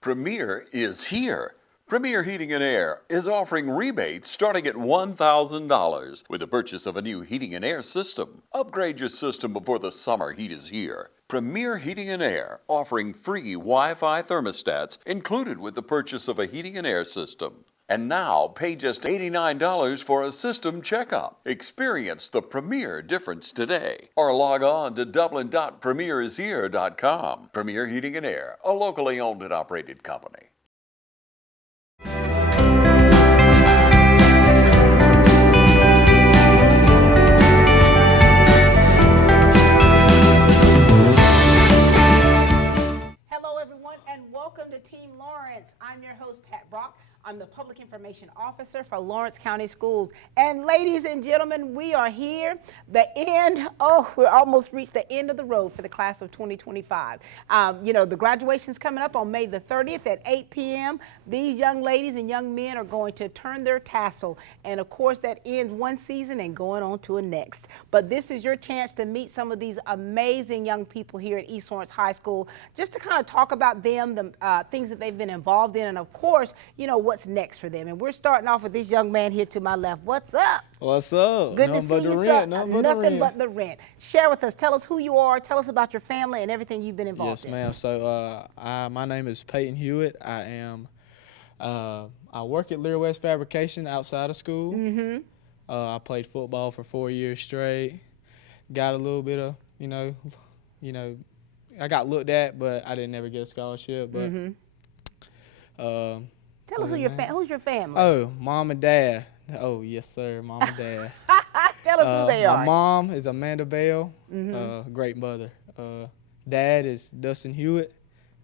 Premier is here. Premier Heating and Air is offering rebates starting at $1,000 with the purchase of a new heating and air system. Upgrade your system before the summer heat is here. Premier Heating and Air offering free Wi-Fi thermostats included with the purchase of a heating and air system. And now pay just $89 for a system checkup. Experience the Premier difference today. Or log on to dublin.premierishere.com. Premier Heating and Air, a locally owned and operated company. Hello everyone and welcome to Team Lawrence. I'm your host Pat Brock. I'm the Public Information Officer for Lawrence County Schools. And ladies and gentlemen, we are here. We're almost reached the end of the road for the class of 2025. The graduation's coming up on May the 30th at 8 p.m. These young ladies and young men are going to turn their tassel. And of course, that ends one season and going on to a next. But this is your chance to meet some of these amazing young people here at East Lawrence High School, just to kind of talk about them, the things that they've been involved in, and of course, what's next for them. And we're starting off with this young man here to my left. What's up? What's up? Good to see you, sir. Nothing but the rent. Share with us. Tell us who you are. Tell us about your family and everything you've been involved in. Yes, ma'am. So my name is Kaitlyn Huard. I work at Lear West Fabrication outside of school. Mm-hmm. I played football for 4 years straight. Got a little bit of, I got looked at, but I didn't ever get a scholarship. But tell us who's your family. Oh, mom and dad. Oh, yes, sir, mom and dad. Tell us who they are. My mom is Amanda Bell, great mother. Dad is Dustin Hewitt,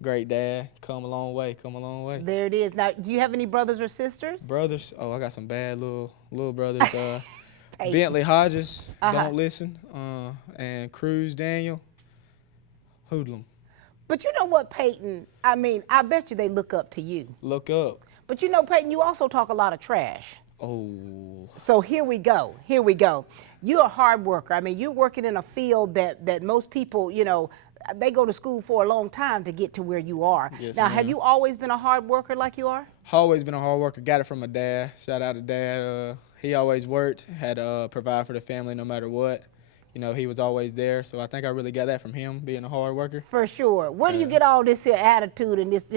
great dad. Come a long way, come a long way. There it is. Now, do you have any brothers or sisters? Brothers? Oh, I got some bad little brothers. Bentley Hodges, don't listen, and Cruz Daniel, hoodlum. But you know what, Peyton? I bet you they look up to you. Look up. But Peyton, you also talk a lot of trash. Oh. So here we go. You're a hard worker. You're working in a field that most people, they go to school for a long time to get to where you are. Yes, now, ma'am. have you always been a hard worker like you are? Always been a hard worker. Got it from my dad. Shout out to Dad. He always worked, had to provide for the family no matter what. He was always there, so I think I really got that from him, being a hard worker. For sure. Where do you get all this here attitude and this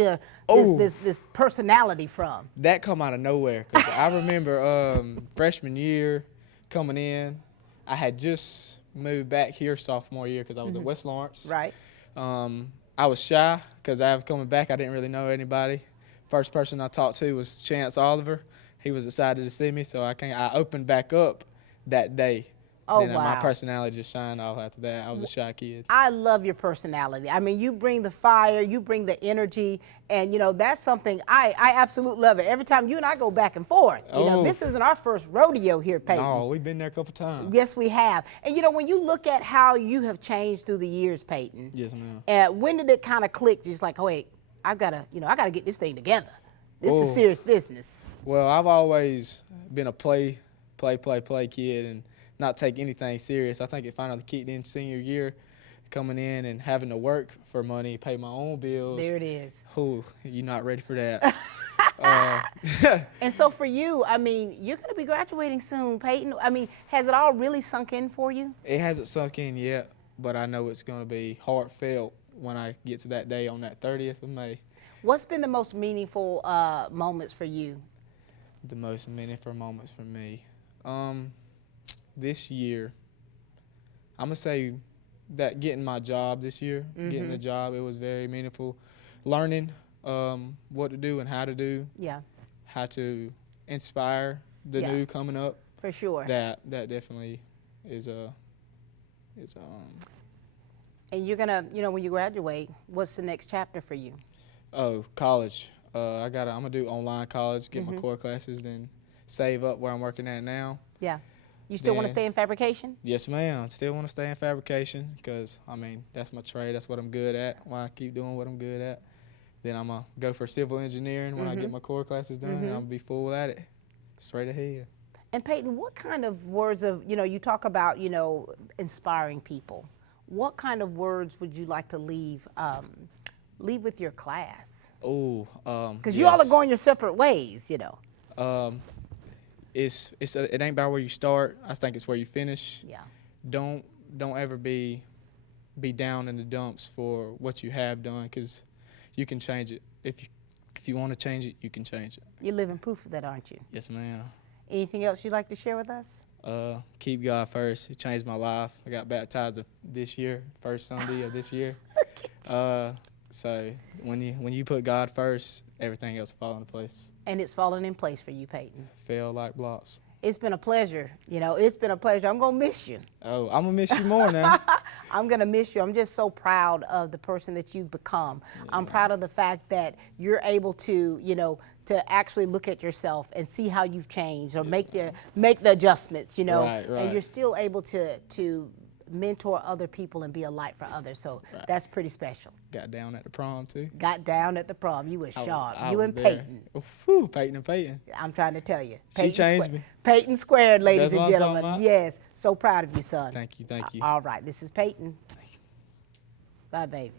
personality from? That come out of nowhere, because I remember freshman year coming in, I had just moved back here sophomore year because I was at West Lawrence. Right. I was shy because I was coming back. I didn't really know anybody. First person I talked to was Chance Oliver. He was excited to see me, so I opened back up that day. Oh, then wow. My personality just shined off after that. I was a shy kid. I love your personality. You bring the fire, you bring the energy, and, that's something I absolutely love it. Every time you and I go back and forth, this isn't our first rodeo here, Peyton. No, we've been there a couple times. Yes, we have. And, when you look at how you have changed through the years, Peyton. Yes, ma'am. When did it kind of click? Just like, oh, wait, I got to get this thing together. This is serious business. Well, I've always been a play kid and not take anything serious. I think it finally kicked in senior year, coming in and having to work for money, pay my own bills. There it is. Ooh, you're not ready for that. And so for you, you're going to be graduating soon, Peyton. Has it all really sunk in for you? It hasn't sunk in yet, but I know it's going to be heartfelt when I get to that day on that 30th of May. What's been the most meaningful moments for you? The most meaningful moments for me. This year, I'm going to say that getting my job this year, getting the job, it was very meaningful. Learning what to do and how to do. Yeah. How to inspire the new coming up. For sure. That definitely is And you're going to, when you graduate, what's the next chapter for you? Oh, college. I'm going to do online college, get my core classes, then save up where I'm working at now. Yeah. You still want to stay in fabrication? Yes, ma'am. Still want to stay in fabrication because, that's my trade. That's what I'm good at. Why I keep doing what I'm good at. Then I'm going to go for civil engineering when I get my core classes done. And I'm going to be full at it, straight ahead. And Peyton, what kind of words of, you talk about, inspiring people. What kind of words would you like to leave with your class? Oh, Because you all are going your separate ways, you know. It ain't about where you start. I think it's where you finish. Yeah. Don't ever be down in the dumps for what you have done, because you can change it. If you want to change it, you can change it. You're living proof of that, aren't you? Yes, ma'am. Anything else you'd like to share with us? Keep God first. He changed my life. I got baptized this year, first Sunday of this year. So when you put God first, everything else will fall into place. And it's falling in place for you, Peyton. Fell like blocks. It's been a pleasure. You know, it's been a pleasure. I'm going to miss you. Oh, I'm going to miss you more now. I'm going to miss you. I'm just so proud of the person that you've become. Yeah. I'm proud of the fact that you're able to, you know, to actually look at yourself and see how you've changed or make the adjustments, you know. Right. And you're still able to mentor other people and be a light for others. So that's pretty special. Got down at the prom too. Got down at the prom. You were sharp. You and there. Peyton. Ooh, Peyton and Peyton. I'm trying to tell you. She changed me. Peyton squared, ladies That's and what I'm gentlemen. talking about. Yes. So proud of you, son. Thank you. All right. This is Peyton. Bye, baby.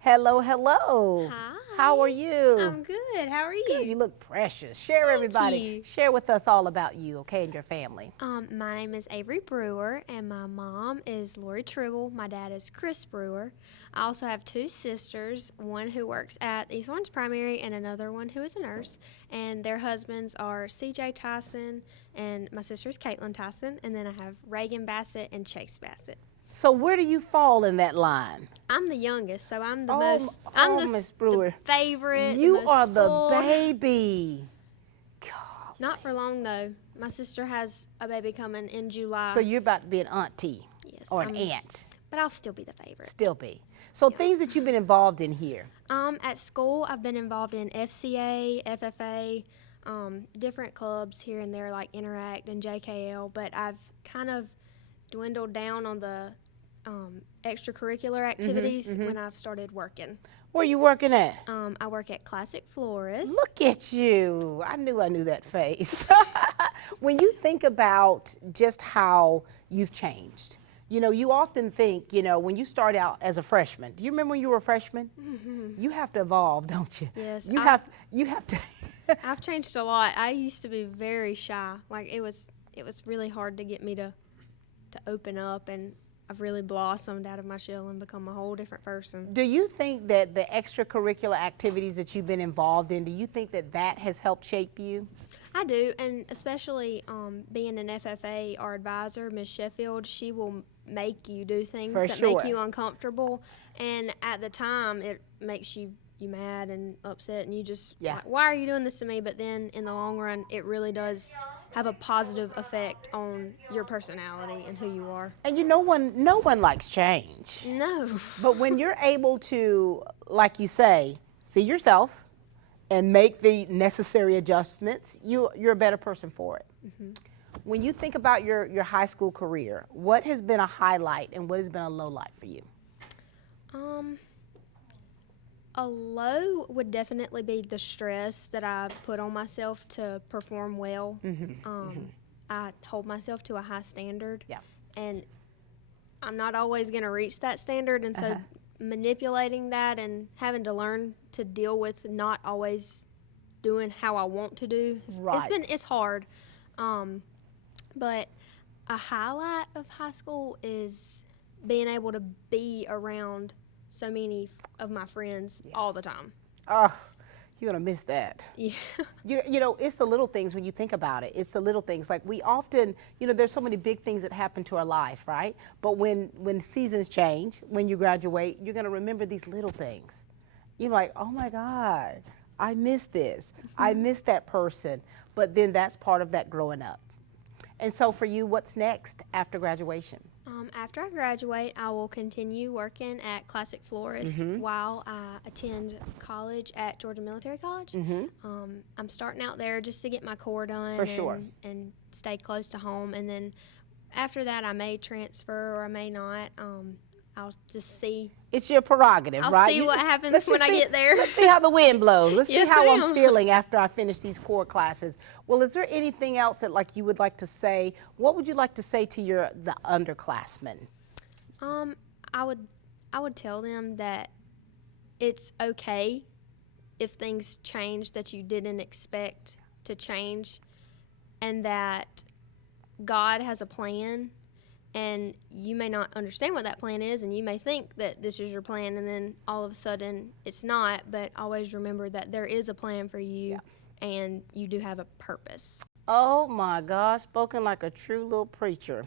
Hello. Hi. How are you? I'm good. How are you? Good. You look precious. Share everybody. you. Share with us all about you, okay, and your family. My name is Avery Brewer, and my mom is Lori Tribble. My dad is Chris Brewer. I also have two sisters, one who works at East Orange Primary and another one who is a nurse. And their husbands are CJ Tyson, and my sister is Kaitlyn Tyson. And then I have Reagan Bassett and Chase Bassett. So where do you fall in that line? I'm the youngest, so I'm the Miss Brewer. the favorite. You the most are the spoiled. baby. God. Not for long, though. My sister has a baby coming in July. So you're about to be an auntie. Yes, or an aunt. But I'll still be the favorite. Still be. So things that you've been involved in here. At school, I've been involved in FCA, FFA, different clubs here and there like Interact and JKL, but I've kind of dwindled down on the extracurricular activities when I've started working. Where are you working at? I work at Classic Florist. Look at you. I knew that face. When you think about just how you've changed, you know, you often think, you know, when you start out as a freshman, do you remember when you were a freshman? You have to evolve, don't you? Yes. You have to. I've changed a lot. I used to be very shy. Like it was really hard to get me to open up, and I've really blossomed out of my shell and become a whole different person. Do you think that the extracurricular activities that you've been involved in, do you think that has helped shape you? I do, and especially being an FFA, our advisor, Ms. Sheffield, she will make you do things that make you uncomfortable, and at the time it makes you mad and upset, and you just like, why are you doing this to me? But then in the long run, it really does have a positive effect on your personality and who you are. And no one likes change. No. But when you're able to, like you say, see yourself and make the necessary adjustments, you're a better person for it. When you think about your high school career, what has been a highlight and what has been a low light for you? A low would definitely be the stress that I put on myself to perform well. I hold myself to a high standard, and I'm not always going to reach that standard, and so manipulating that and having to learn to deal with not always doing how I want to do, it's hard. But a highlight of high school is being able to be around so many of my friends all the time. Oh, you're going to miss that. Yeah. You know, it's the little things when you think about it. It's the little things. Like we often, you know, there's so many big things that happen to our life, right? But when seasons change, when you graduate, you're going to remember these little things. You're like, oh my God, I miss this. I miss that person. But then that's part of that growing up. And so for you, what's next after graduation? After I graduate, I will continue working at Classic Florist while I attend college at Georgia Military College. I'm starting out there just to get my core done and stay close to home. And then after that, I may transfer or I may not. I'll just see. It's your prerogative, right? I'll see what happens when I get there. Let's see how the wind blows. Let's see Yes, how ma'am. I'm feeling after I finish these core classes. Well, is there anything else that you would like to say? What would you like to say to the underclassmen? I would tell them that it's okay if things change that you didn't expect to change, and that God has a plan, and you may not understand what that plan is, and you may think that this is your plan, and then all of a sudden it's not. But always remember that there is a plan for you, and you do have a purpose. Oh my gosh, spoken like a true little preacher.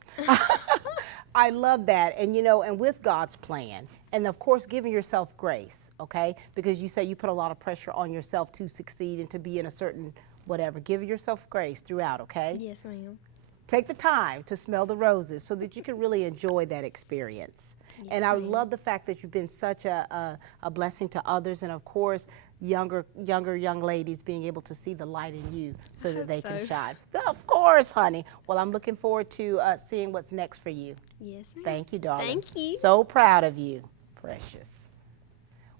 I love that. And you know, and with God's plan, and of course giving yourself grace, okay? Because you say you put a lot of pressure on yourself to succeed and to be in a certain whatever. Give yourself grace throughout, okay? Yes, ma'am. Take the time to smell the roses so that you can really enjoy that experience. Yes, and I ma'am. love the fact that you've been such a blessing to others, and of course young ladies being able to see the light in you so that they can shine. Of course, honey. Well, I'm looking forward to seeing what's next for you. Yes, ma'am. Thank you, darling. Thank you. So proud of you, precious.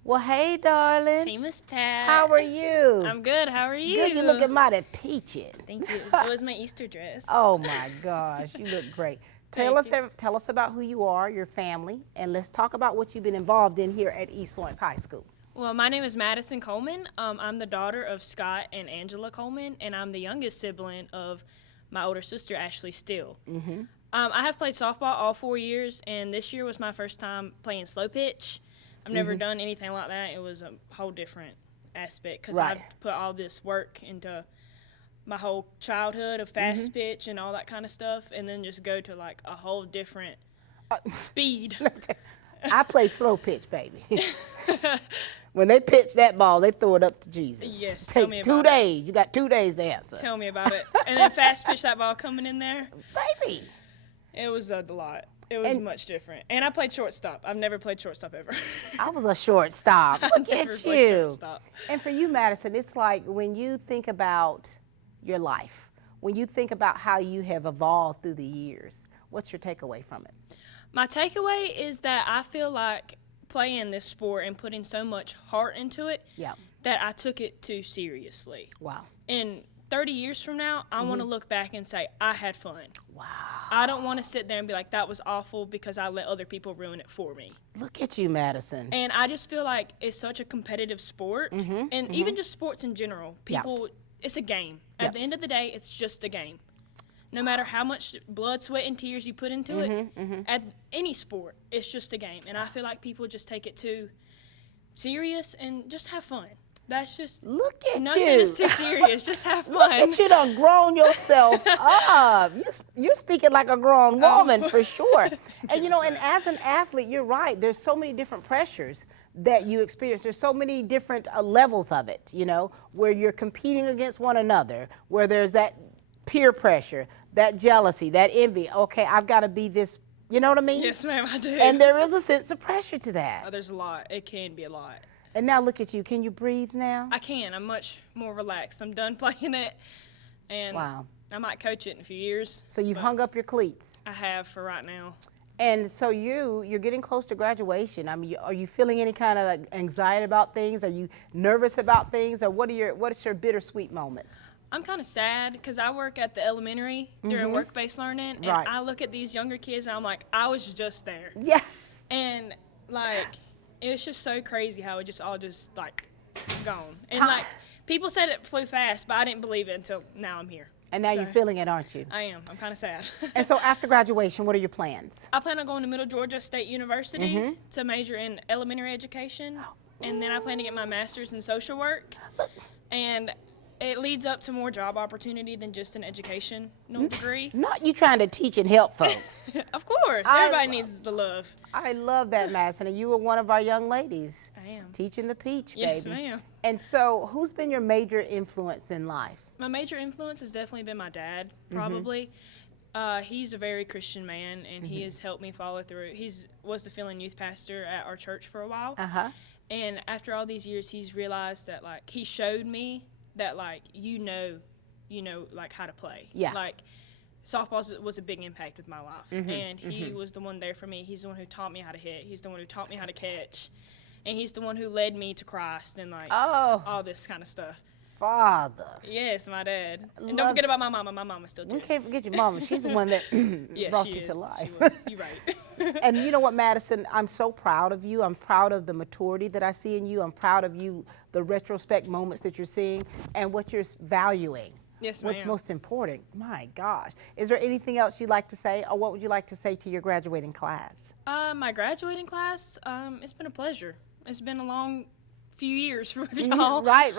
Well, hey, darling. Hey, Miss Pat. How are you? I'm good. How are you? Good. You looking mighty peachy. Thank you. It was my Easter dress. Oh my gosh, you look great. Tell us about who you are, your family, and let's talk about what you've been involved in here at East Lawrence High School. Well, my name is Madison Coleman. I'm the daughter of Scott and Angela Coleman, and I'm the youngest sibling of my older sister, Ashley Steele. Mm-hmm. I have played softball all 4 years, and this year was my first time playing slow pitch. I've never done anything like that. It was a whole different aspect because Right. I put all this work into my whole childhood of fast pitch and all that kind of stuff, and then just go to like a whole different speed. I played slow pitch, baby. When they pitch that ball, they throw it up to Jesus. Yes, Take tell me 2 about it. days. You got 2 days to answer. Tell me about it. And then fast pitch that ball coming in there. Baby. It was a lot. It was much different. And I played shortstop. I've never played shortstop ever. I was a shortstop. Look Never at played you. shortstop. And for you, Madison, it's like when you think about your life, when you think about how you have evolved through the years, what's your takeaway from it? My takeaway is that I feel like playing this sport and putting so much heart into it Yeah. that I took it too seriously. Wow. And 30 years from now, I want to look back and say, I had fun. Wow. I don't want to sit there and be like, that was awful because I let other people ruin it for me. Look at you, Madison. And I just feel like it's such a competitive sport, and even just sports in general. People, it's a game. At the end of the day, it's just a game. No matter how much blood, sweat, and tears you put into it, at any sport, it's just a game. And I feel like people just take it too serious and just have fun. That's just, Look at nothing you. is too serious. Just have Look fun. at you done grown yourself up. You're speaking like a grown woman for sure. And you know, and as an athlete, you're right. There's so many different pressures that you experience. There's so many different levels of it, you know, where you're competing against one another, where there's that peer pressure, that jealousy, that envy. Okay, I've got to be this, you know what I mean? Yes, ma'am, I do. And there is a sense of pressure to that. There's a lot. It can be a lot. And now look at you. Can you breathe now? I can. I'm much more relaxed. I'm done playing it, and Wow. I might coach it in a few years. So you've but hung up your cleats. I have for right now. And so you're getting close to graduation. I mean, are you feeling any kind of anxiety about things? Are you nervous about things? Or what is your bittersweet moments? I'm kind of sad because I work at the elementary during work-based learning, and Right. I look at these younger kids and I'm like, I was just there. Yes. And like, it's just so crazy how it just all just like gone. And Time. like, people said it flew fast, but I didn't believe it until now I'm here. And now So, you're feeling it, aren't you? I am. I'm kind of sad. And so after graduation, what are your plans? I plan on going to Middle Georgia State University to major in elementary education, and then I plan to get my master's in social work. And it leads up to more job opportunity than just an educational degree. Not you trying to teach and help folks. Of course, everybody needs the love. I love that, Madison. And you were one of our young ladies. I am. Teaching the peach, Yes, baby. ma'am. And so who's been your major influence in life? My major influence has definitely been my dad, probably. He's a very Christian man, and he has helped me follow through. He was the fill-in youth pastor at our church for a while. Uh-huh. And after all these years, he's realized that, like, he showed me that, like, you know, like, how to play. Yeah. Like, softball was a big impact with my life. And he was the one there for me. He's the one who taught me how to hit. He's the one who taught me how to catch. And he's the one who led me to Christ and, like, Oh. all this kind of stuff. father. Yes, my dad. And Love- don't forget about my mama. My mama's still We too. can't forget your mama. She's the one that Yeah, brought she you is. to life. She was. You're right. And you know what, Madison? I'm so proud of you. I'm proud of the maturity that I see in you. I'm proud of you, the retrospect moments that you're seeing, and what you're valuing. Yes, What's ma'am. most important? My gosh. Is there anything else you'd like to say, or what would you like to say to your graduating class? My graduating class, it's been a pleasure. It's been a long few years with y'all. Right.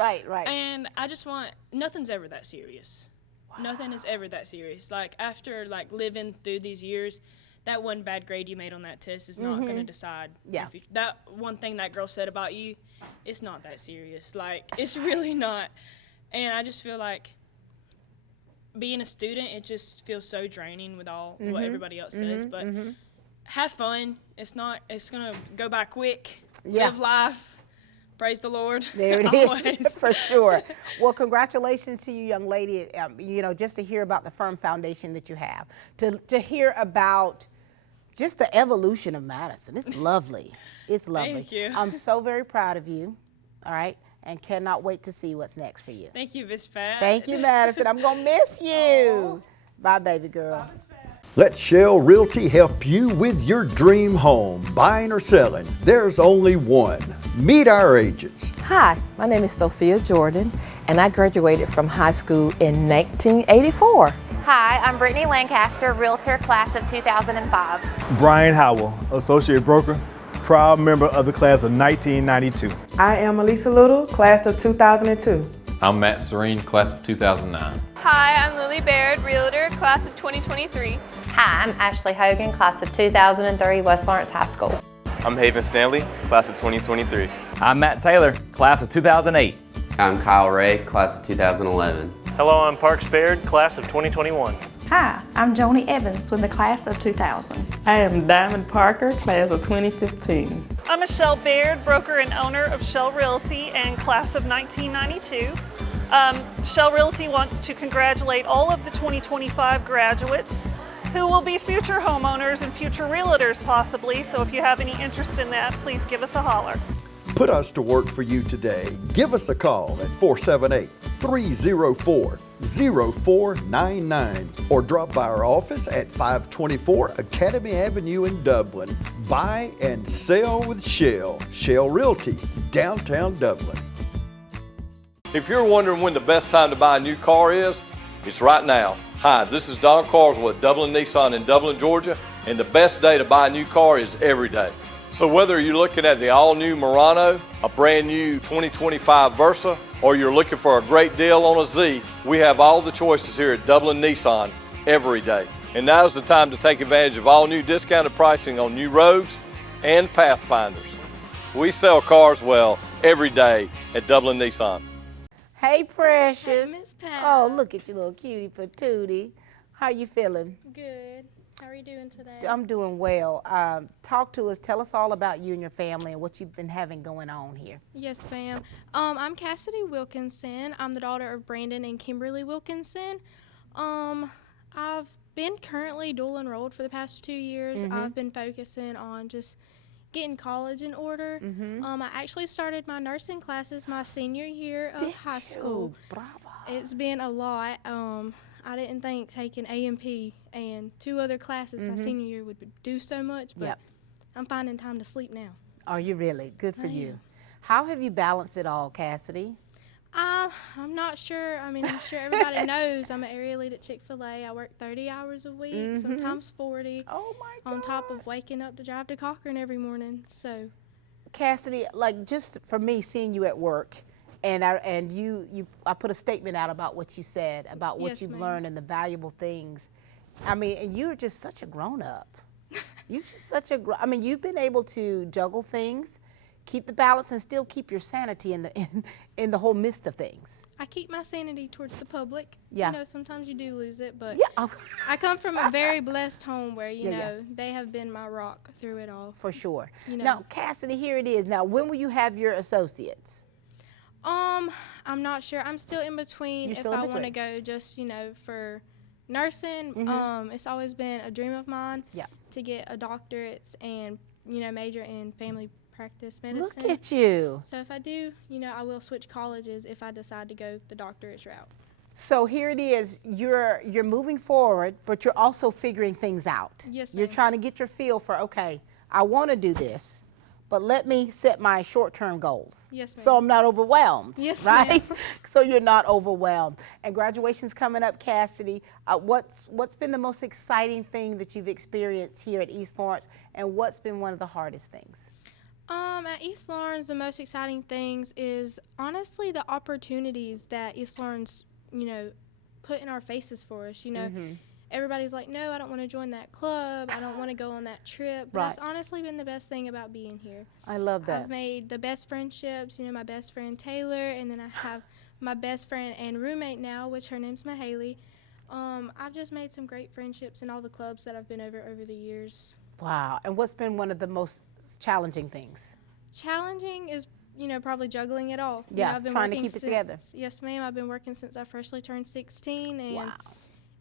And I just want, nothing's ever that serious. Wow. Nothing is ever that serious. Like, after, like, living through these years, that one bad grade you made on that test is not going to decide. Yeah. If you, that one thing that girl said about you, it's not that serious. Like, it's really not. And I just feel like being a student, it just feels so draining with all what everybody else says. But have fun. It's going to go by quick. Yeah. Live life. Praise the Lord. There it Always. is, for sure. Well, congratulations to you, young lady. You know, just to hear about the firm foundation that you have, to hear about just the evolution of Madison. It's lovely. It's lovely. Thank you. I'm so very proud of you, all right, and cannot wait to see what's next for you. Thank you, Miss Pat. Thank you, Madison. I'm going to miss you. Bye, baby girl. Let Shell Realty help you with your dream home, buying or selling. There's only one. Meet our agents. Hi, my name is Sophia Jordan, and I graduated from high school in 1984. Hi, I'm Brittany Lancaster, Realtor, class of 2005. Brian Howell, Associate Broker, proud member of the class of 1992. I am Elisa Little, class of 2002. I'm Matt Serene, class of 2009. Hi, I'm Lily Baird, Realtor, class of 2023. Hi, I'm Ashley Hogan, class of 2003, West Lawrence High School. I'm Haven Stanley, class of 2023. I'm Matt Taylor, class of 2008. I'm Kyle Ray, class of 2011. Hello, I'm Parks Baird, class of 2021. Hi, I'm Joni Evans with the class of 2000. I am Diamond Parker, class of 2015. I'm Michelle Baird, broker and owner of Shell Realty and class of 1992. Shell Realty wants to congratulate all of the 2025 graduates who will be future homeowners and future realtors possibly, so if you have any interest in that, please give us a holler. Put us to work for you today. Give us a call at 478-304-0499 or drop by our office at 524 Academy Avenue in Dublin. Buy and sell with Shell. Shell Realty, downtown Dublin. If you're wondering when the best time to buy a new car is, it's right now. Hi, this is Don Carswell at Dublin Nissan in Dublin, Georgia, and the best day to buy a new car is every day. So whether you're looking at the all-new Murano, a brand new 2025 Versa, or you're looking for a great deal on a Z, we have all the choices here at Dublin Nissan every day. And now's the time to take advantage of all new discounted pricing on new Rogues and Pathfinders. We sell cars well every day at Dublin Nissan. Hey, Precious. Hey, Miss Pat. Oh, look at your little cutie patootie. How you feeling? Good. How are you doing today? I'm doing well. Talk to us. Tell us all about you and your family and what you've been having going on here. Yes, ma'am. I'm Cassidy Wilkinson. I'm the daughter of Brandon and Kimberly Wilkinson. I've been currently dual enrolled for the past 2 years. I've been focusing on just getting college in order. I actually started my nursing classes my senior year of high school. Bravo. It's been a lot. I didn't think taking A&P and 2 other classes my senior year would do so much, but I'm finding time to sleep now. Are you really? Good for you. How have you balanced it all, Cassidy? I'm not sure. I mean, I'm sure everybody knows I'm an area lead at Chick-fil-A. I work 30 hours a week, sometimes 40. Oh, my God. On top of waking up to drive to Cochran every morning. So, Cassidy, like just for me, seeing you at work, and I put a statement out about what you said, about what you've learned and the valuable things. I mean, and you're just such a grown-up. You're just such a, I mean, you've been able to juggle things, keep the balance, and still keep your sanity in the whole midst of things. I keep my sanity towards the public. Yeah. You know, sometimes you do lose it, but yeah. I come from a very blessed home where, you know, they have been my rock through it all. For sure. You know. Now, Cassidy, here it is. Now, when will you have your associates? I'm not sure. I'm still in between if I want to go just, you know, for nursing. It's always been a dream of mine to get a doctorate and, you know, major in family practice medicine. Look at you. So if I do, I will switch colleges if I decide to go the doctorate route. So here it is. You're moving forward, but you're also figuring things out. Yes, ma'am. You're trying to get your feel for, okay, I want to do this, but let me set my short-term goals. Yes, ma'am. So I'm not overwhelmed. Yes, right? ma'am. So you're not overwhelmed. And graduation's coming up, Cassidy. What's been the most exciting thing that you've experienced here at East Lawrence, and what's been one of the hardest things? At East Lawrence, the most exciting things is honestly the opportunities that East Lawrence, put in our faces for us. Everybody's like, no, I don't want to join that club. I don't want to go on that trip. But that's honestly been the best thing about being here. I love that. I've made the best friendships, my best friend Taylor, and then I have my best friend and roommate now, which her name's Mahaley. I've just made some great friendships in all the clubs that I've been over the years. Wow. And what's been one of the most challenging things? Challenging is, probably juggling it all. Yeah, I've been trying to working keep it together. Yes, ma'am. I've been working since I freshly turned 16, and wow.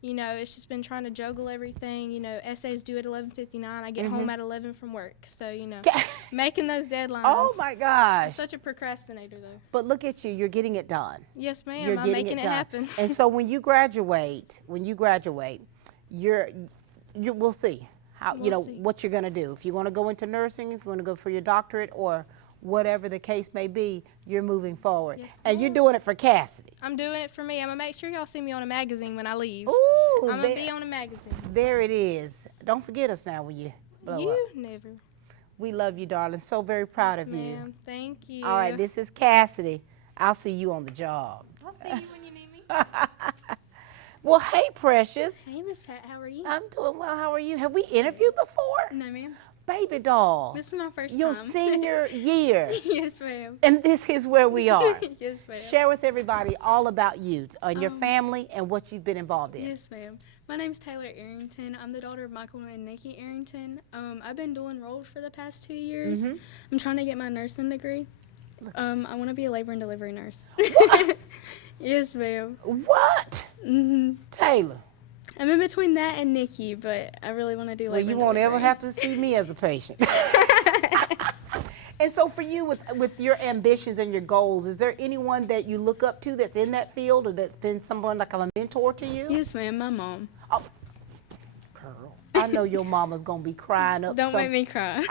It's just been trying to juggle everything. Essays due at 11:59. I get home at 11 from work, so making those deadlines. Oh my gosh! I'm such a procrastinator, though. But look at you. You're getting it done. Yes, ma'am. You're I'm getting making it it done. happen. And so when you graduate, we'll see how We'll see. what you're going to do. If you want to go into nursing, if you want to go for your doctorate, or whatever the case may be, you're moving forward. Yes, and you're doing it for Cassidy. I'm doing it for me. I'm going to make sure y'all see me on a magazine when I leave. Ooh, I'm going to be on a magazine. There it is. Don't forget us now when you blow up. Never. We love you, darling. So very proud of you. Ma'am. Thank you. All right, this is Cassidy. I'll see you on the job. I'll see you when you need me. Well, hey, Precious. Hey, Miss Pat. How are you? I'm doing well. How are you? Have we interviewed before? No, ma'am. Baby doll. This is my first Your time. senior year. Yes, ma'am. And this is where we are. Yes, ma'am. Share with everybody all about you and your family and what you've been involved in. Yes, ma'am. My name's Taylor Arrington. I'm the daughter of Michael and Nikki Arrington. I've been dual enrolled for the past 2 years. I'm trying to get my nursing degree. I want to be a labor and delivery nurse. Yes, ma'am. What? Taylor. I'm in between that and Nikki, but I really want to do labor Well, and you won't delivery. ever have to see me as a patient. And so for you, with your ambitions and your goals, is there anyone that you look up to that's in that field or that's been someone like a mentor to you? Yes, ma'am. My mom. Oh, girl, I know your mama's going to be crying up. Don't make me cry.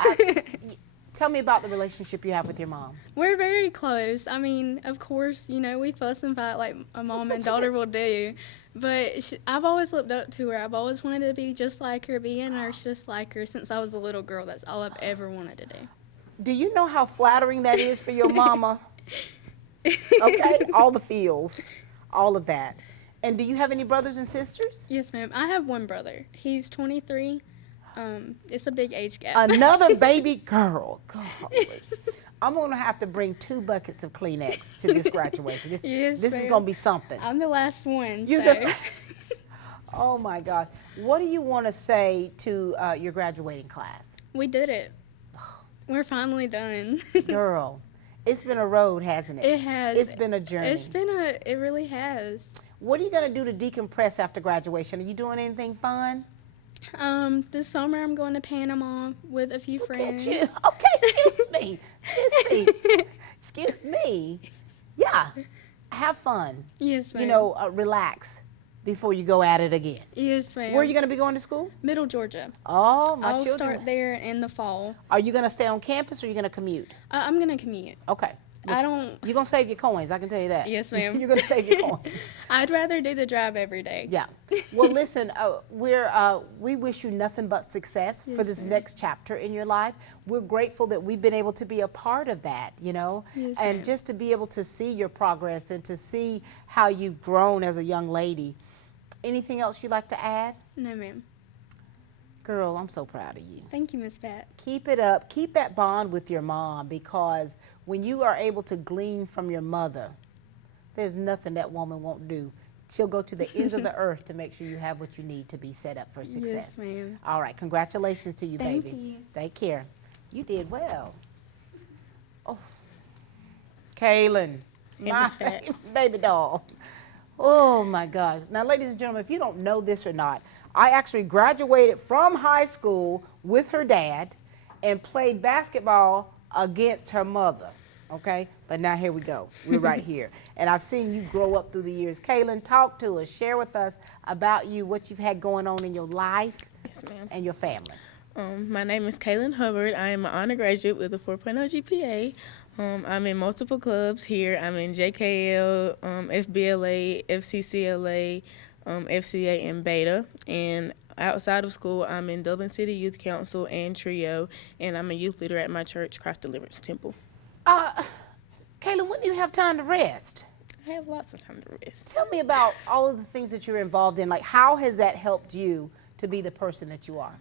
Tell me about the relationship you have with your mom. We're very close. I mean, of course, we fuss and fight like a mom and daughter will do. But I've always looked up to her. I've always wanted to be just like her, be a nurse just like her since I was a little girl. That's all I've ever wanted to do. Do you know how flattering that is for your mama? Okay? All the feels, all of that. And do you have any brothers and sisters? Yes, ma'am. I have one brother. He's 23. It's a big age gap. Another baby girl. Golly. I'm going to have to bring 2 buckets of Kleenex to this graduation. This is going to be something. I'm the last one. Oh, my God. What do you want to say to your graduating class? We did it. We're finally done. Girl, it's been a road, hasn't it? It has. It's been a journey. It really has. What are you going to do to decompress after graduation? Are you doing anything fun? This summer I'm going to Panama with a few friends. Okay, excuse me. Excuse me. Yeah, have fun. Yes, ma'am. Relax before you go at it again. Yes, ma'am. Where are you going to be going to school? Middle Georgia. Oh, my I'll children. start there in the fall. Are you going to stay on campus or are you going to commute? I'm going to commute. Okay. You're going to save your coins, I can tell you that. Yes, ma'am. You're going to save your coins. I'd rather do the drive every day. Yeah. Well, listen, we wish you nothing but success for this next chapter in your life. We're grateful that we've been able to be a part of that, Yes, and ma'am. just to be able to see your progress and to see how you've grown as a young lady. Anything else you'd like to add? No, ma'am. Girl, I'm so proud of you. Thank you, Miss Pat. Keep it up. Keep that bond with your mom, because when you are able to glean from your mother, there's nothing that woman won't do. She'll go to the ends of the earth to make sure you have what you need to be set up for success. Yes, ma'am. All right. Congratulations to you, Thank baby. you. Take care. You did well. Oh, Kaytlyn, my baby doll. Oh, my gosh. Now, ladies and gentlemen, if you don't know this or not, I actually graduated from high school with her dad and played basketball against her mother, okay? But now here we go. We're right here. And I've seen you grow up through the years. Kaitlyn, talk to us. Share with us about you, what you've had going on in your life and your family. My name is Kaitlyn Huard. I am an honor graduate with a 4.0 GPA. I'm in multiple clubs here. I'm in JKL, FBLA, FCCLA, FCA, and Beta. And outside of school, I'm in Dublin City Youth Council and Trio, and I'm a youth leader at my church, Christ Deliverance Temple. Kaitlyn, when do you have time to rest? I have lots of time to rest. Tell me about all of the things that you're involved in. Like, how has that helped you to be the person that you are?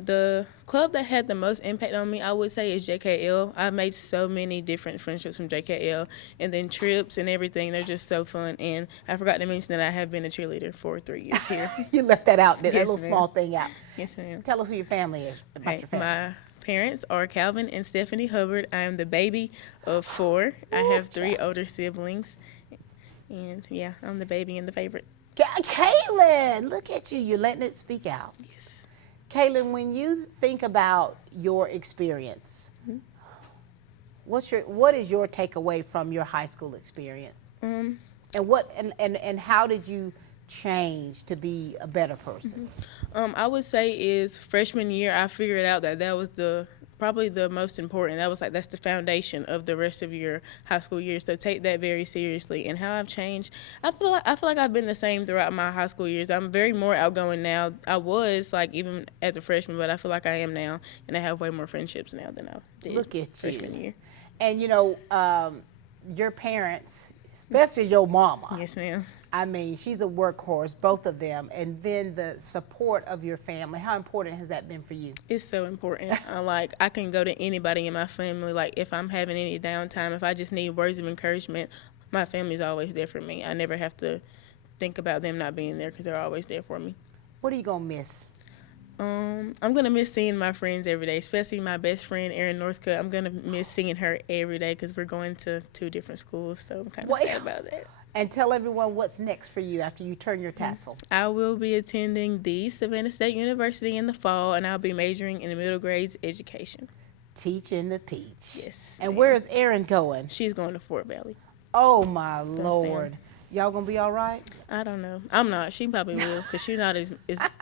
The club that had the most impact on me, I would say, is JKL. I made so many different friendships from JKL, and then trips and everything. They're just so fun. And I forgot to mention that I have been a cheerleader for 3 years here. You left that out, that Yes, little ma'am. small thing out. Yes, ma'am. Tell us who your family is. About your family. My parents are Calvin and Stephanie Hubbard. I am the baby of 4. I have 3 older siblings. And, yeah, I'm the baby and the favorite. Kaitlyn, look at you. You're letting it speak out. Yes. Kaitlyn, when you think about your experience, what is your takeaway from your high school experience? And how did you change to be a better person? I would say is freshman year I figured out that was probably the most important. That's the foundation of the rest of your high school years. So take that very seriously. And how I've changed, I feel like I've been the same throughout my high school years. I'm very more outgoing now. I was even as a freshman, but I feel like I am now, and I have way more friendships now than I did. Look at freshman year. And your parents, especially your mama. Yes, ma'am. I mean, she's a workhorse, both of them. And then the support of your family. How important has that been for you? It's so important. I can go to anybody in my family. Like, if I'm having any downtime, if I just need words of encouragement, my family's always there for me. I never have to think about them not being there because they're always there for me. What are you going to miss? I'm going to miss seeing my friends every day, especially my best friend, Erin Northcutt. I'm going to miss seeing her every day because we're going to 2 different schools, so I'm kind of sad about that. And tell everyone what's next for you after you turn your tassel. I will be attending the Savannah State University in the fall, and I'll be majoring in middle grades education. Teaching the peach. Yes. And where is Erin going? She's going to Fort Valley. Oh, my Lord. Y'all going to be all right? I don't know. I'm not. She probably will because she's not as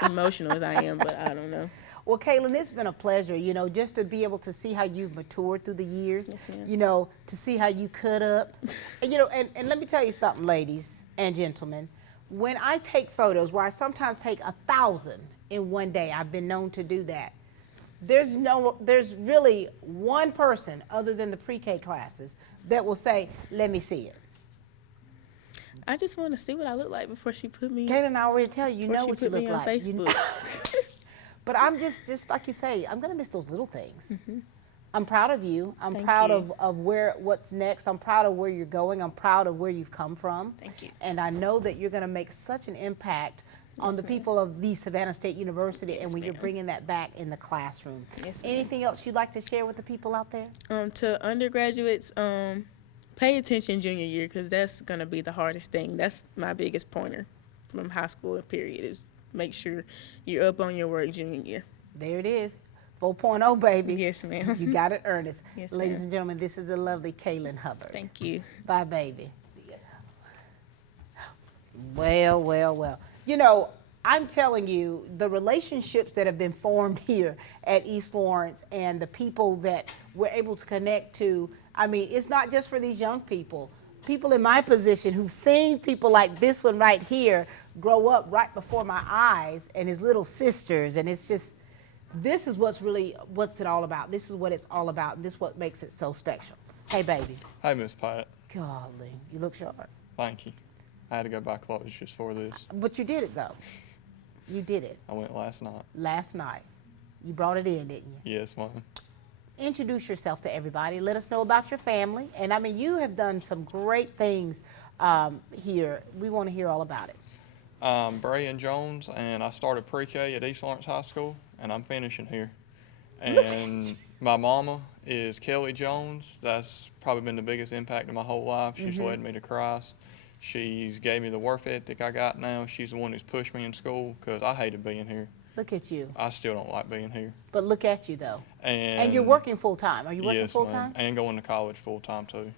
emotional as I am, but I don't know. Well, Kaitlyn, it's been a pleasure, just to be able to see how you've matured through the years, yes, to see how you cut up. And, and let me tell you something, ladies and gentlemen. When I take photos, where I sometimes take 1,000 in one day, I've been known to do that. There's really one person other than the pre-K classes that will say, let me see it. I just want to see what I look like before she put me. Kaitlyn, I already tell you, know what you look like. On Facebook. But I'm just like you say, I'm going to miss those little things. Mm-hmm. I'm proud of you. I'm proud of what's next. I'm proud of where you're going. I'm proud of where you've come from. Thank you. And I know that you're going to make such an impact on the people of the Savannah State University, and when you're bringing that back in the classroom. Yes, anything else you'd like to share with the people out there? To undergraduates, pay attention junior year because that's going to be the hardest thing. That's my biggest pointer from high school period is make sure you're up on your work junior year. There it is. 4.0, baby. Yes, ma'am. You got it, Ernest. Yes, ladies ma'am. and gentlemen, this is the lovely Kaitlyn Huard. Thank you. Bye, baby. Well. I'm telling you, the relationships that have been formed here at East Lawrence and the people that we're able to connect to, I mean, it's not just for these young people. People in my position who've seen people like this one right here grow up right before my eyes and his little sisters, and it's just, this is what's it all about. This is what it's all about. This is what makes it so special. Hey, baby. Hey, Miss Pat. Golly, you look sharp. Thank you. I had to go buy clothes just for this. But you did it, though. You did it. I went last night. Last night. You brought it in, didn't you? Yes, ma'am. Introduce yourself to everybody. Let us know about your family. And, I mean, you have done some great things here. We want to hear all about it. Brian Jones, and I started pre-K at East Lawrence High School, and I'm finishing here. And my mama is Kelly Jones. That's probably been the biggest impact of my whole life. She's led me to Christ. She's gave me the work ethic I got now. She's the one who's pushed me in school because I hated being here. Look at you. I still don't like being here. But look at you, though. And you're working full-time. Are you working yes, full-time? ma'am. And going to college full-time, too.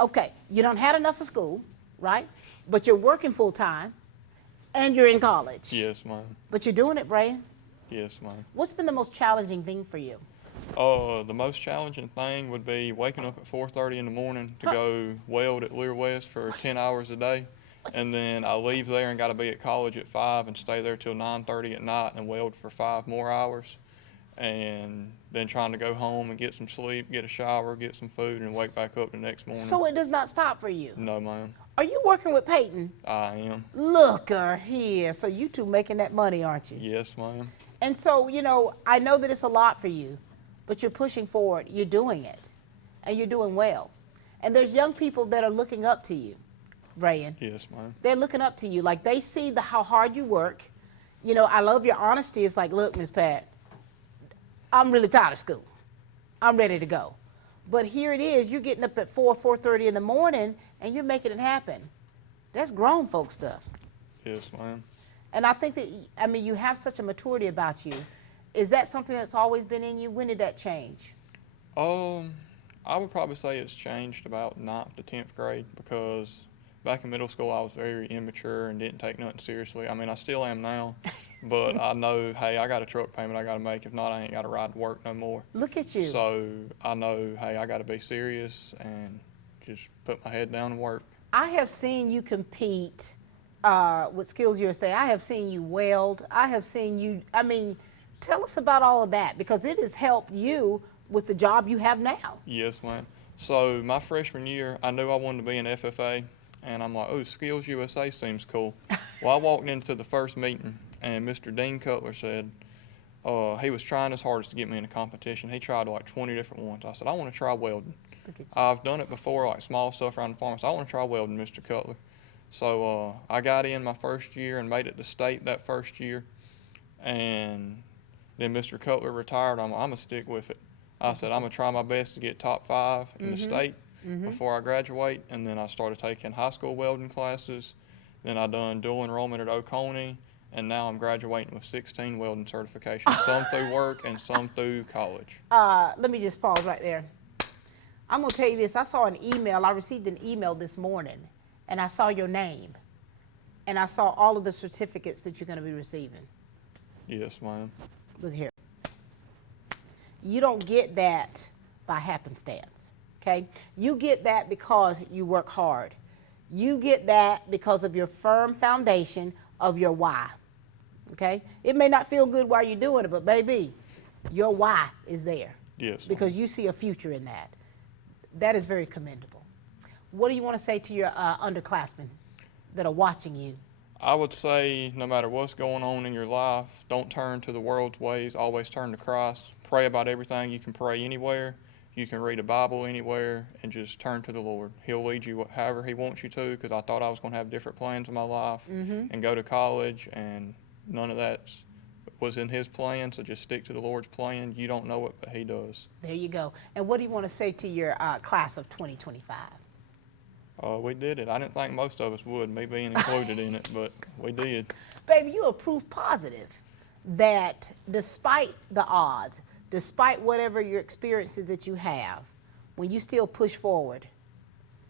Okay, you don't have enough of school, right? But you're working full-time, and you're in college. Yes, ma'am. But you're doing it, Brian. Yes, ma'am. What's been the most challenging thing for you? The most challenging thing would be waking up at 4:30 in the morning to go weld at Lear West for 10 hours a day. And then I leave there and got to be at college at 5 and stay there till 9:30 at night and weld for 5 more hours. And then trying to go home and get some sleep, get a shower, get some food, and wake back up the next morning. So it does not stop for you? No, ma'am. Are you working with Peyton? I am. Look here. So you two making that money, aren't you? Yes, ma'am. And so, you know, I know that it's a lot for you, but you're pushing forward. You're doing it, and you're doing well. And there's young people that are looking up to you, Brian. Yes, ma'am. They're looking up to you. Like, they see how hard you work. You know, I love your honesty. It's like, look, Miss Pat, I'm really tired of school. I'm ready to go. But here it is. You're getting up at 4:30 in the morning, and you're making it happen. That's grown folk stuff. Yes, ma'am. And I think that, I mean, you have such a maturity about you. Is that something that's always been in you? When did that change? I would probably say it's changed about 9th to 10th grade, because back in middle school I was very immature and didn't take nothing seriously. I mean, I still am now, but I know, hey, I got a truck payment I got to make. If not, I ain't got to ride to work no more. Look at you. So I know, hey, I got to be serious and just put my head down and work. I have seen you compete with Skills USA. I have seen you weld. I have seen you, I mean, tell us about all of that, because it has helped you with the job you have now. Yes, ma'am. So my freshman year, I knew I wanted to be an FFA, and I'm like, oh, Skills USA seems cool. Well, I walked into the first meeting, and Mr. Dean Cutler said, he was trying his hardest to get me in a competition. He tried like 20 different ones. I said, I want to try welding. I've done it before, like small stuff around the farm, so I want to try welding, Mr. Cutler. So I got in my first year and made it to state that first year, and then Mr. Cutler retired. I'm going to stick with it. I said, I'm going to try my best to get top 5 in the state before I graduate. And then I started taking high school welding classes. Then I done dual enrollment at Oconee. And now I'm graduating with 16 welding certifications, some through work and some through college. Let me just pause right there. I'm going to tell you this. I saw an email. I received an email this morning, and I saw your name. And I saw all of the certificates that you're going to be receiving. Yes, ma'am. Look here. You don't get that by happenstance, okay? You get that because you work hard. You get that because of your firm foundation of your why, okay? It may not feel good while you're doing it, but baby, your why is there. Yes, ma'am. Because you see a future in that. That is very commendable. What do you want to say to your underclassmen that are watching you? I would say no matter what's going on in your life, don't turn to the world's ways, always turn to Christ. Pray about everything. You can pray anywhere. You can read a Bible anywhere, and just turn to the Lord. He'll lead you however He wants you to, because I thought I was going to have different plans in my life and go to college, and none of that was in His plan, so just stick to the Lord's plan. You don't know it, but He does. There you go. And what do you want to say to your class of 2025? We did it. I didn't think most of us would, me being included in it, but we did. Baby, you are proof positive that despite the odds, despite whatever your experiences that you have, when you still push forward,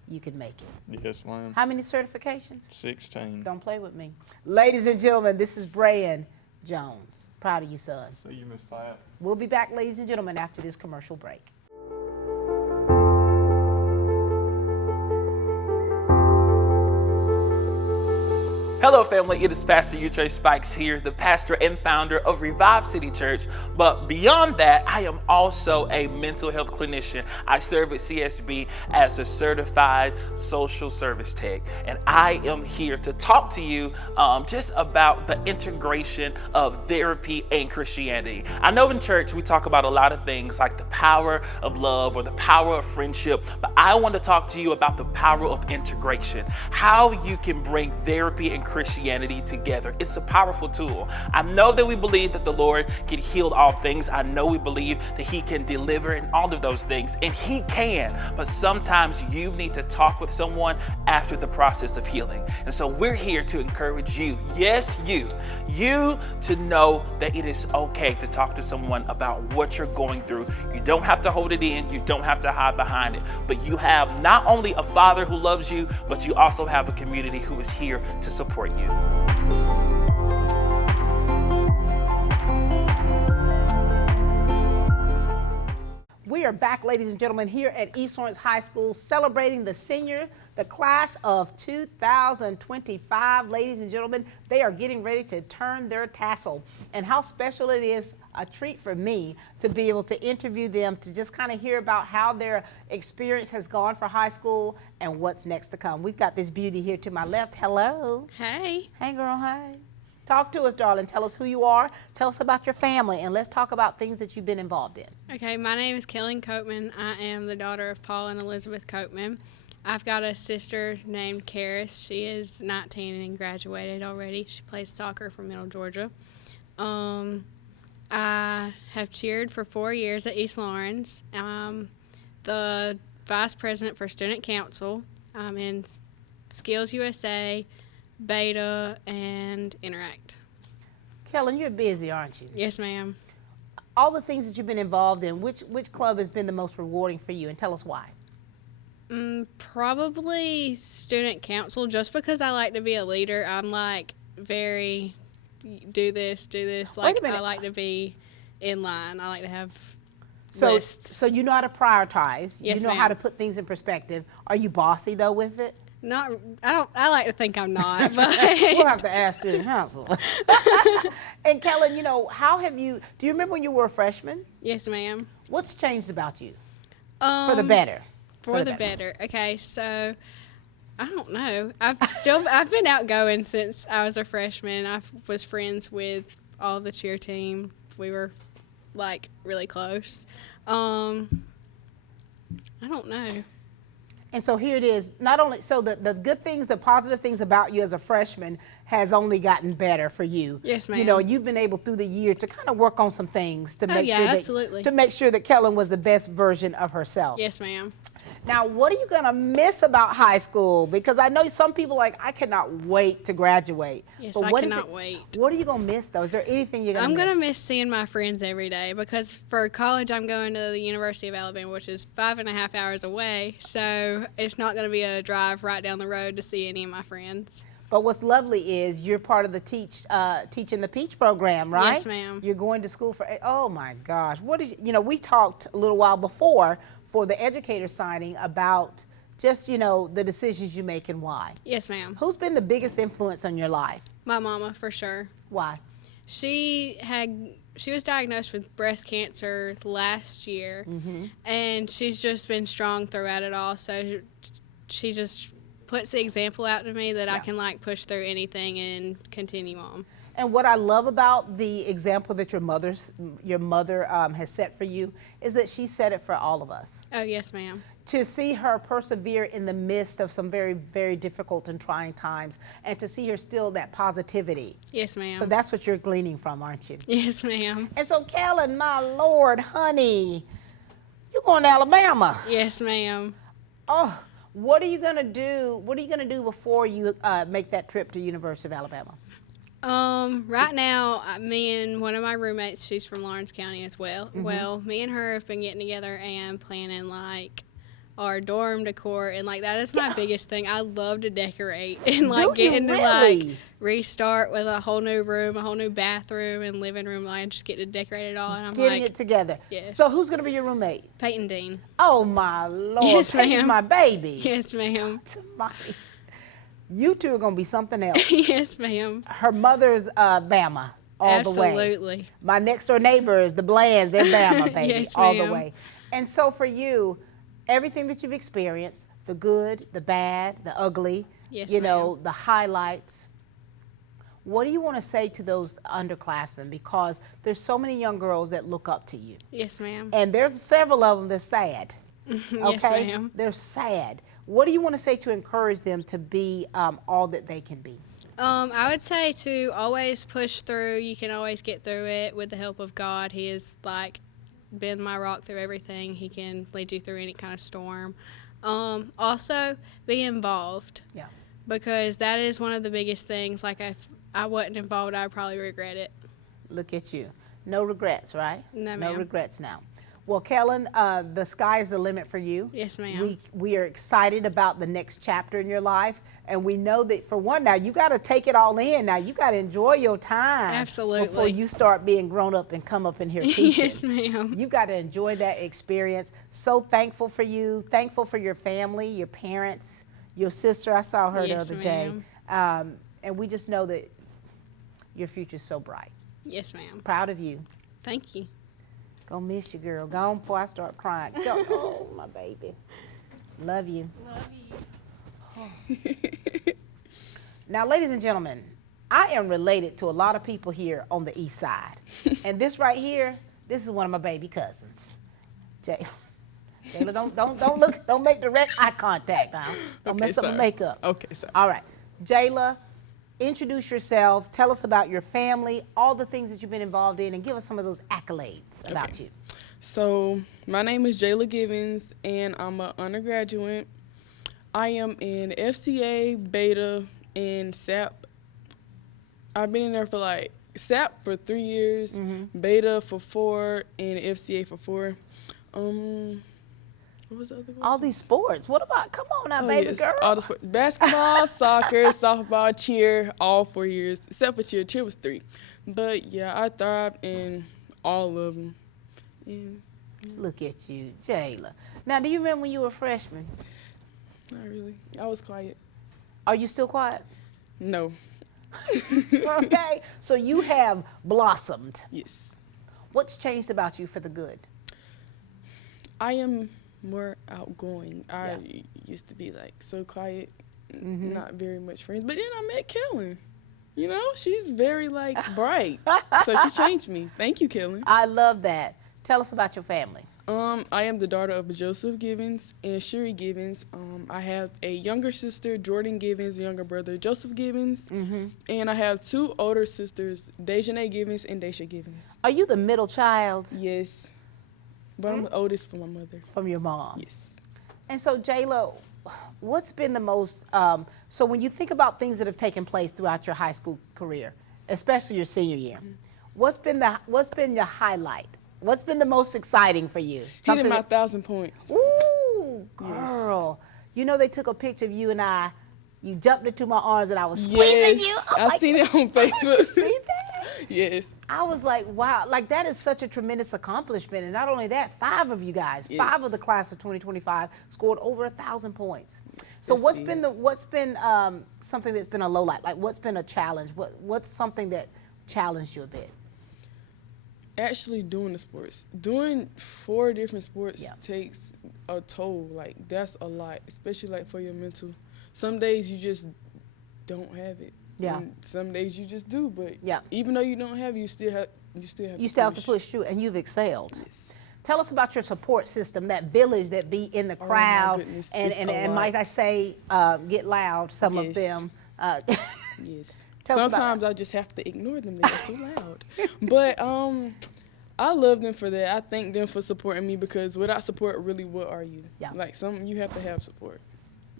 you can make it. Yes, ma'am. How many certifications? 16. Don't play with me. Ladies and gentlemen, this is Brian Jones. Proud of you, son. See you, Miss Pat. We'll be back, ladies and gentlemen, after this commercial break. Hello family, it is Pastor Utre Spikes here, the pastor and founder of Revive City Church. But beyond that, I am also a mental health clinician. I serve at CSB as a certified social service tech. And I am here to talk to you just about the integration of therapy and Christianity. I know in church we talk about a lot of things like the power of love or the power of friendship, but I want to talk to you about the power of integration. How you can bring therapy and Christianity together. It's a powerful tool. I know that we believe that the Lord can heal all things. I know we believe that he can deliver and all of those things, and he can, but sometimes you need to talk with someone after the process of healing. And so we're here to encourage you, yes, you to know that it is okay to talk to someone about what you're going through. You don't have to hold it in, you don't have to hide behind it, but you have not only a Father who loves you, but you also have a community who is here to support you. We are back, ladies and gentlemen, here at East Lawrence High School celebrating the class of 2025. Ladies and gentlemen, they are getting ready to turn their tassel. And how special it is, a treat for me to be able to interview them, to just kind of hear about how their experience has gone for high school and what's next to come. We've got this beauty here to my left. Hello. Hey. Hey, girl, hey. Talk to us, darling. Tell us who you are. Tell us about your family, and let's talk about things that you've been involved in. Okay, my name is Kellen Copman. I am the daughter of Paul and Elizabeth Copman. I've got a sister named Karis. She is 19 and graduated already. She plays soccer for Middle Georgia. I have cheered for 4 years at East Lawrence. I'm the vice president for student council. I'm in Skills USA, Beta, and Interact. Kellen, you're busy, aren't you? Yes, ma'am. All the things that you've been involved in, which club has been the most rewarding for you, and tell us why? Probably student council, just because I like to be a leader. I'm like very do this. Like I like to be in line. I like to have lists. So you know how to prioritize. Yes, you know how to put things in perspective. Are you bossy though with it? Not. I like to think I'm not. But we'll have to ask student council. And Kellen, you know, do you remember when you were a freshman? Yes, ma'am. What's changed about you? For the better. For the better. Okay, so I don't know. I've been outgoing since I was a freshman. I was friends with all the cheer team. We were like really close. I don't know. And so here it is. Not only so the good things, the positive things about you as a freshman has only gotten better for you. Yes, ma'am. You know, you've been able through the year to kind of work on some things to make sure absolutely. To make sure that Kellen was the best version of herself. Yes, ma'am. Now, what are you going to miss about high school? Because I know some people I cannot wait to graduate. Yes, but I cannot wait. What are you going to miss, though? Is there anything you're going to miss? I'm going to miss seeing my friends every day because for college, I'm going to the University of Alabama, which is 5.5 hours away. So it's not going to be a drive right down the road to see any of my friends. But what's lovely is you're part of the Teaching the Peach program, right? Yes, ma'am. You're going to school for, oh my gosh. We talked a little while before for the educator signing about just, the decisions you make and why. Yes, ma'am. Who's been the biggest influence on your life? My mama, for sure. Why? She was diagnosed with breast cancer last year, and she's just been strong throughout it all. So she just puts the example out to me that I can push through anything and continue on. And what I love about the example that your mother has set for you is that she set it for all of us. Oh, yes, ma'am. To see her persevere in the midst of some very, very difficult and trying times, and to see her still that positivity. Yes, ma'am. So that's what you're gleaning from, aren't you? Yes, ma'am. And so, Kellen, my Lord, honey, you're going to Alabama. Yes, ma'am. Oh, what are you going to do? What are you going to do before you make that trip to University of Alabama? Right now, me and one of my roommates, she's from Lawrence County as well. Well, me and her have been getting together and planning our dorm decor, and that is my biggest thing. I love to decorate and getting to restart with a whole new room, a whole new bathroom and living room. I just get to decorate it all, and I'm getting it together. Yes. So who's going to be your roommate? Peyton Dean. Oh my Lord! Yes, ma'am. Peyton's my baby. Yes, ma'am. You two are going to be something else. Yes, ma'am. Her mother's Bama all the way. Absolutely. My next door neighbors, the Blands, they're Bama, baby, yes, all the way. And so for you, everything that you've experienced, the good, the bad, the ugly, yes, the highlights, what do you want to say to those underclassmen? Because there's so many young girls that look up to you. Yes, ma'am. And there's several of them that's sad. Yes, ma'am. They're sad. What do you want to say to encourage them to be all that they can be? I would say to always push through. You can always get through it with the help of God. He is like been my rock through everything. He can lead you through any kind of storm. Also, be involved. Yeah. Because that is one of the biggest things. Like, if I wasn't involved, I would probably regret it. Look at you. No regrets, right? No, No ma'am. regrets now. Well, Kellen, the sky is the limit for you. Yes, ma'am. We are excited about the next chapter in your life. And we know that, for one, now you got to take it all in. Now you got to enjoy your time. Absolutely. Before you start being grown up and come up in here teaching. Yes, ma'am. You got to enjoy that experience. So thankful for you. Thankful for your family, your parents, your sister. I saw her Yes, the other ma'am. day. And we just know that your future's so bright. Yes, ma'am. Proud of you. Thank you. Gonna miss you, girl. Go on before I start crying. Go. Oh, my baby. Love you. Love you. Now, ladies and gentlemen, I am related to a lot of people here on the east side. And this right here, this is one of my baby cousins. Jayla, don't make direct eye contact now. Don't mess up my makeup. Okay, sorry. All right. Jayla, introduce yourself. Tell us about your family, all the things that you've been involved in, and give us some of those accolades about you. So, my name is Jayla Givens, and I'm an undergraduate. I am in FCA, Beta, and SAP. I've been in there for like SAP for 3 years, Beta for 4, and FCA for 4. What was the other one? All these sports. What about, come on now, baby girl. All the sports. Basketball, soccer, softball, cheer, all 4 years, except for cheer. Cheer was 3. But yeah, I thrived in all of them. And, yeah. Look at you, Jayla. Now, do you remember when you were a freshman? Not really. I was quiet. Are you still quiet? No. Okay, so you have blossomed. Yes. What's changed about you for the good? I am more outgoing. I used to be like so quiet, not very much friends. But then I met Kellen. You know, she's very like bright. So she changed me. Thank you, Kellen. I love that. Tell us about your family. I am the daughter of Joseph Givens and Shuri Givens. I have a younger sister, Jordan Givens, younger brother, Joseph Givens. And I have 2 older sisters, Dejanay Givens and Daisha Givens. Are you the middle child? Yes. But I'm the oldest from my mother. From your mom? Yes. And so, Jayla, what's been the most, so when you think about things that have taken place throughout your high school career, especially your senior year, what's been your highlight? What's been the most exciting for you? Hitting my 1,000 points. Ooh, girl. Yes. You know, they took a picture of you and I. You jumped into my arms and I was squeezing you. I seen it on Facebook. Did you see that? Yes. I was like, wow, like that is such a tremendous accomplishment. And not only that, 5 of you guys, 5 of the class of 2025 scored over 1,000 points. So what's been something that's been a low light? Like what's been a challenge? What's something that challenged you a bit? Actually doing the sports. Doing 4 different sports takes a toll. Like that's a lot, especially like for your mental. Some days you just don't have it. Yeah. And some days you just do, but even though you don't have it, you still have to push through, and you've excelled. Yes. Tell us about your support system, that village that be in the crowd, and might I say, get loud, some of them. Yes. Sometimes I just have to ignore them. They're so loud. But I love them for that. I thank them for supporting me because without support, really, what are you? Yeah. Like you have to have support.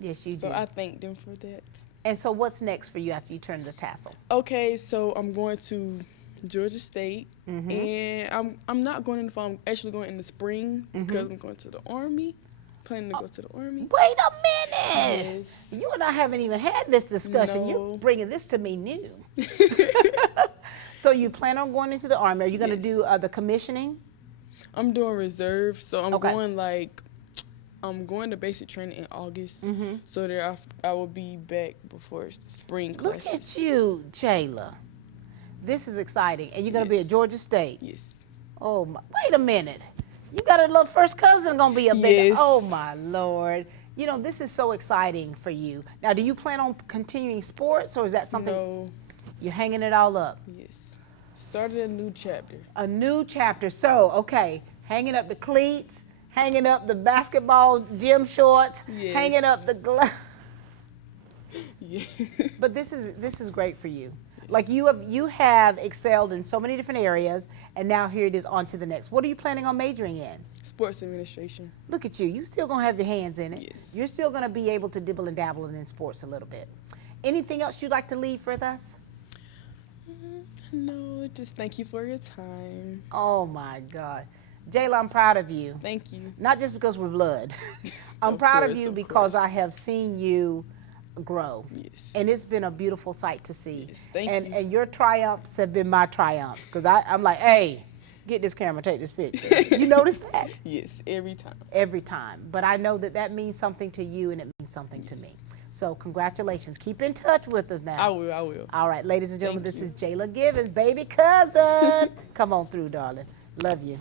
Yes, you do. So I thank them for that. And so what's next for you after you turn the tassel? Okay, so I'm going to Georgia State, and I'm not going in the fall. I'm actually going in the spring because I'm going to the Army. Planning to go to the Army. Wait a minute. Yes. You and I haven't even had this discussion. No. You're bringing this to me new. So you plan on going into the Army. Are you going to do the commissioning? I'm doing reserve, so I'm going to basic training in August, so that I will be back before spring classes. Look at you, Jayla. This is exciting. And you're going to be at Georgia State? Yes. Oh, my. Wait a minute. You got a little first cousin going to be a big, oh my Lord. You know, this is so exciting for you. Now, do you plan on continuing sports, or is that something? No. You're hanging it all up? Yes. Started a new chapter. A new chapter. So, okay, hanging up the cleats, hanging up the basketball gym shorts, hanging up the gloves. Yeah. But this is great for you. Like you have excelled in so many different areas, and now here it is on to the next. What are you planning on majoring in? Sports administration. Look at you. You still gonna have your hands in it. Yes. You're still gonna be able to dibble and dabble in sports a little bit. Anything else you'd like to leave with us? No, just thank you for your time. Oh my God. Jayla, I'm proud of you. Thank you. Not just because we're blood. I'm proud of you because I have seen you grow. Yes. And it's been a beautiful sight to see. Yes, thank you. And your triumphs have been my triumphs. Because I'm like, hey, get this camera, take this picture. You notice that? Yes, every time. Every time. But I know that means something to you and it means something to me. So congratulations. Keep in touch with us now. I will. All right, ladies and gentlemen, Thank this you. is Jayla Given, baby cousin. Come on through, darling. Love you.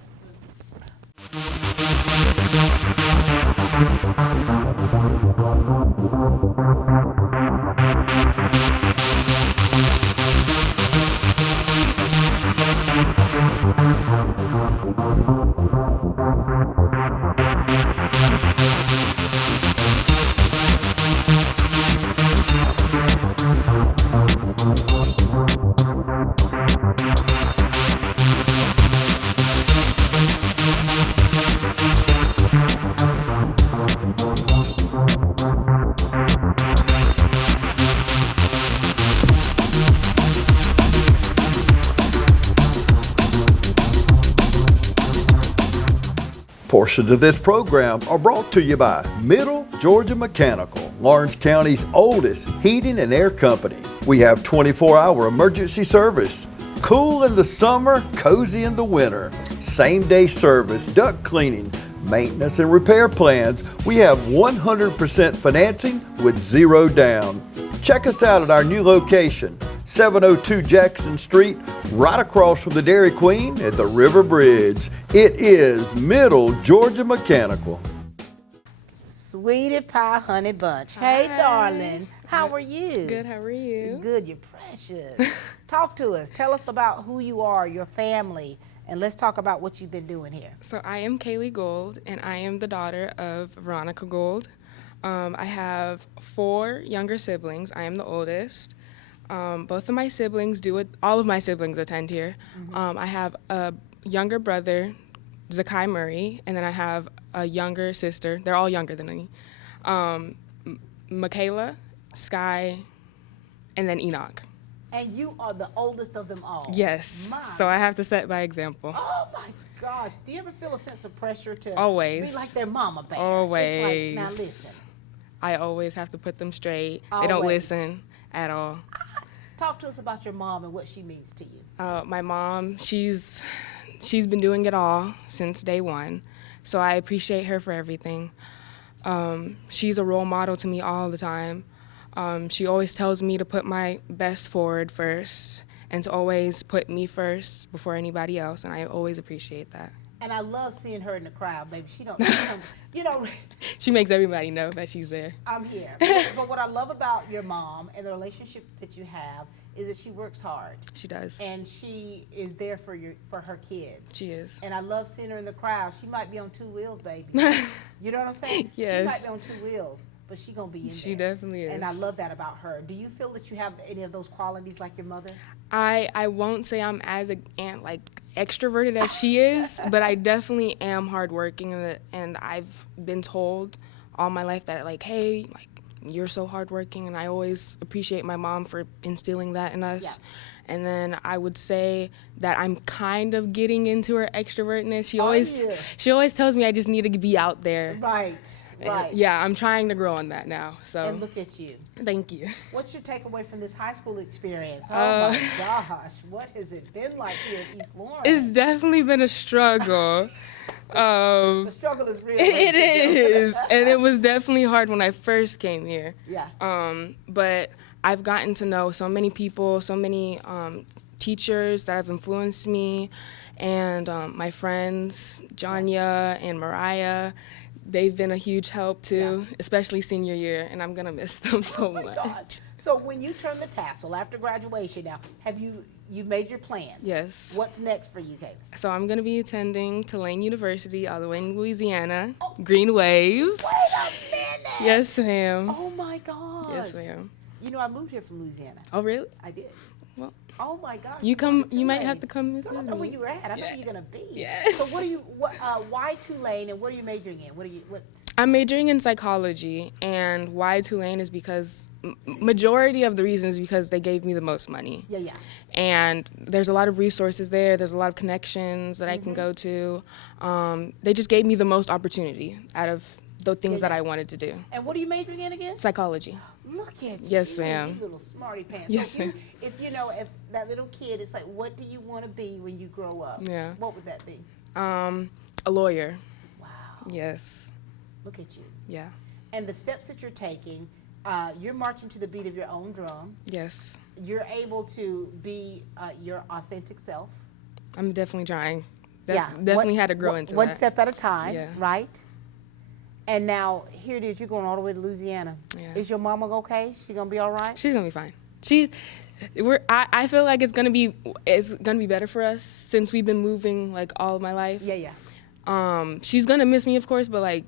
Portions of this program are brought to you by Middle Georgia Mechanical, Lawrence County's oldest heating and air company. We have 24-hour emergency service, cool in the summer, cozy in the winter, same-day service, duct cleaning, maintenance and repair plans. We have 100% financing with zero down. Check us out at our new location, 702 Jackson Street, right across from the Dairy Queen at the River Bridge. It is Middle Georgia Mechanical. Sweetie Pie Honey Bunch. Hey, darling. How are you? Good, how are you? Good, you're precious. Talk to us. Tell us about who you are, your family, and let's talk about what you've been doing here. So I am Kaylee Gold, and I am the daughter of Veronica Gold. I have 4 younger siblings. I am the oldest. Both of my siblings all of my siblings attend here. I have a younger brother, Zakai Murray, and then I have a younger sister. They're all younger than me. Michaela, Sky, and then Enoch. And you are the oldest of them all. Yes. My. So I have to set by example. Oh my gosh. Do you ever feel a sense of pressure to Always. be like their mama bear? Always. It's like, now listen. I always have to put them straight. Always. They don't listen at all. Talk to us about your mom and what she means to you. My mom, she's been doing it all since day one, so I appreciate her for everything. She's a role model to me all the time. She always tells me to put my best forward first and to always put me first before anybody else, and I always appreciate that. And I love seeing her in the crowd, baby. She don't She makes everybody know that she's there. I'm here. But what I love about your mom and the relationship that you have is that she works hard. She does. And she is there for her kids. She is. And I love seeing her in the crowd. She might be on 2 wheels, baby. You know what I'm saying? Yes. She might be on 2 wheels, but she gonna be in there. She definitely is. And I love that about her. Do you feel that you have any of those qualities like your mother? I won't say I'm as extroverted as she is, but I definitely am hardworking, and I've been told all my life that hey, you're so hardworking, and I always appreciate my mom for instilling that in us. Yeah. And then I would say that I'm kind of getting into her extrovertness. She always tells me I just need to be out there. Right. Right. Yeah, I'm trying to grow on that now. So. And look at you. Thank you. What's your takeaway from this high school experience? Oh my gosh, what has it been like here at East Lawrence? It's definitely been a struggle. The struggle is real. It is, and it was definitely hard when I first came here. Yeah. But I've gotten to know so many people, so many teachers that have influenced me, and my friends, Janya and Mariah. They've been a huge help too, especially senior year, and I'm gonna miss them so much. God. So when you turn the tassel after graduation now, have you made your plans? Yes. What's next for you, Kaylee? So I'm gonna be attending Tulane University all the way in Louisiana, Green Wave. Wait a minute. Yes, ma'am. Oh my God. Yes, ma'am. You know, I moved here from Louisiana. Oh, really? I did. Well, oh my gosh. You might have to come visit I me. know where you were at. I know where you're gonna be. Yes. So why Tulane, and what are you majoring in? What? I'm majoring in psychology, and why Tulane is because majority of the reason is because they gave me the most money. Yeah. And there's a lot of resources there. There's a lot of connections that I can go to. They just gave me the most opportunity out of the things that I wanted to do. And what are you majoring in again? Psychology. Look at you. Yes, ma'am. You little smarty pants. Yes, so ma'am. if that little kid is like, what do you want to be when you grow up? Yeah. What would that be? A lawyer. Wow. Yes. Look at you. Yeah. And the steps that you're taking, you're marching to the beat of your own drum. Yes. You're able to be your authentic self. I'm definitely trying. Yeah. Definitely had to grow into that. One step at a time, Yeah. right? And now, here it is, you're going all the way to Louisiana. Yeah. Is your mama okay? She gonna be all right? She's gonna be fine. I feel like it's gonna be better for us since we've been moving like all of my life. Yeah. She's gonna miss me, of course, but like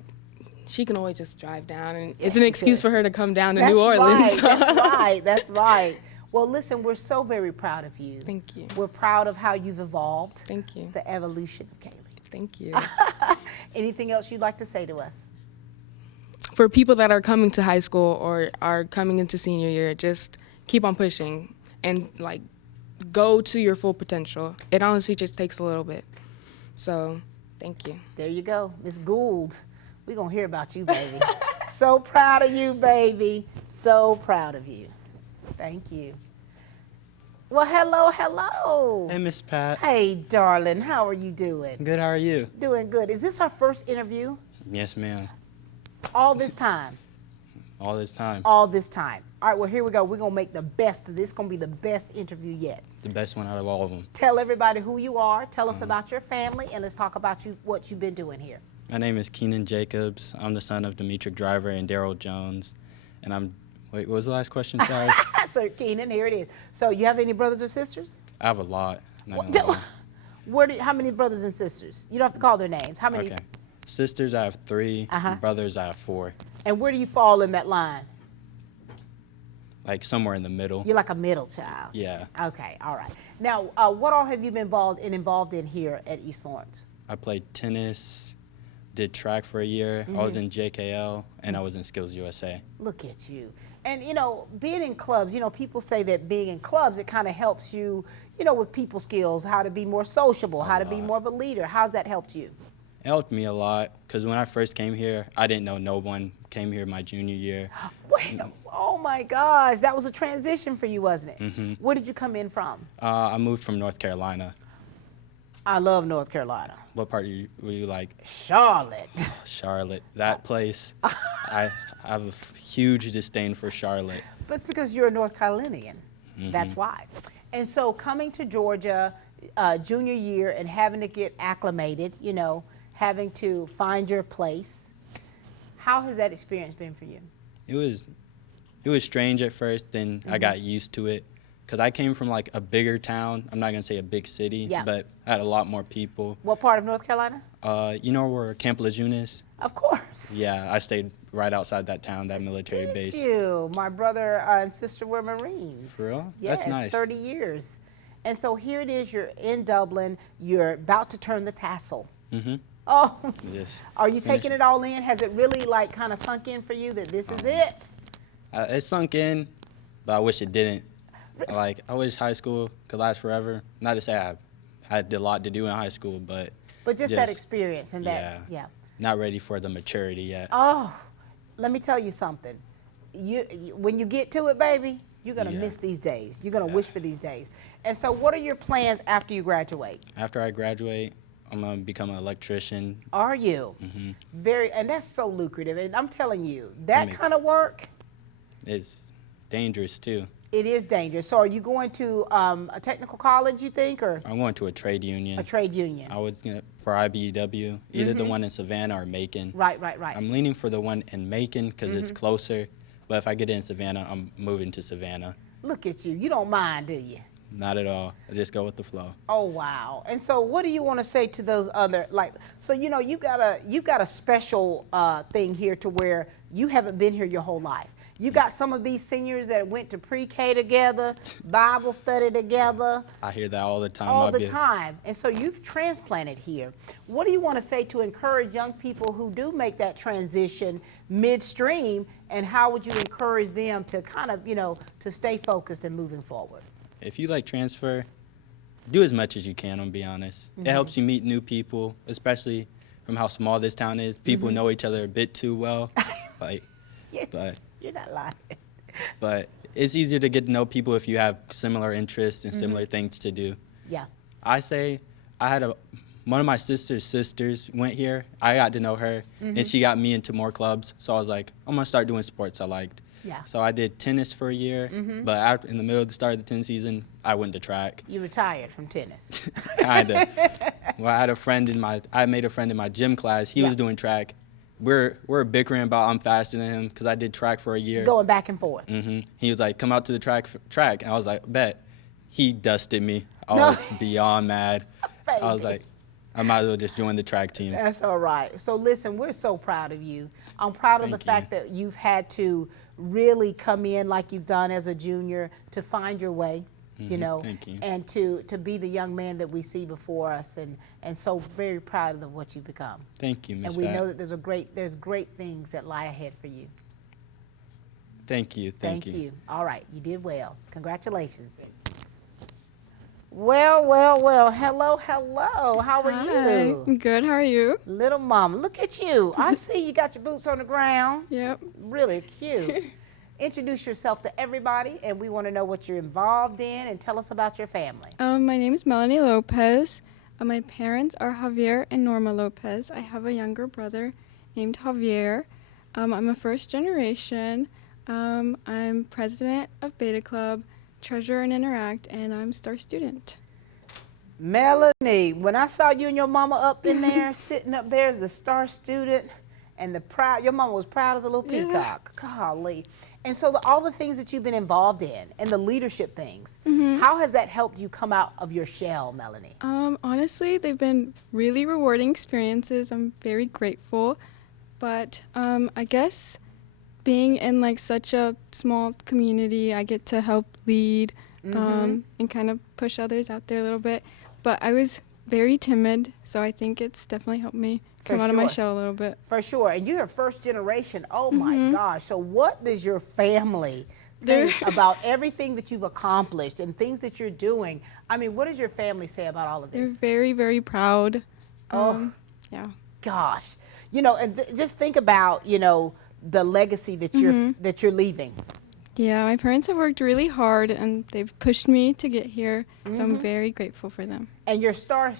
she can always just drive down, and it's an excuse for her to come down to New Orleans. Right, that's right. Well, listen, we're so very proud of you. Thank you. We're proud of how you've evolved. Thank you. The evolution of Kaylee. Thank you. Anything else you'd like to say to us? For people that are coming to high school or are coming into senior year, just keep on pushing and like go to your full potential. It honestly just takes a little bit. So, thank you. There you go, Miss Gould. We're gonna hear about you, baby. So proud of you, baby. So proud of you. Thank you. Well, hello. Hey, Miss Pat. Hey, darling, how are you doing? Good, how are you? Doing good. Is this our first interview? Yes, ma'am. All this time? All this time. All this time. All right, well, here we go. We're going to make the best of this. It's going to be the best interview yet. The best one out of all of them. Tell everybody who you are. Tell us about your family, and let's talk about what you've been doing here. My name is Kenan Jacobs. I'm the son of Demetric Driver and Daryl Jones. And wait, what was the last question? Sorry. So, Kenan, here it is. So, you have any brothers or sisters? I have a lot. Not gonna lie. How many brothers and sisters? You don't have to call their names. How many? Okay. Sisters, I have 3. Brothers, I have 4. And where do you fall in that line? Like somewhere in the middle. You're like a middle child. Yeah. Okay, all right. Now, what all have you been involved in here at East Lawrence? I played tennis, did track for a year. I was in JKL, and I was in Skills USA. Look at you. And, being in clubs, people say that being in clubs, it kind of helps you, with people skills, how to be more sociable, how to be more of a leader. How's that helped you? It helped me a lot because when I first came here, I didn't know no one. Came here my junior year. Wait, oh my gosh, that was a transition for you, wasn't it? Mm-hmm. Where did you come in from? I moved from North Carolina. I love North Carolina. What part were you like? Charlotte. Charlotte, that place. I have a huge disdain for Charlotte. But it's because you're a North Carolinian. Mm-hmm. That's why. And so coming to Georgia junior year and having to get acclimated, having to find your place, how has that experience been for you? It was strange at first, then I got used to it. Because I came from like a bigger town. I'm not going to say a big city, but I had a lot more people. What part of North Carolina? You know where Camp Lejeune is? Of course. Yeah, I stayed right outside that town, that military base. Did you? My brother and sister were Marines. For real? Yes, That's nice. 30 years. And so here it is, you're in Dublin, you're about to turn the tassel. Mm-hmm. Oh, yes. Are you taking it all in? Has it really kind of sunk in for you that this is it? It sunk in, but I wish it didn't. I wish high school could last forever. Not to say I had a lot to do in high school, but just that experience and that, yeah. Not ready for the maturity yet. Oh, let me tell you something. When you get to it, baby, you're going to miss these days. You're going to wish for these days. And so what are your plans after you graduate? After I graduate, I'm going to become an electrician. Are you? Mm-hmm. And that's so lucrative. And I'm telling you, that kind of work. It's dangerous, too. It is dangerous. So are you going to a technical college, you think? Or I'm going to a trade union. A trade union. I was for IBEW, either the one in Savannah or Macon. Right. I'm leaning for the one in Macon because it's closer. But if I get in Savannah, I'm moving to Savannah. Look at you. You don't mind, do you? Not at all. I just go with the flow. Oh, wow. And so what do you want to say to those other, so you got a special thing here to where you haven't been here your whole life. You got some of these seniors that went to pre-K together, Bible study together. I hear that all the time. All the time. And so you've transplanted here. What do you want to say to encourage young people who do make that transition midstream, and how would you encourage them to kind of, to stay focused and moving forward? If you like transfer, do as much as you can, I'm be honest. It helps you meet new people, especially from how small this town is. People know each other a bit too well. But you're not lying. But it's easier to get to know people if you have similar interests and similar things to do. Yeah. I say I had one of my sister's sisters went here. I got to know her, and she got me into more clubs. So I was like, I'm going to start doing sports I liked. Yeah. So I did tennis for a year, but in the middle of the start of the tennis season, I went to track. You retired from tennis. Kind of. Well, I made a friend in my gym class. He was doing track. We're bickering about I'm faster than him because I did track for a year. Going back and forth. He was like, come out to the track. And I was like, bet. He dusted me. I was beyond mad. I was like, I might as well just join the track team. That's all right. So listen, we're so proud of you. I'm proud of the fact that you've had to really come in like you've done as a junior to find your way, Thank you. and to be the young man that we see before us, and so very proud of what you've become. Thank you, Ms. And we Pat. know that there's great things that lie ahead for you. Thank you. Thank you. All right, you did well. Congratulations. Well. Hello. How are you? Good. How are you? Little mama, look at you. I see you got your boots on the ground. Yep. Really cute. Introduce yourself to everybody, and we want to know what you're involved in, and tell us about your family. My name is Melanie Lopez. My parents are Javier and Norma Lopez. I have a younger brother named Javier. I'm a first generation. I'm president of Beta Club, treasurer and Interact, and I'm star student. Melanie, when I saw you and your mama up in there, sitting up there as the star student, and your mama was proud as a little peacock. Golly. And so all the things that you've been involved in and the leadership things, how has that helped you come out of your shell, Melanie? Honestly, they've been really rewarding experiences. I'm very grateful. But I guess being in like such a small community, I get to help lead and kind of push others out there a little bit. But I was very timid, so I think it's definitely helped me come out of my shell a little bit. For sure. And you're a first generation. Oh my gosh. So what does your family think about everything that you've accomplished and things that you're doing? I mean, what does your family say about all of this? They're very, very proud. Yeah. Gosh. And just think about, the legacy that you're leaving. Yeah, my parents have worked really hard, and they've pushed me to get here, so I'm very grateful for them. And your star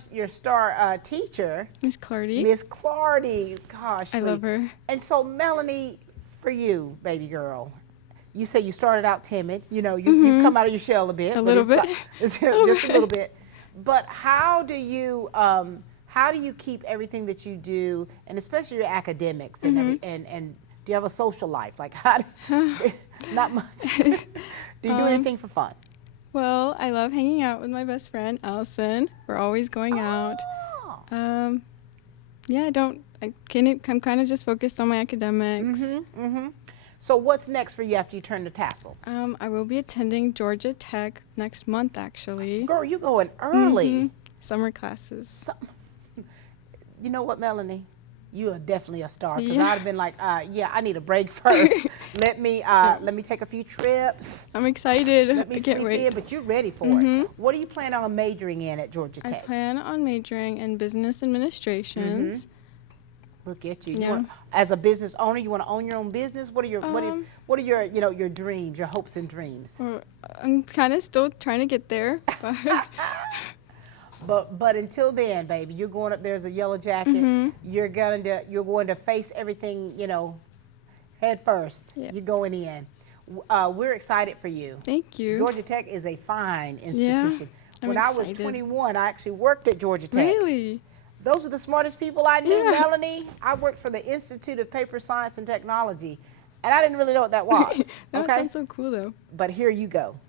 teacher, Miss Clardy. Miss Clardy, gosh, I love her. And so, Melanie, for you, baby girl, you say you started out timid. You've come out of your shell a bit. A little bit. Just a little bit. But how do you keep everything that you do, and especially your academics, and do you have a social life? Like, not much. Do you do anything for fun? Well, I love hanging out with my best friend, Allison. We're always going out. Yeah, I'm kind of just focused on my academics. So what's next for you after you turn the tassel? I will be attending Georgia Tech next month, actually. Girl, you going early. Summer classes. You know what, Melanie? You are definitely a star, because I'd have been like, I need a break first. Let me take a few trips. I'm excited. Let me I can't sleep wait. in, but you're ready for it. What do you plan on majoring in at Georgia Tech? I plan on majoring in business administrations. Look at you. Yeah. As a business owner, you want to own your own business? What are your your dreams, your hopes and dreams? I'm kind of still trying to get there. But until then, baby, you're going up there as a yellow jacket. You're going to face everything, head first. Yeah. You're going in. We're excited for you. Thank you. Georgia Tech is a fine institution. Yeah, when I was 21, I actually worked at Georgia Tech. Really? Those are the smartest people I knew, Melanie. I worked for the Institute of Paper Science and Technology, and I didn't really know what that was. That sounds so cool, though. But here you go.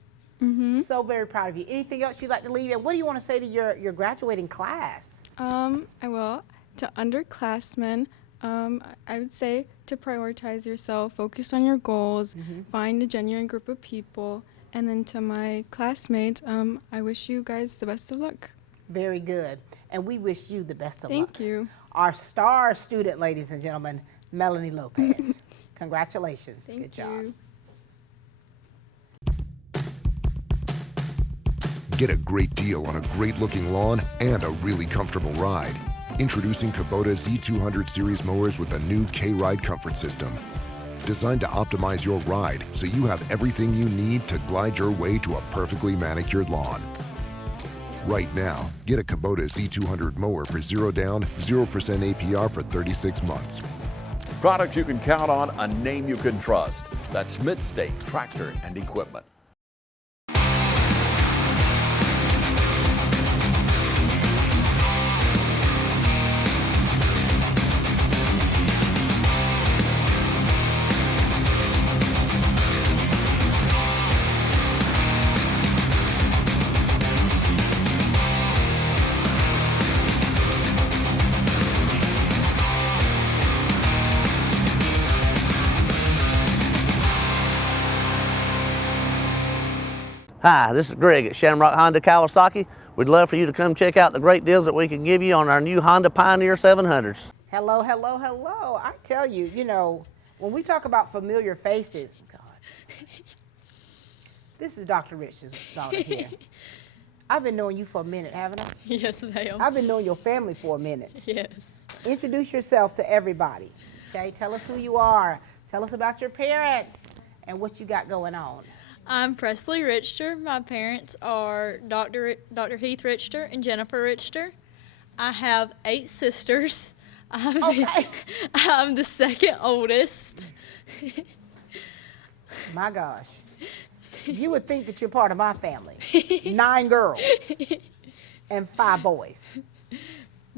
So very proud of you. Anything else you'd like to leave? And what do you want to say to your graduating class? I will. To underclassmen, I would say to prioritize yourself, focus on your goals, find a genuine group of people, and then to my classmates, I wish you guys the best of luck. Very good. And we wish you the best of luck. Thank you. Our star student, ladies and gentlemen, Melanie Lopez. Congratulations. Good job. Get a great deal on a great-looking lawn and a really comfortable ride. Introducing Kubota Z200 Series mowers with a new K-Ride comfort system. Designed to optimize your ride so you have everything you need to glide your way to a perfectly manicured lawn. Right now, get a Kubota Z200 mower for 0 down, 0% APR for 36 months. Products you can count on, a name you can trust. That's Mid-State Tractor and Equipment. Hi, this is Greg at Shamrock Honda Kawasaki. We'd love for you to come check out the great deals that we can give you on our new Honda Pioneer 700s. Hello, hello, hello. I tell you, you know, when we talk about familiar faces, God, this is Dr. Rich's daughter here. I've been knowing you for a minute, haven't I? Yes, ma'am. I've been knowing your family for a minute. Yes. Introduce yourself to everybody, okay? Tell us who you are. Tell us about your parents and what you got going on. I'm Presley Richter. My parents are Dr. Heath Richter and Jennifer Richter. I have 8 sisters. I'm the second oldest. My gosh. You would think that you're part of my family. 9 girls and 5 boys.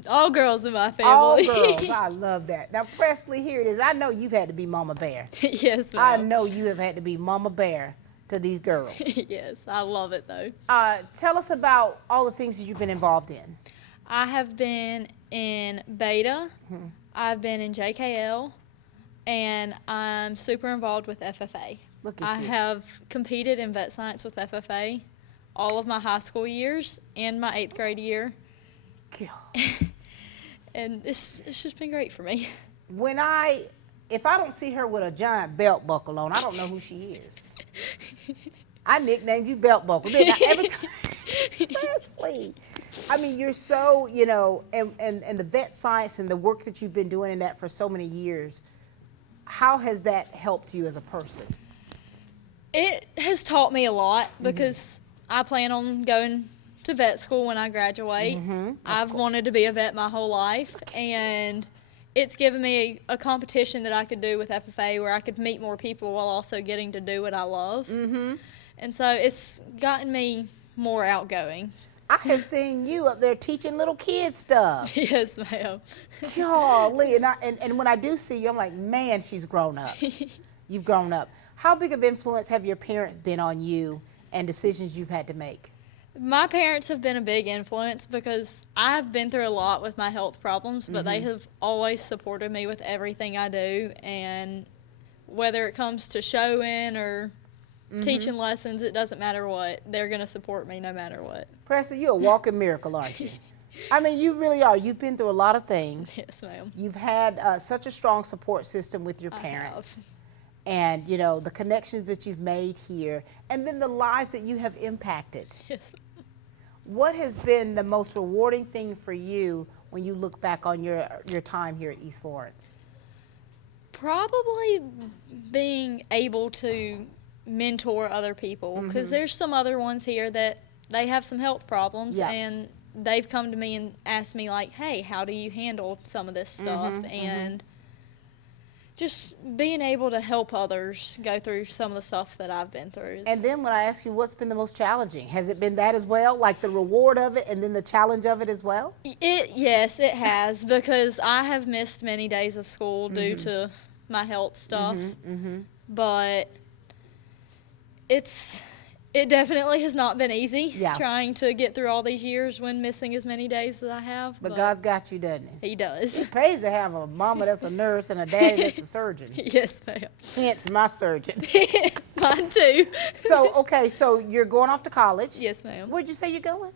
All girls in my family. All girls. I love that. Now, Presley, here it is. I know you've had to be Mama Bear. Yes, ma'am. I know you have had to be Mama Bear to these girls. Yes, I love it though. Tell us about all the things that you've been involved in. I have been in Beta, I've been in JKL, and I'm super involved with FFA. Look at I you. have competed in vet science with FFA all of my high school years and my 8th grade year. And it's just been great for me. If I don't see her with a giant belt buckle on, I don't know who she is. I nicknamed you Belt Buckle, didn't I? Every time. Presley. I mean, you're so, you know, and the vet science and the work that you've been doing in that for so many years, how has that helped you as a person? It has taught me a lot because I plan on going to vet school when I graduate. I've wanted to be a vet my whole life, and it's given me a competition that I could do with FFA where I could meet more people while also getting to do what I love. And so it's gotten me more outgoing. I have seen you up there teaching little kids stuff. Yes, ma'am. Golly, and when I do see you, I'm like, man, she's grown up. You've grown up. How big of influence have your parents been on you and decisions you've had to make? My parents have been a big influence because I've been through a lot with my health problems, but they have always supported me with everything I do. And whether it comes to showing or teaching lessons, it doesn't matter what. They're going to support me no matter what. Presley, you're a walking miracle, aren't you? I mean, you really are. You've been through a lot of things. Yes, ma'am. You've had such a strong support system with your parents. And, you know, the connections that you've made here, and then the lives that you have impacted. Yes. What has been the most rewarding thing for you when you look back on your time here at East Lawrence? Probably being able to mentor other people, because there's some other ones here that they have some health problems, and they've come to me and asked me, like, hey, how do you handle some of this stuff? And just being able to help others go through some of the stuff that I've been through. And then when I ask you what's been the most challenging, has it been that as well, like the reward of it and then the challenge of it as well? Yes, it has, because I have missed many days of school due to my health stuff. But it's It definitely has not been easy Yeah. trying to get through all these years when missing as many days as I have. But God's got you, doesn't he? He does. It pays to have a mama that's a nurse and a daddy that's a surgeon. Yes, ma'am. Hence my surgeon. Mine too. So you're going off to college. Yes, ma'am. Where'd you say you're going?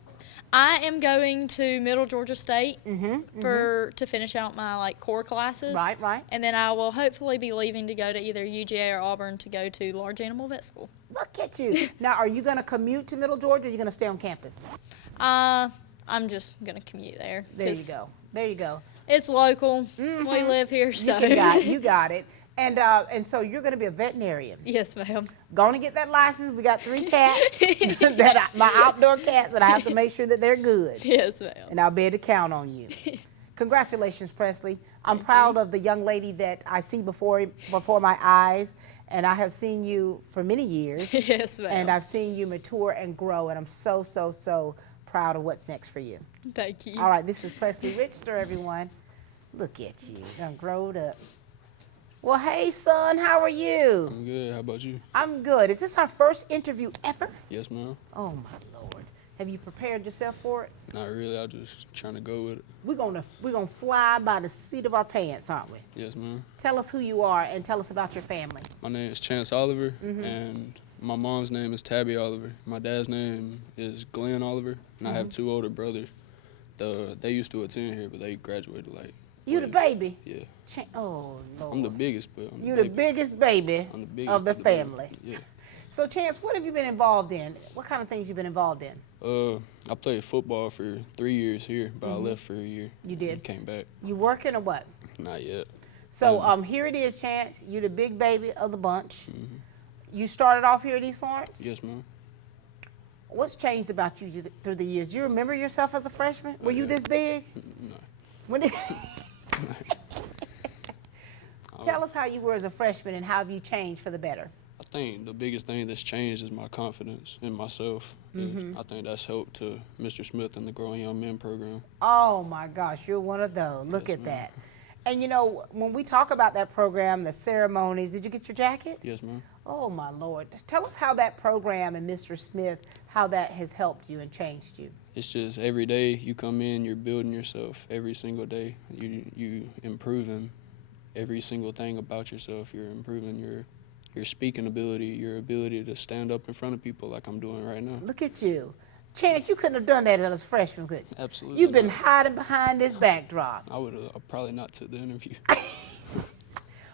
I am going to Middle Georgia State to finish out my core classes. Right. And then I will hopefully be leaving to go to either UGA or Auburn to go to Large Animal Vet School. Look at you. Now, are you going to commute to Middle Georgia or are you going to stay on campus? I'm just going to commute there. There you go. It's local. We live here, so. You got it. And so you're going to be a veterinarian. Yes, ma'am. Going to get that license. We got 3 cats, my outdoor cats, that I have to make sure that they're good. Yes, ma'am. And I'll be able to count on you. Congratulations, Presley. I'm proud of the young lady that I see before my eyes, and I have seen you for many years. Yes, ma'am. And I've seen you mature and grow, and I'm so, so, so proud of what's next for you. Thank you. All right, this is Presley Richter, everyone. Look at you, done growed up. Well, hey, son, how are you? I'm good. How about you? I'm good. Is this our first interview ever? Yes, ma'am. Oh, my Lord. Have you prepared yourself for it? Not really. I'm just trying to go with it. We're gonna fly by the seat of our pants, aren't we? Yes, ma'am. Tell us who you are and tell us about your family. My name is Chance Oliver, and my mom's name is Tabby Oliver. My dad's name is Glenn Oliver, and I have 2 older brothers. They used to attend here, but they graduated You the baby? Yeah. Oh, Lord. I'm the biggest, but I'm You the biggest baby I'm the biggest of the family. Yeah. So, Chance, what have you been involved in? What kind of things you been involved in? I played football for 3 years here, but I left for a year. You did? And came back. You working or what? Not yet. So, here it is, Chance. You the big baby of the bunch. You started off here at East Lawrence? Yes, ma'am. What's changed about you through the years? Do you remember yourself as a freshman? Were you this big? No. When did Tell us how you were as a freshman and how have you changed for the better? I think the biggest thing that's changed is my confidence in myself. I think that's helped to Mr. Smith and the Growing Young Men program. Oh my gosh, you're one of those. Look at that. And you know, when we talk about that program, the ceremonies, did you get your jacket? Yes, ma'am. Oh my Lord. Tell us how that program and Mr. Smith, how that has helped you and changed you. It's just every day you come in, you're building yourself every single day. You improving every single thing about yourself. You're improving your speaking ability, your ability to stand up in front of people like I'm doing right now. Look at you. Chance, you couldn't have done that as a freshman, could you? Absolutely. You've been hiding behind this backdrop. I would have probably not took the interview.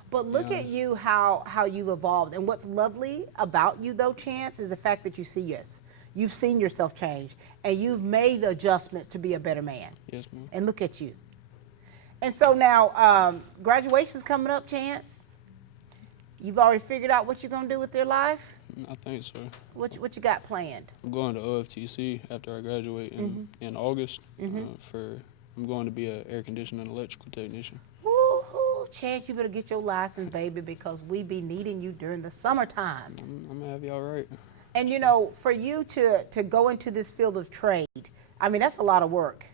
But look at you, how you've evolved. And what's lovely about you, though, Chance, is the fact that you see us. You've seen yourself change, and you've made the adjustments to be a better man. Yes, ma'am. And look at you. And so now, graduation's coming up, Chance. You've already figured out what you're going to do with your life? I think so. What you got planned? I'm going to OFTC after I graduate in August. I'm going to be an air conditioning and electrical technician. Woo-hoo. Chance, you better get your license, baby, because we be needing you during the summer times. I'm going to have you all right. And you know, for you to go into this field of trade, I mean, that's a lot of work.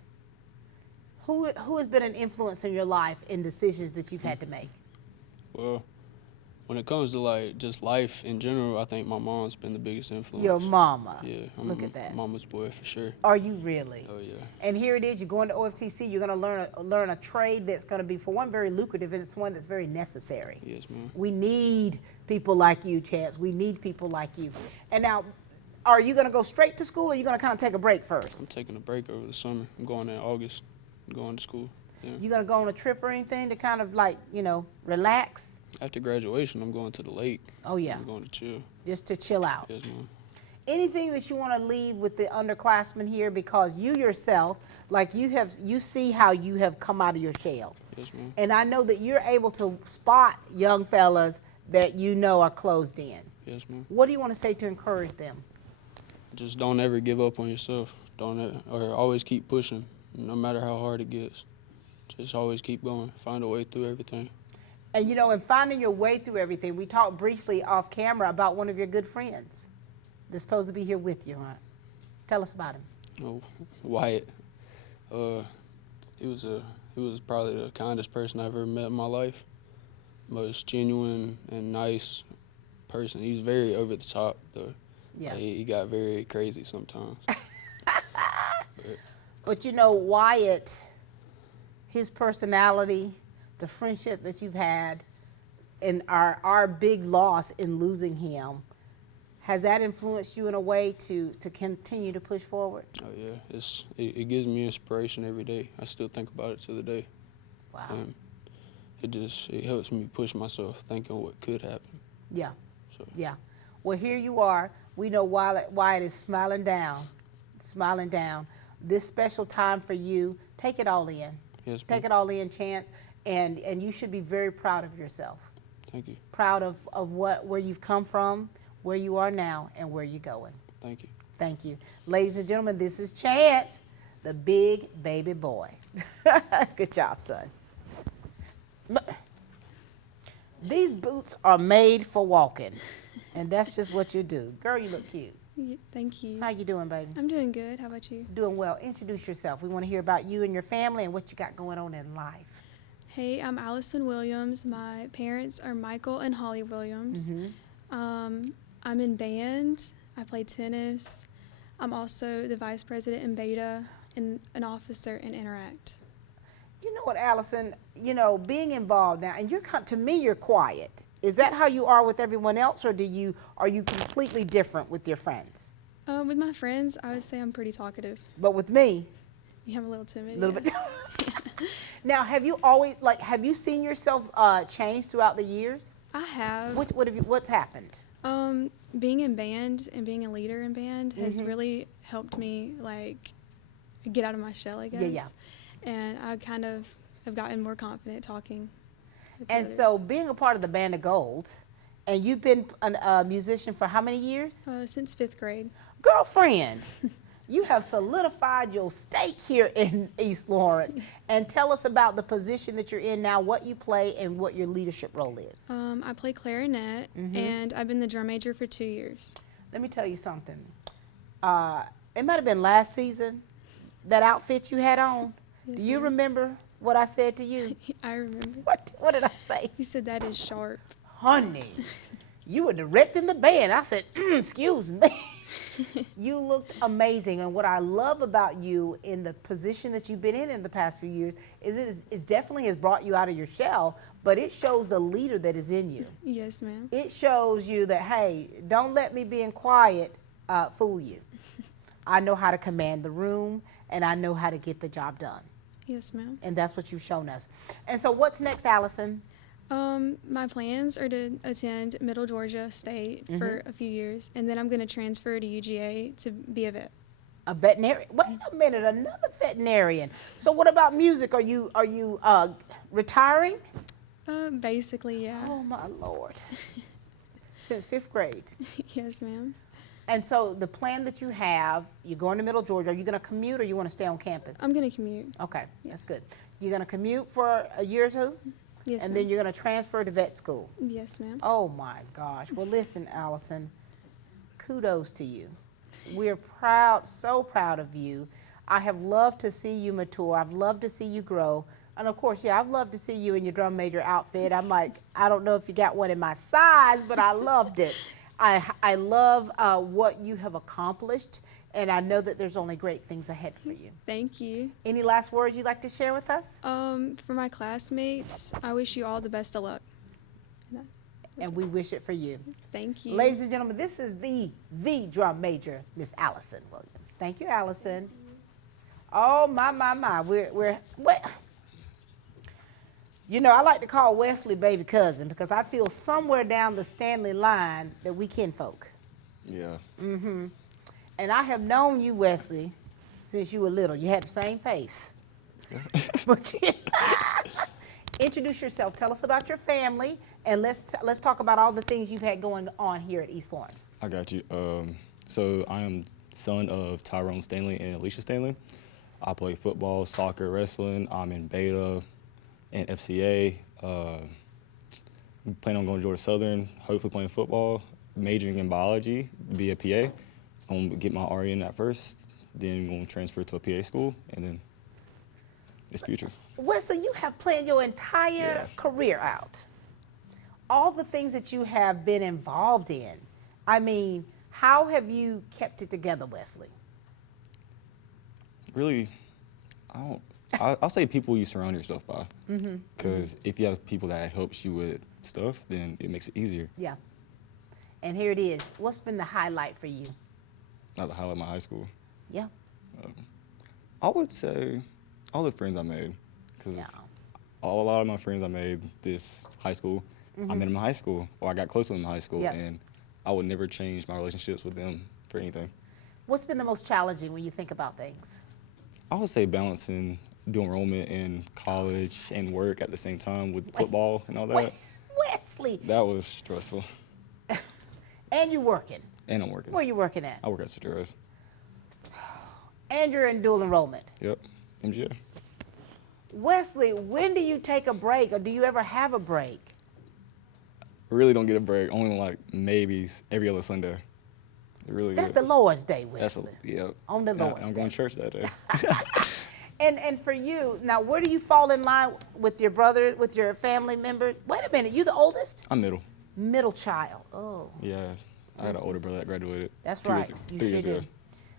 Who has been an influence in your life in decisions that you've had to make? Well, when it comes to just life in general, I think my mom's been the biggest influence. Your mama. Yeah. Look at that. Mama's boy for sure. Are you really? Oh yeah. And here it is. You're going to OFTC. You're going to learn a trade that's going to be, for one, very lucrative, and it's one that's very necessary. Yes, ma'am. We need people like you, Chance. We need people like you. And now, are you going to go straight to school, or are you going to kind of take a break first? I'm taking a break over the summer. I'm going in August. I'm going to school. Yeah. You going to go on a trip or anything to kind of relax? After graduation, I'm going to the lake. Oh, yeah. I'm going to chill. Just to chill out. Yes, ma'am. Anything that you want to leave with the underclassmen here, because you yourself, you see how you have come out of your shell. Yes, ma'am. And I know that you're able to spot young fellas that you know are closed in. Yes, ma'am. What do you want to say to encourage them? Just don't ever give up on yourself. Always keep pushing, no matter how hard it gets. Just always keep going. Find a way through everything. And in finding your way through everything, we talked briefly off camera about one of your good friends that's supposed to be here with you, huh? Tell us about him. Oh, Wyatt. He was probably the kindest person I've ever met in my life. Most genuine and nice person. He's very over the top, though. Yeah. Like, he got very crazy sometimes. But you know, Wyatt, his personality, the friendship that you've had, and our big loss in losing him, has that influenced you in a way to continue to push forward? Oh yeah, it gives me inspiration every day. I still think about it to the day. Wow. And it helps me push myself, thinking what could happen. Yeah. So. Yeah. Well, here you are. We know Wyatt is smiling down. This special time for you, take it all in. Yes, take it all in, Chance, and you should be very proud of yourself. Thank you. Proud of where you've come from, where you are now, and where you're going. Thank you. Thank you. Ladies and gentlemen, this is Chance, the big baby boy. Good job, son. These boots are made for walking, and that's just what you do. Girl, you look cute. Yeah, thank you. How you doing, baby? I'm doing good. How about you? Doing well. Introduce yourself. We want to hear about you and your family and what you got going on in life. Hey, I'm Allison Williams. My parents are Michael and Holly Williams. I'm in band. I play tennis. I'm also the vice president in Beta and an officer in Interact. You know what, Allison? You know, being involved now, and to me, you're quiet. Is that how you are with everyone else, or are you completely different with your friends? With my friends, I would say I'm pretty talkative. But with me? Yeah, I'm a little timid. A little bit. Now, have you seen yourself change throughout the years? I have. What's happened? Being in band and being a leader in band has really helped me, like, get out of my shell, I guess. Yeah. And I kind of have gotten more confident talking. And so being a part of the Band of Gold, and you've been a musician for how many years? Since 5th grade. Girlfriend, you have solidified your stake here in East Lawrence. And tell us about the position that you're in now, what you play, and what your leadership role is. I play clarinet, and I've been the drum major for 2 years. Let me tell you something. It might have been last season, that outfit you had on. Yes, Do you remember what I said to you? I remember. What did I say? You said that is sharp. Honey, you were directing the band. I said, excuse me. You looked amazing. And what I love about you in the position that you've been in the past few years is it definitely has brought you out of your shell, but it shows the leader that is in you. Yes, ma'am. It shows you that, hey, don't let me being quiet fool you. I know how to command the room, and I know how to get the job done. Yes, ma'am. And that's what you've shown us. And so what's next, Allison? My plans are to attend Middle Georgia State for a few years, and then I'm going to transfer to UGA to be a vet. A veterinarian? Wait a minute, another veterinarian. So what about music? Are you retiring? Basically, yeah. Oh my Lord. Since 5th grade. Yes, ma'am. And so the plan that you have, you're going to Middle Georgia. Are you going to commute or you want to stay on campus? I'm going to commute. Okay, that's good. You're going to commute for a year or two? Yes, and ma'am. then you're going to transfer to vet school? Yes, ma'am. Oh my gosh. Well, listen, Allison, kudos to you. We're proud, so proud of you. I have loved to see you mature. I've loved to see you grow. And of course, yeah, I've loved to see you in your drum major outfit. I'm like, I don't know if you got one in my size, but I loved it. I love what you have accomplished, and I know that there's only great things ahead for you. Thank you. Any last words you'd like to share with us? For my classmates, I wish you all the best of luck. And we wish it for you. Thank you. Ladies and gentlemen, this is the drum major, Miss Allison Williams. Thank you, Allison. Oh, my. We're you know, I like to call Wesley baby cousin because I feel somewhere down the Stanley line that we kinfolk. Yeah. And I have known you, Wesley, since you were little. You had the same face. But introduce yourself. Tell us about your family, and let's talk about all the things you've had going on here at East Lawrence. I got you. So I am son of Tyrone Stanley and Alicia Stanley. I play football, soccer, wrestling. I'm in Beta and FCA. Planning on going to Georgia Southern, hopefully playing football, majoring in biology, be a PA. I'm going to get my RE in that first, then going to transfer to a PA school, and then it's future. Wesley, you have planned your entire career out. All the things that you have been involved in. I mean, How have you kept it together, Wesley? Really, I'll say people you surround yourself by. Because if you have people that helps you with stuff, then it makes it easier. Yeah. And here it is. What's been the highlight for you? Not the highlight of my high school. Yeah. I would say all the friends I made. Because a lot of my friends I made this high school, I met them in high school, or I got close to them in high school, and I would never change my relationships with them for anything. What's been the most challenging when you think about things? I would say balancing dual enrollment in college and work at the same time with football and all that. Wesley. That was stressful. And you're working. And I'm working. Where are you working at? I work at Cedros. And you're in dual enrollment. Yep, MGA. Wesley, when do you take a break, or do you ever have a break? We really don't get a break, only like maybe every other Sunday. That's the Lord's Day, Wesley. Yeah. On the Lord's I'm going to church that day. And for you, now where do you fall in line with your brother, with your family members? Wait a minute, you the oldest? I'm middle. Middle child, oh. Yeah, I had an older brother that graduated. That's 2 right, years ago, you 3 years sure ago. did.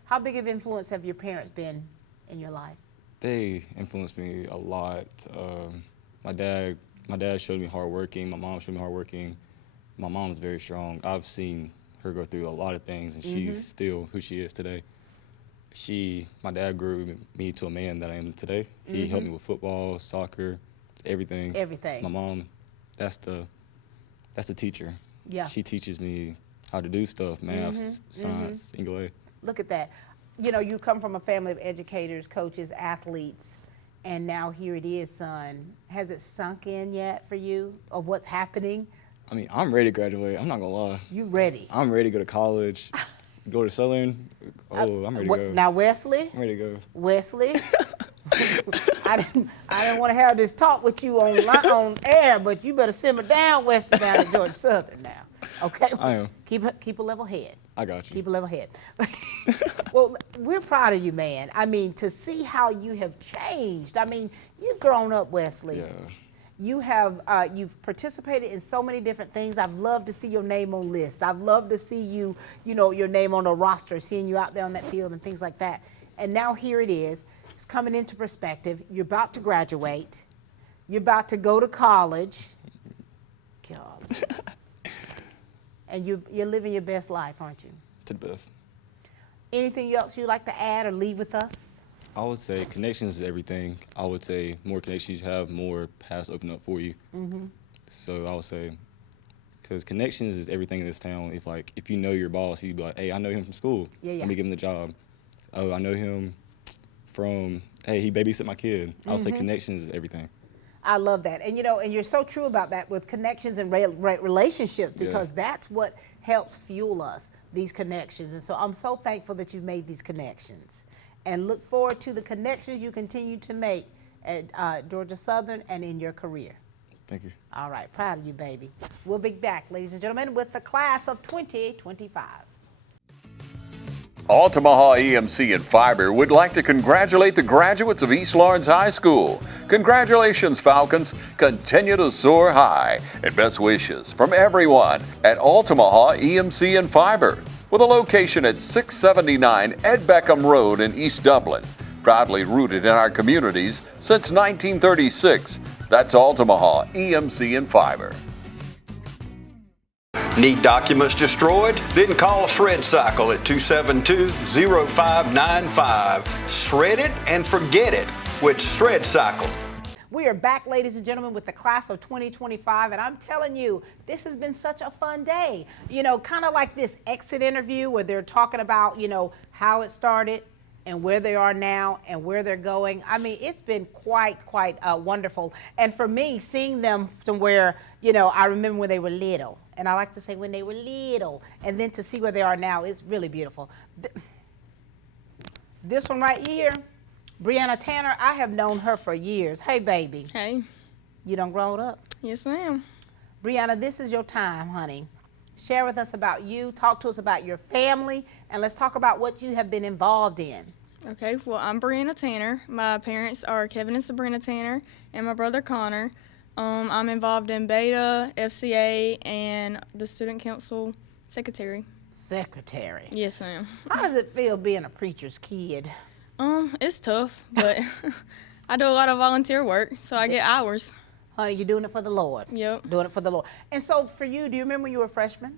How big of influence have your parents been in your life? They influenced me a lot. My dad showed me hardworking. My mom showed me hardworking. My mom's very strong. I've seen her go through a lot of things, and she's still who she is today. My dad grew me to a man that I am today. He helped me with football, soccer, everything. Everything. My mom, that's the teacher. Yeah. She teaches me how to do stuff, math, science, English. Look at that. You know, you come from a family of educators, coaches, athletes, and now here it is, son. Has it sunk in yet for you of what's happening? I mean, I'm ready to graduate. I'm not going to lie. You ready? I'm ready to go to college, go to Southern. Oh, I'm ready to go. Now, Wesley? I'm ready to go. Wesley? I didn't want to have this talk with you on air, but you better simmer down, Wesley, down at Georgia Southern now. Okay? I am. Keep a level head. I got you. Keep a level head. Well, we're proud of you, man. I mean, to see how you have changed. I mean, you've grown up, Wesley. Yeah. You have, you've participated in so many different things. I've loved to see your name on lists. I've loved to see you, your name on a roster, seeing you out there on that field and things like that. And now here it is. It's coming into perspective. You're about to graduate. You're about to go to college. God. And you're living your best life, aren't you? To the best. Anything else you'd like to add or leave with us? I would say connections is everything. I would say more connections you have, more paths open up for you. So I would say, because connections is everything in this town. If you know your boss, you'd be like, hey, I know him from school. Let me give him the job. Oh, I know him from, hey, he babysit my kid. I would say connections is everything. I love that. And and you're so true about that with connections and relationships, because that's what helps fuel us, these connections. And so I'm so thankful that you've made these connections, and look forward to the connections you continue to make at Georgia Southern and in your career. Thank you. All right, proud of you, baby. We'll be back, ladies and gentlemen, with the class of 2025. Altamaha EMC and Fiber would like to congratulate the graduates of East Lawrence High School. Congratulations, Falcons. Continue to soar high. And best wishes from everyone at Altamaha EMC and Fiber, with a location at 679 Ed Beckham Road in East Dublin. Proudly rooted in our communities since 1936. That's Altamaha EMC and Fiber. Need documents destroyed? Then call Shred Cycle at 272-0595. Shred it and forget it with Shred Cycle. We are back, ladies and gentlemen, with the class of 2025, and I'm telling you, this has been such a fun day. Kind of like this exit interview where they're talking about, how it started and where they are now and where they're going. I mean, it's been quite wonderful. And for me, seeing them from where, I remember when they were little. And I like to say when they were little, and then to see where they are now, it's really beautiful. This one right here, Brianna Tanner, I have known her for years. Hey, baby. Hey. You done grown up? Yes, ma'am. Brianna, this is your time, honey. Share with us about you, talk to us about your family, and let's talk about what you have been involved in. Okay, well, I'm Brianna Tanner. My parents are Kevin and Sabrina Tanner, and my brother Connor. I'm involved in Beta, FCA, and the Student Council Secretary. secretary. Yes, ma'am. How does it feel being a preacher's kid? It's tough, but I do a lot of volunteer work, so I get hours. Honey, you're doing it for the Lord. Yep. Doing it for the Lord. And so for you, do you remember when you were a freshman?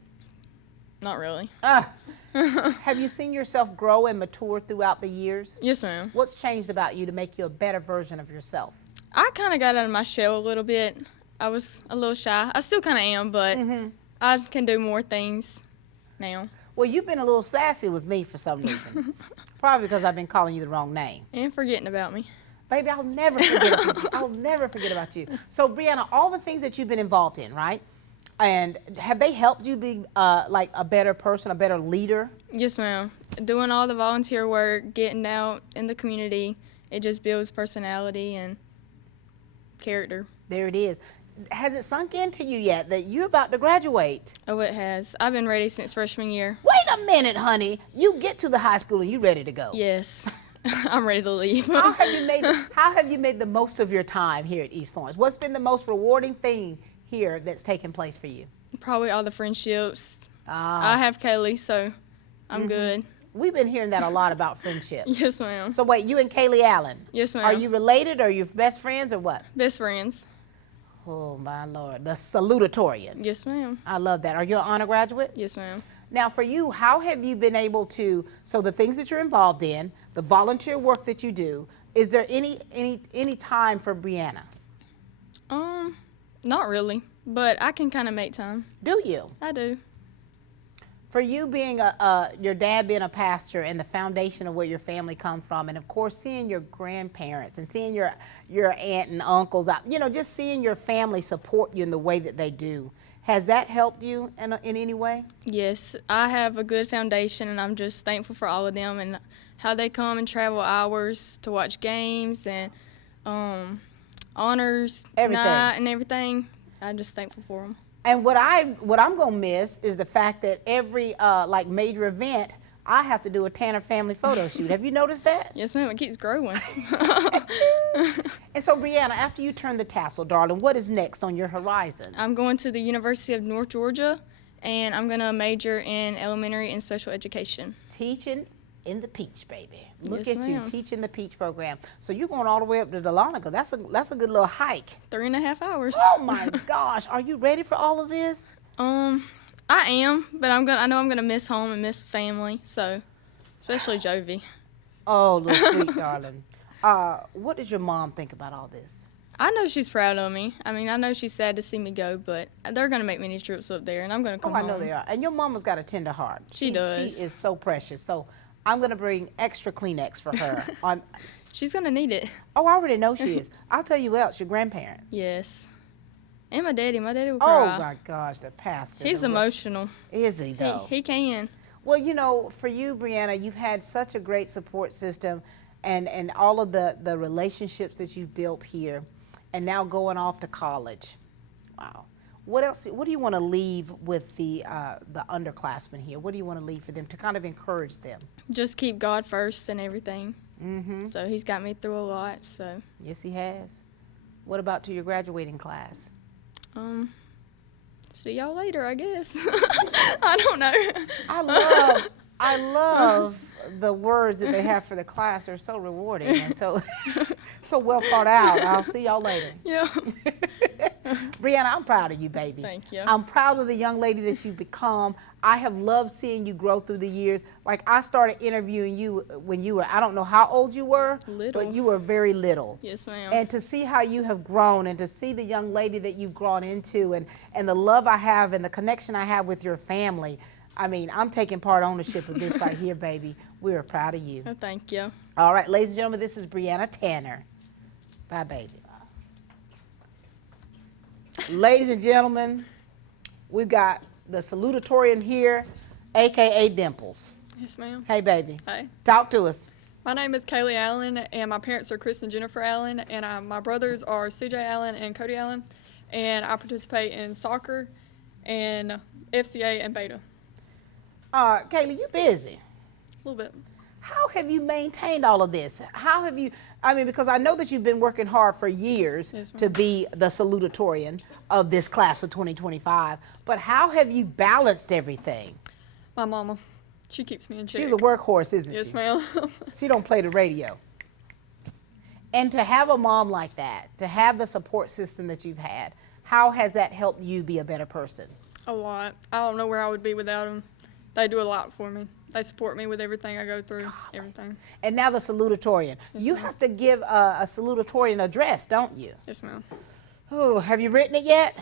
Not really. Have you seen yourself grow and mature throughout the years? Yes, ma'am. What's changed about you to make you a better version of yourself? I kind of got out of my shell a little bit. I was a little shy. I still kind of am, but I can do more things now. Well, you've been a little sassy with me for some reason. Probably because I've been calling you the wrong name. And forgetting about me. Baby, I'll never forget about you. I'll never forget about you. So, Brianna, all the things that you've been involved in, right? And have they helped you be like a better person, a better leader? Yes, ma'am. Doing all the volunteer work, getting out in the community, it just builds personality and character. There it is. Has it sunk into you yet that you're about to graduate? Oh, it has. I've been ready since freshman year. Wait a minute, honey. You get to the high school and you ready to go? Yes. I'm ready to leave. How have you made the most of your time here at East Lawrence? What's been the most rewarding thing here that's taken place for you? Probably all the friendships. I have Kaylee, so I'm good. We've been hearing that a lot about friendship. Yes, ma'am. So wait, you and Kaylee Allen? Yes, ma'am. Are you related? Or are you best friends or what? Best friends. Oh, my Lord. The salutatorian. Yes, ma'am. I love that. Are you an honor graduate? Yes, ma'am. Now, for you, how have you been able to, so the things that you're involved in, the volunteer work that you do, is there any time for Brianna? Not really, but I can kind of make time. Do you? I do. For you being your dad being a pastor and the foundation of where your family comes from, and of course seeing your grandparents and seeing your aunt and uncles, just seeing your family support you in the way that they do, has that helped you in any way? Yes, I have a good foundation, and I'm just thankful for all of them and how they come and travel hours to watch games and honors night and everything. I'm just thankful for them. And what I'm gonna miss is the fact that every like major event, I have to do a Tanner family photo shoot. Have you noticed that? Yes, ma'am. It keeps growing. And so, Brianna, after you turn the tassel, darling, what is next on your horizon? I'm going to the University of North Georgia, and I'm gonna major in elementary and special education. Teaching in the Peach, baby. Look Yes, at you, ma'am. teaching the Peach program. So you're going all the way up to Dahlonega. That's a good little hike. 3.5 hours. Oh my gosh, are you ready for all of this? I am, but I know I'm gonna miss home and miss family, so especially Jovi. Oh, little sweet darling. What does your mom think about all this? I know she's proud of me. I mean, I know she's sad to see me go, but they're gonna make many trips up there, and I'm gonna come home. I know they are. And your mama's got a tender heart. She does. She is so precious. So I'm gonna bring extra Kleenex for her. She's gonna need it. Oh, I already know she is. I'll tell you else, your grandparent. Yes. And my daddy will Oh cry. my gosh, the pastor. He's emotional. Is he though? He can. Well, for you, Brianna, you've had such a great support system and all of the relationships that you've built here, and now going off to college. Wow. What else? What do you want to leave with the underclassmen here? What do you want to leave for them to kind of encourage them? Just keep God first and everything. Mm-hmm. So he's got me through a lot. So. Yes, he has. What about to your graduating class? See y'all later, I guess. I don't know. I love the words that they have for the class. They're so rewarding and so well thought out. I'll see y'all later. Yeah. Brianna, I'm proud of you, baby. Thank you. I'm proud of the young lady that you've become. I have loved seeing you grow through the years. Like, I started interviewing you when you were, I don't know how old you were, but you were very little. Yes, ma'am. And to see how you have grown and to see the young lady that you've grown into and the love I have and the connection I have with your family, I mean, I'm taking part ownership of this right here, baby. We are proud of you. Oh, thank you. All right, ladies and gentlemen, this is Brianna Tanner. Bye, baby. Ladies and gentlemen, we've got the salutatorian here, a.k.a. Dimples. Yes, ma'am. Hey, baby. Hi. Talk to us. My name is Kaylee Allen, and my parents are Chris and Jennifer Allen, and my brothers are CJ Allen and Cody Allen, and I participate in soccer and FCA and Beta. Kaylee, you busy? A little bit. How have you maintained all of this? How have you, I mean, because I know that you've been working hard for years to be the salutatorian of this class of 2025, but how have you balanced everything? My mama. She keeps me in check. She's a workhorse, isn't she? Yes, ma'am. She don't play the radio. And to have a mom like that, to have the support system that you've had, how has that helped you be a better person? A lot. I don't know where I would be without them. They do a lot for me. They support me with everything I go through, everything. And now the salutatorian. Yes, You ma'am. have to give a salutatorian address, don't you? Yes, ma'am. Oh, have you written it yet?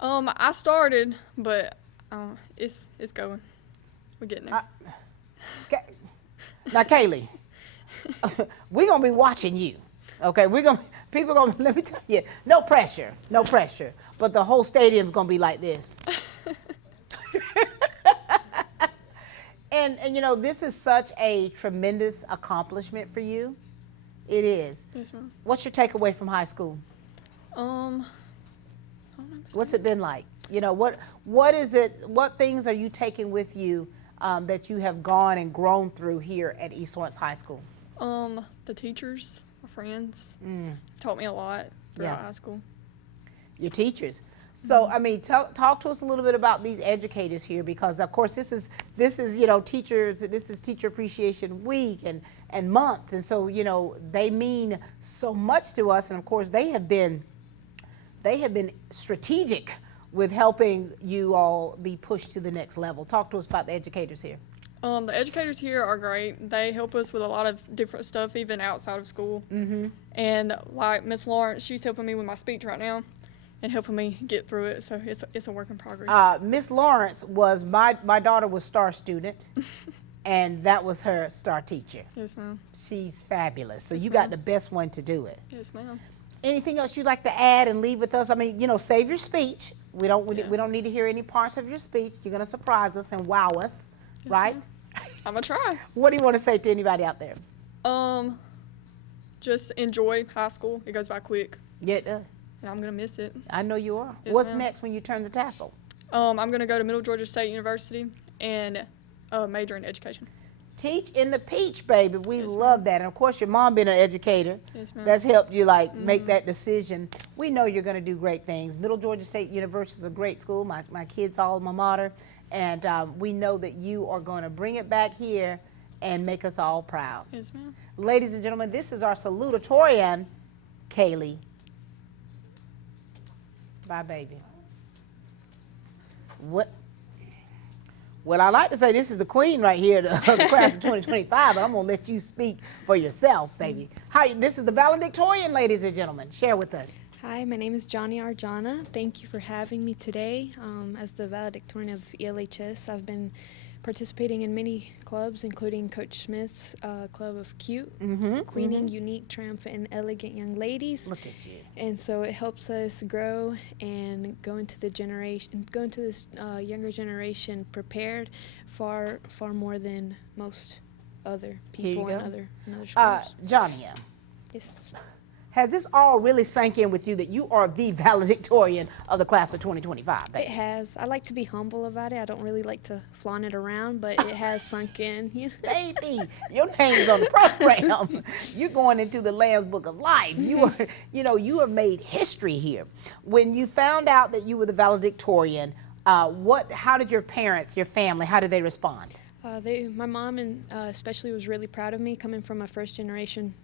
I started, but it's going. We're getting there. Now, Kaylee, we're gonna be watching you. Okay, people gonna let me tell you, no pressure, no pressure. But the whole stadium's gonna be like this. And you know, this is such a tremendous accomplishment for you. It is. Yes, ma'am. What's your takeaway from high school? I don't know. What's it been like? You know, what is it? What things are you taking with you that you have gone and grown through here at East Lawrence High School? The teachers, my friends, taught me a lot throughout high school. Your teachers. So, I mean, talk to us a little bit about these educators here, because of course this is you know, teachers. This is Teacher Appreciation Week and month, and so you know they mean so much to us, and of course they have been strategic with helping you all be pushed to the next level. Talk to us about the educators here. The educators here are great. They help us with a lot of different stuff, even outside of school. And like Miss Lawrence, she's helping me with my speech right now and helping me get through it. So it's a work in progress. Miss Lawrence was my daughter was star student, and that was her star teacher. Yes, ma'am. She's fabulous. So Yes, you got ma'am. the best one to do it. Yes, ma'am. Anything else you'd like to add and leave with us? I mean, you know, save your speech. We don't need to hear any parts of your speech. You're gonna surprise us and wow us, Yes, right? ma'am. I'm gonna try. What do you want to say to anybody out there? Just enjoy high school. It goes by quick. Yeah, it does. And I'm gonna miss it. I know you are. Yes, What's ma'am. next when you turn the tassel? I'm gonna go to Middle Georgia State University and major in education. Teach in the peach, baby. We Yes, love that. And of course, your mom being an educator, Yes, ma'am. that's helped you make that decision. We know you're going to do great things. Middle Georgia State University is a great school. My kids' alma mater, and we know that you are going to bring it back here and make us all proud. Yes, ma'am. Ladies and gentlemen, this is our salutatorian, Kaylee. Bye, baby. Well, I like to say this is the queen right here, the class of 2025, but I'm going to let you speak for yourself, baby. Hi, this is the valedictorian, ladies and gentlemen. Share with us. Hi, my name is Johnny Arjana. Thank you for having me today. As the valedictorian of ELHS, I've been participating in many clubs, including Coach Smith's Club of Cute, Queening, Unique, Triumphant, and Elegant Young Ladies. Look at you. And so it helps us grow and go into this younger generation prepared far more than most other people in other schools. Johnny, Yes. has this all really sank in with you that you are the valedictorian of the class of 2025, baby? It has. I like to be humble about it. I don't really like to flaunt it around, but it has sunk in. Baby, your name's on the program. You're going into the Lamb's Book of Life. You are, you have made history here. When you found out that you were the valedictorian, how did your parents, your family, how did they respond? My mom especially was really proud of me, coming from a first-generation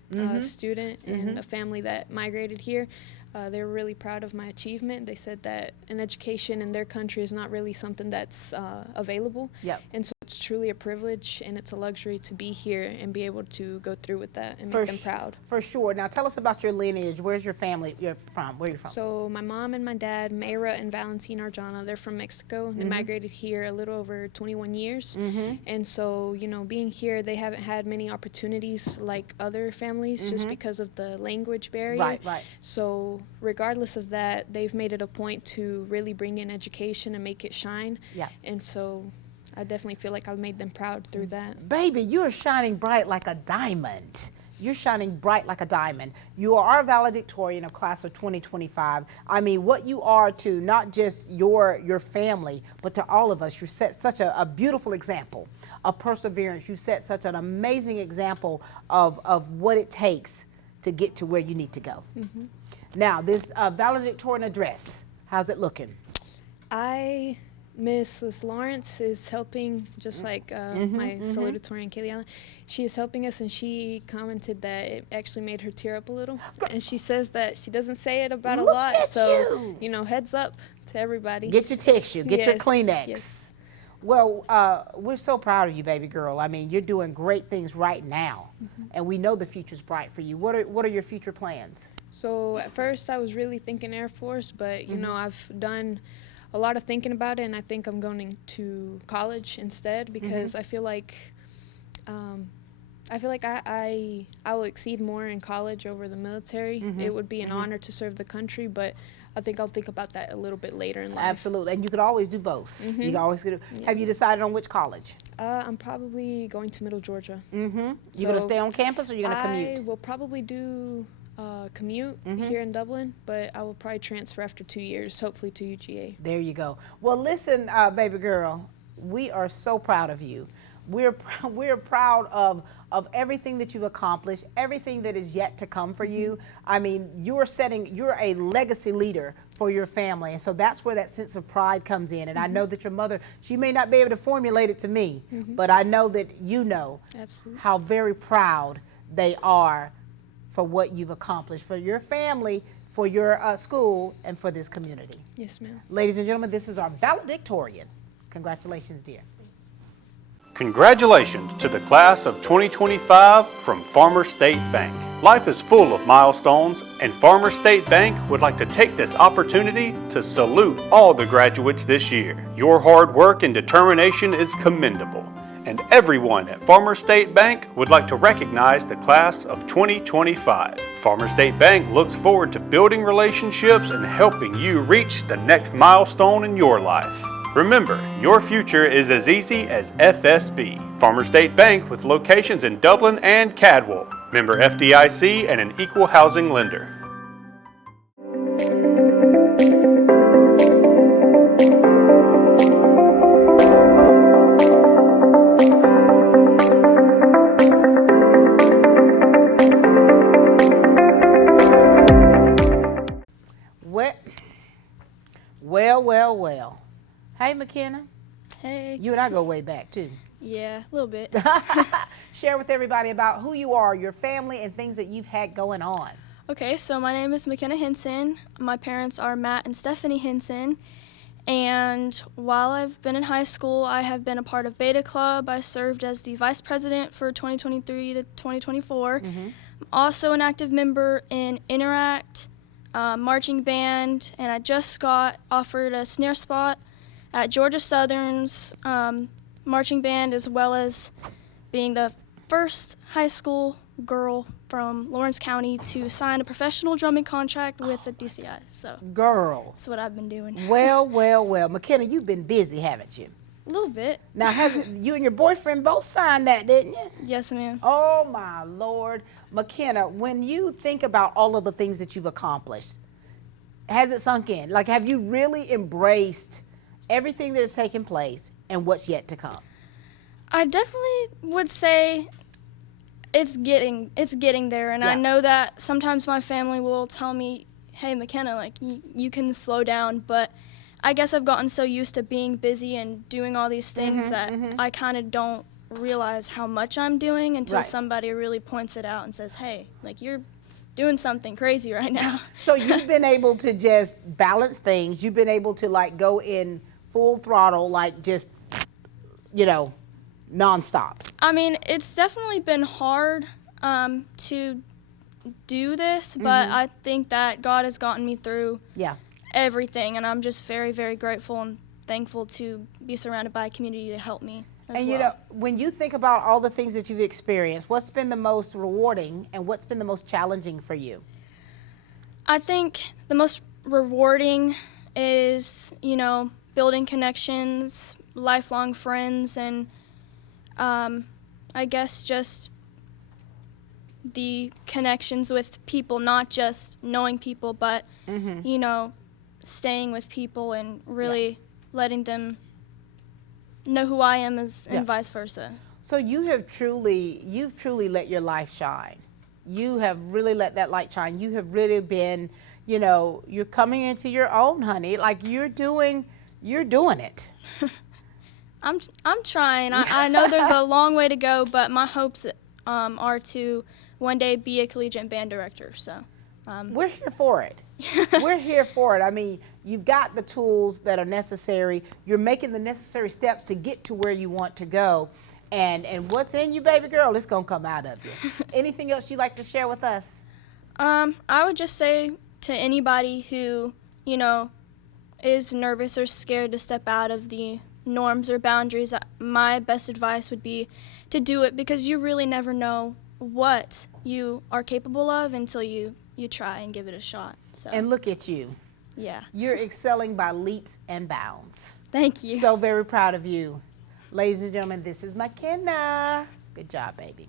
student and a family that migrated here. They were really proud of my achievement. They said that an education in their country is not really something that's available. Yep. And so it's truly a privilege and it's a luxury to be here and be able to go through with that and make them proud. For sure. Now tell us about your lineage. Where's your family? Where are you from? So my mom and my dad, Mayra and Valentina Arjana, they're from Mexico. They migrated here a little over 21 years. And so, being here, they haven't had many opportunities like other families just because of the language barrier. Right. So regardless of that, they've made it a point to really bring in education and make it shine. Yeah. And so I definitely feel like I've made them proud through that. Baby, you are shining bright like a diamond. You're shining bright like a diamond. You are our valedictorian of class of 2025. I mean, what you are to not just your family, but to all of us. You set such a beautiful example of perseverance. You set such an amazing example of what it takes to get to where you need to go. Now, this valedictorian address, how's it looking? I Mrs. Lawrence is helping, just like my salutatorian Kaylee Allen. She is helping us, and she commented that it actually made her tear up a little. And she says that she doesn't say it about a lot, so you know, heads up to everybody. Get your tissue, get your Yes, Kleenex. yes. Well, we're so proud of you, baby girl. I mean, you're doing great things right now, and we know the future's bright for you. What are your future plans? So at first I was really thinking Air Force, but you know, I've done a lot of thinking about it, and I think I'm going to college instead because I feel like I will exceed more in college over the military. It would be an honor to serve the country, but I think I'll think about that a little bit later in life. Absolutely, and you could always do both. You can always do. Have you decided on which college? I'm probably going to Middle Georgia. You gonna stay on campus, or you gonna commute? I will probably do commute here in Dublin, but I will probably transfer after 2 years, hopefully to UGA. There you go. Well, listen, baby girl, we are so proud of you. We're proud of everything that you've accomplished, everything that is yet to come for you. I mean, you're a legacy leader for your family, and so that's where that sense of pride comes in. And I know that your mother, she may not be able to formulate it to me, but I know that you know how very proud they are for what you've accomplished for your family, for your school, and for this community. Yes, ma'am. Ladies and gentlemen, this is our valedictorian. Congratulations, dear. Congratulations to the class of 2025 from Farmer State Bank. Life is full of milestones, and Farmer State Bank would like to take this opportunity to salute all the graduates this year. Your hard work and determination is commendable, and everyone at Farmer State Bank would like to recognize the class of 2025. Farmer State Bank looks forward to building relationships and helping you reach the next milestone in your life. Remember, your future is as easy as FSB. Farmer State Bank with locations in Dublin and Cadwell. Member FDIC and an equal housing lender. Well. Hey, McKenna. Hey. You and I go way back, too. Yeah, a little bit. Share with everybody about who you are, your family, and things that you've had going on. Okay, so my name is McKenna Henson. My parents are Matt and Stephanie Henson. And while I've been in high school, I have been a part of Beta Club. I served as the vice president for 2023 to 2024. I'm also an active member in Interact, marching band, and I just got offered a snare spot at Georgia Southern's marching band, as well as being the first high school girl from Lawrence County to sign a professional drumming contract with the DCI. So, girl, that's what I've been doing. Well. McKenna, you've been busy, haven't you? A little bit. Now, have you and your boyfriend both signed that, didn't you? Yes, ma'am. Oh, my Lord. McKenna, when you think about all of the things that you've accomplished, has it sunk in? Like, have you really embraced everything that has taken place and what's yet to come? I definitely would say it's getting there, and I know that sometimes my family will tell me, hey, McKenna, like, you can slow down, but I guess I've gotten so used to being busy and doing all these things that I kind of don't realize how much I'm doing until somebody really points it out and says, hey, like, you're doing something crazy right now. So you've been able to just balance things. You've been able to, like, go in full throttle, like, just, you know, nonstop. I mean, it's definitely been hard to do this, but I think that God has gotten me through everything, and I'm just very, very grateful and thankful to be surrounded by a community to help me as well. You know, when you think about all the things that you've experienced, what's been the most rewarding and what's been the most challenging for you? I think the most rewarding is, you know, building connections, lifelong friends, and I guess just the connections with people, not just knowing people, but, you know, staying with people and really letting them know who I am and vice versa. So you've truly let your life shine. You have really let that light shine. You have really been, you know, you're coming into your own, honey. Like, you're doing You're doing it. I'm trying. I know there's a long way to go, but my hopes are to one day be a collegiate band director. So we're here for it. We're here for it. I mean, you've got the tools that are necessary. You're making the necessary steps to get to where you want to go. And what's in you, baby girl, it's going to come out of you. Anything else you'd like to share with us? I would just say to anybody who, you know, is nervous or scared to step out of the norms or boundaries, my best advice would be to do it, because you really never know what you are capable of until you try and give it a shot. So. And look at you. Yeah. You're excelling by leaps and bounds. Thank you. So very proud of you. Ladies and gentlemen, this is McKenna. Good job, baby.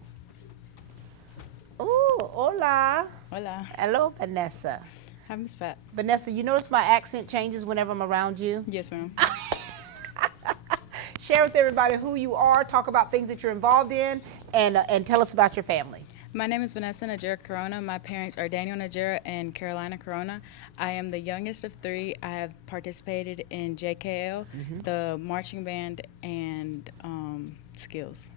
Ooh, hola. Hola. Hello, Vanessa. Hi, Miss Pat. Vanessa, you notice my accent changes whenever I'm around you? Yes, ma'am. Share with everybody who you are, talk about things that you're involved in, and tell us about your family. My name is Vanessa Najera Corona. My parents are Daniel Najera and Carolina Corona. I am the youngest of three. I have participated in JKL, the marching band, and skills.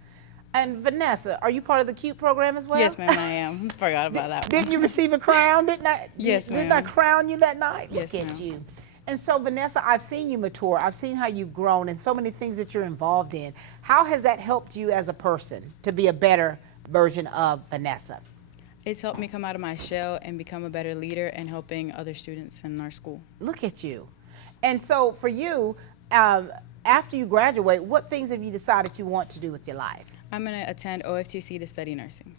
And Vanessa, are you part of the CUTE program as well? Yes, ma'am, I am. Forgot about that one. Didn't you receive a crown? Didn't I? Yes, ma'am. Didn't I crown you that night? Yes, Look at ma'am. you. And so, Vanessa, I've seen you mature. I've seen how you've grown and so many things that you're involved in. How has that helped you as a person to be a better version of Vanessa? It's helped me come out of my shell and become a better leader and helping other students in our school. Look at you. And so for you, after you graduate, what things have you decided you want to do with your life? I'm going to attend OFTC to study nursing.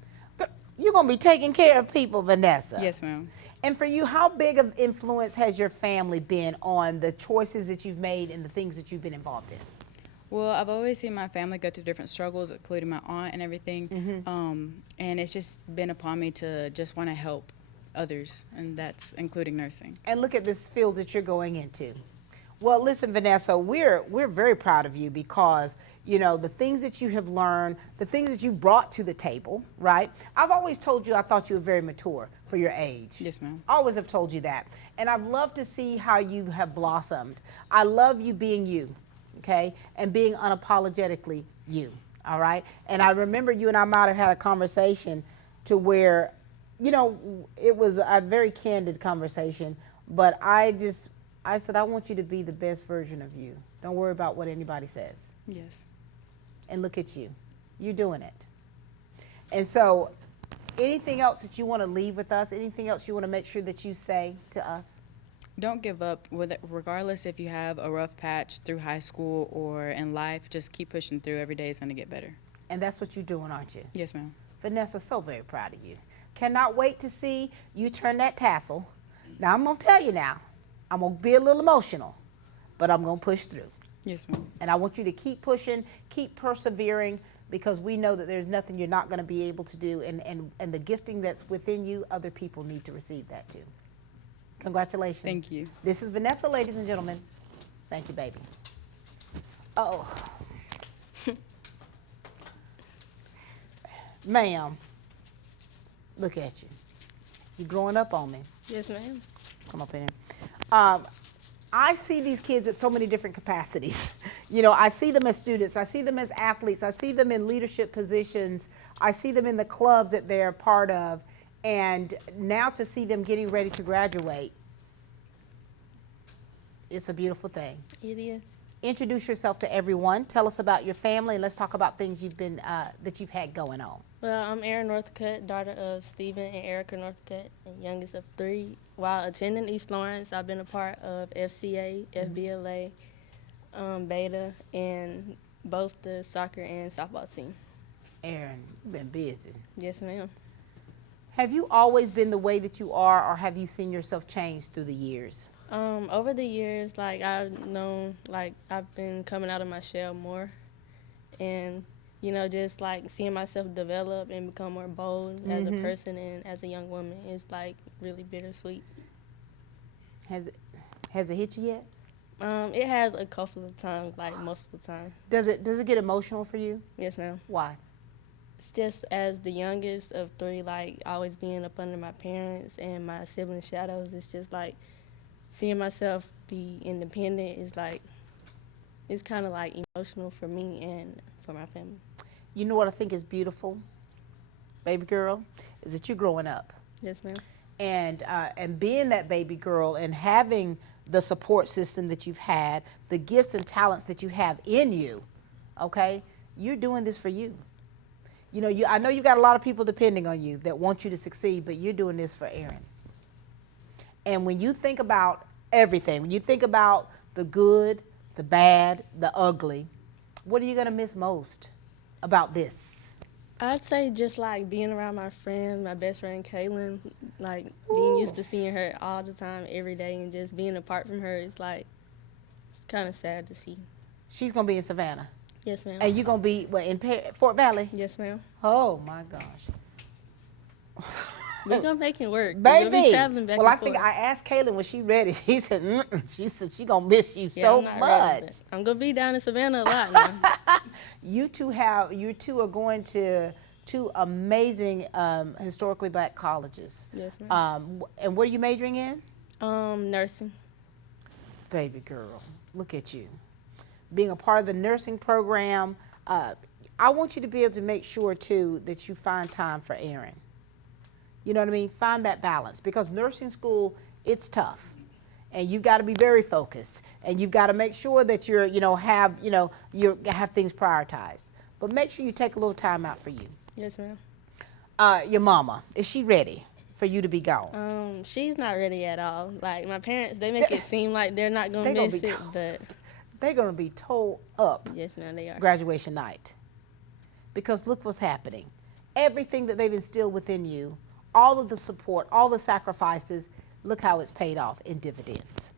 You're going to be taking care of people, Vanessa. Yes, ma'am. And for you, how big of influence has your family been on the choices that you've made and the things that you've been involved in? Well, I've always seen my family go through different struggles, including my aunt and everything. And it's just been upon me to just want to help others, and that's including nursing. And look at this field that you're going into. Well, listen, Vanessa, we're very proud of you because, you know, the things that you have learned, the things that you brought to the table, right? I've always told you I thought you were very mature for your age. Yes, ma'am. I always have told you that. And I've loved to see how you have blossomed. I love you being you, okay? And being unapologetically you, all right? And I remember you and I might have had a conversation to where, you know, it was a very candid conversation, but I said, I want you to be the best version of you. Don't worry about what anybody says. Yes. And look at you. You're doing it. And so anything else that you want to leave with us? Anything else you want to make sure that you say to us? Don't give up, regardless if you have a rough patch through high school or in life. Just keep pushing through. Every day is going to get better. And that's what you're doing, aren't you? Yes, ma'am. Vanessa, so very proud of you. Cannot wait to see you turn that tassel. Now, I'm going to tell you now, I'm going to be a little emotional, but I'm going to push through. Yes, ma'am. And I want you to keep pushing, keep persevering, because we know that there's nothing you're not going to be able to do. And the gifting that's within you, other people need to receive that too. Congratulations. Thank you. This is Vanessa, ladies and gentlemen. Thank you, baby. Oh. Ma'am, look at you. You growing up on me. Yes, ma'am. Come up in here. I see these kids at so many different capacities. You know, I see them as students. I see them as athletes. I see them in leadership positions. I see them in the clubs that they're a part of. And now to see them getting ready to graduate, it's a beautiful thing. It is. Introduce yourself to everyone. Tell us about your family, and let's talk about things you've been that you've had going on. Well, I'm Erin Northcutt, daughter of Stephen and Erica Northcutt, and youngest of three. While attending East Lawrence, I've been a part of FCA, FBLA, Beta, and both the soccer and softball team. Erin, you've been busy. Yes, ma'am. Have you always been the way that you are, or have you seen yourself change through the years? Over the years, like, I've known, like, I've been coming out of my shell more, and, you know, just, like, seeing myself develop and become more bold as a person and as a young woman is, like, really bittersweet. Has it hit you yet? It has a couple of times, like, multiple times. Does it get emotional for you? Yes, ma'am. Why? It's just as the youngest of three, like, always being up under my parents and my siblings' shadows, it's just, like, seeing myself be independent is, like, it's kind of like emotional for me and for my family. You know what I think is beautiful, baby girl, is that you're growing up. Yes, ma'am. And being that baby girl and having the support system that you've had, the gifts and talents that you have in you, okay, you're doing this for you. You know, I know you got a lot of people depending on you that want you to succeed, but you're doing this for Aaron. And when you think about everything, when you think about the good, the bad, the ugly, what are you going to miss most about this? I'd say just like being around my friend, my best friend Kaitlyn, like being used to seeing her all the time, every day, and just being apart from her is like, it's kind of sad to see. She's going to be in Savannah. Yes, ma'am. And you're going to be, what, in Fort Valley? Yes, ma'am. Oh, my gosh. We're going to make it work. Baby. We're going to be traveling back well, and I think forth. I asked Kayla was she ready. She said, mm-mm. She said she going to miss you Yeah, so I'm not much. ready, I'm going to be down in Savannah a lot now. You two are going to two amazing historically black colleges. Yes, ma'am. And what are you majoring in? Nursing. Baby girl, look at you. Being a part of the nursing program, I want you to be able to make sure too that you find time for Aaron. You know what I mean? Find that balance, because nursing school, it's tough. And you've got to be very focused, and you've got to make sure that you have things prioritized. But make sure you take a little time out for you. Yes, ma'am. Your mama, is she ready for you to be gone? She's not ready at all. Like, my parents, they make it seem like they're not going to miss it, but they're going to be told up. Yes, ma'am, they are. Graduation night. Because look what's happening. Everything that they've instilled within you, all of the support, all the sacrifices, look how it's paid off in dividends.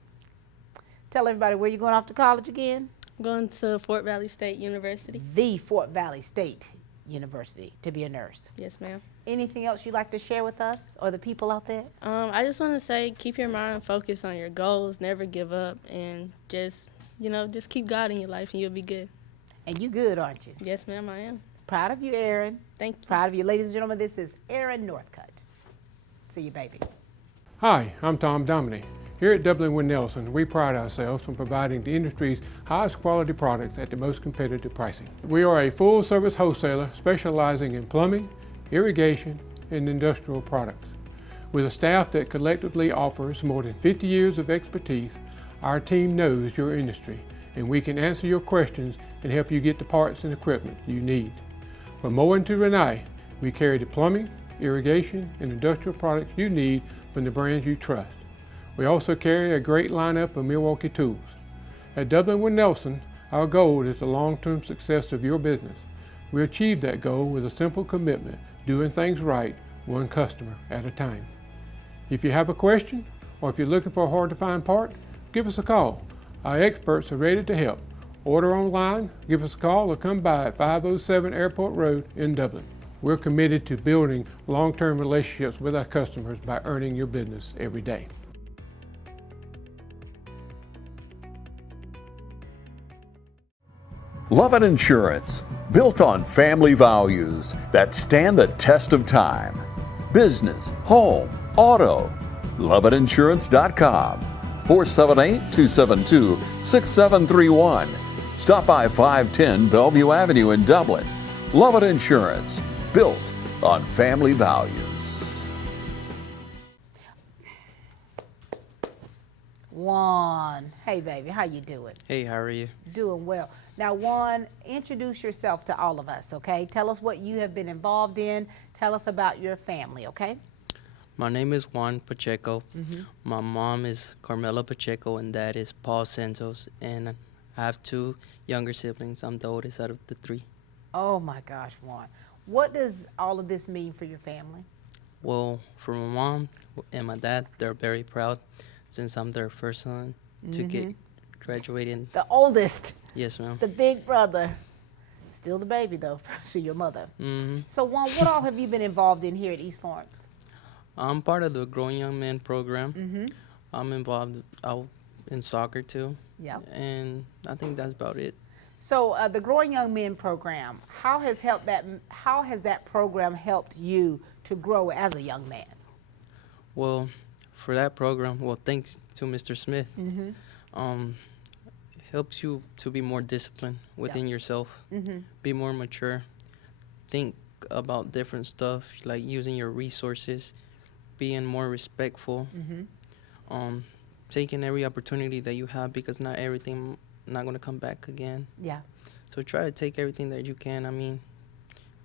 Tell everybody, where you going off to college again? I'm going to Fort Valley State University. The Fort Valley State University to be a nurse. Yes, ma'am. Anything else you'd like to share with us or the people out there? I just want to say, keep your mind focused on your goals, never give up, and just keep God in your life and you'll be good. And you good, aren't you? Yes, ma'am, I am. Proud of you, Aaron. Thank you. Proud of you. Ladies and gentlemen, this is Aaron Northcutt. See you, baby. Hi, I'm Tom Dominy. Here at W. Nelson, we pride ourselves on providing the industry's highest quality products at the most competitive pricing. We are a full-service wholesaler specializing in plumbing, irrigation, and industrial products. With a staff that collectively offers more than 50 years of expertise, our team knows your industry, and we can answer your questions and help you get the parts and equipment you need. From mowing to Renee, we carry the plumbing, irrigation, and industrial products you need from the brands you trust. We also carry a great lineup of Milwaukee tools. At W. Nelson, our goal is the long-term success of your business. We achieve that goal with a simple commitment, doing things right, one customer at a time. If you have a question, or if you're looking for a hard-to-find part, give us a call. Our experts are ready to help. Order online, give us a call, or come by at 507 Airport Road in Dublin. We're committed to building long-term relationships with our customers by earning your business every day. Lovett Insurance, built on family values that stand the test of time. Business, home, auto. LovettInsurance.com. 478-272-6731. Stop by 510 Bellevue Avenue in Dublin. Lovett Insurance, built on family values. Juan, hey baby, how you doing? Hey, how are you? Doing well. Now, Juan, introduce yourself to all of us, okay? Tell us what you have been involved in. Tell us about your family, okay? My name is Juan Pacheco. Mhm. My mom is Carmela Pacheco, and dad is Paul Santos. And I have two younger siblings. I'm the oldest out of the three. Oh my gosh, Juan. What does all of this mean for your family? Well, for my mom and my dad, they're very proud since I'm their first son to get graduating. The oldest. Yes, ma'am. The big brother. Still the baby, though, to your mother. So, Juan, what all have you been involved in here at East Lawrence? I'm part of the Growing Young Men program. Mhm. I'm involved out in soccer, too. Yep. And I think that's about it. So, the Growing Young Men program, how has that program helped you to grow as a young man? Well, for that program, well, thanks to Mr. Smith. helps you to be more disciplined within yourself, be more mature, think about different stuff, like using your resources, being more respectful, taking every opportunity that you have, because not everything not going to come back again. Yeah. So try to take everything that you can. I mean,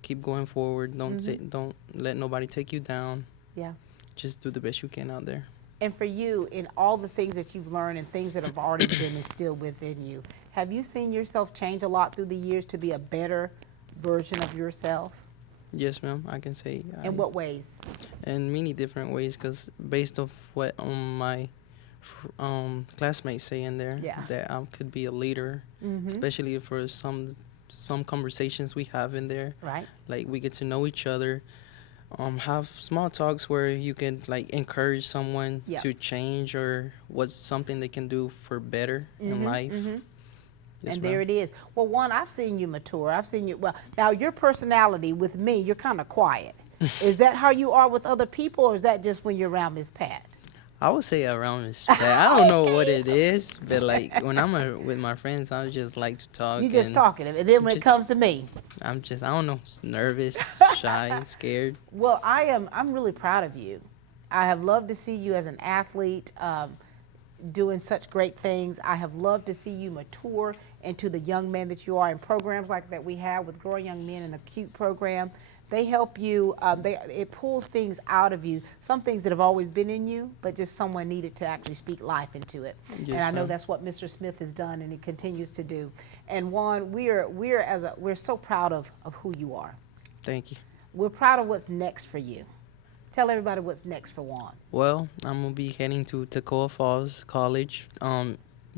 keep going forward. Don't let nobody take you down. Yeah. Just do the best you can out there. And for you, in all the things that you've learned and things that have already been instilled within you, have you seen yourself change a lot through the years to be a better version of yourself? Yes, ma'am. I can say. In what ways? In many different ways, because based off what my classmates say in there, that I could be a leader, especially for some conversations we have in there. Right. Like we get to know each other. Have small talks where you can like encourage someone to change or what's something they can do for better in life. Yes, and ma'am. there it is. Well, one, I've seen you mature. I've seen you, well, now your personality with me, you're kind of quiet. Is that how you are with other people, or is that just when you're around Miss Pat? I would say around Miss Pat. I don't know what it is, but like when I'm with my friends, I just like to talk. You just talking, and then when it comes to me, I don't know, nervous, shy, scared. Well, I'm really proud of you. I have loved to see you as an athlete, doing such great things. I have loved to see you mature into the young man that you are in programs like that we have with Growing Young Men and the CUTE program. They help you, it pulls things out of you, some things that have always been in you, but just someone needed to actually speak life into it. Yes, and I know ma'am. that's what Mr. Smith has done, and he continues to do. And Juan, we're so proud of who you are. Thank you. We're proud of what's next for you. Tell everybody what's next for Juan. Well, I'm gonna be heading to Toccoa Falls College.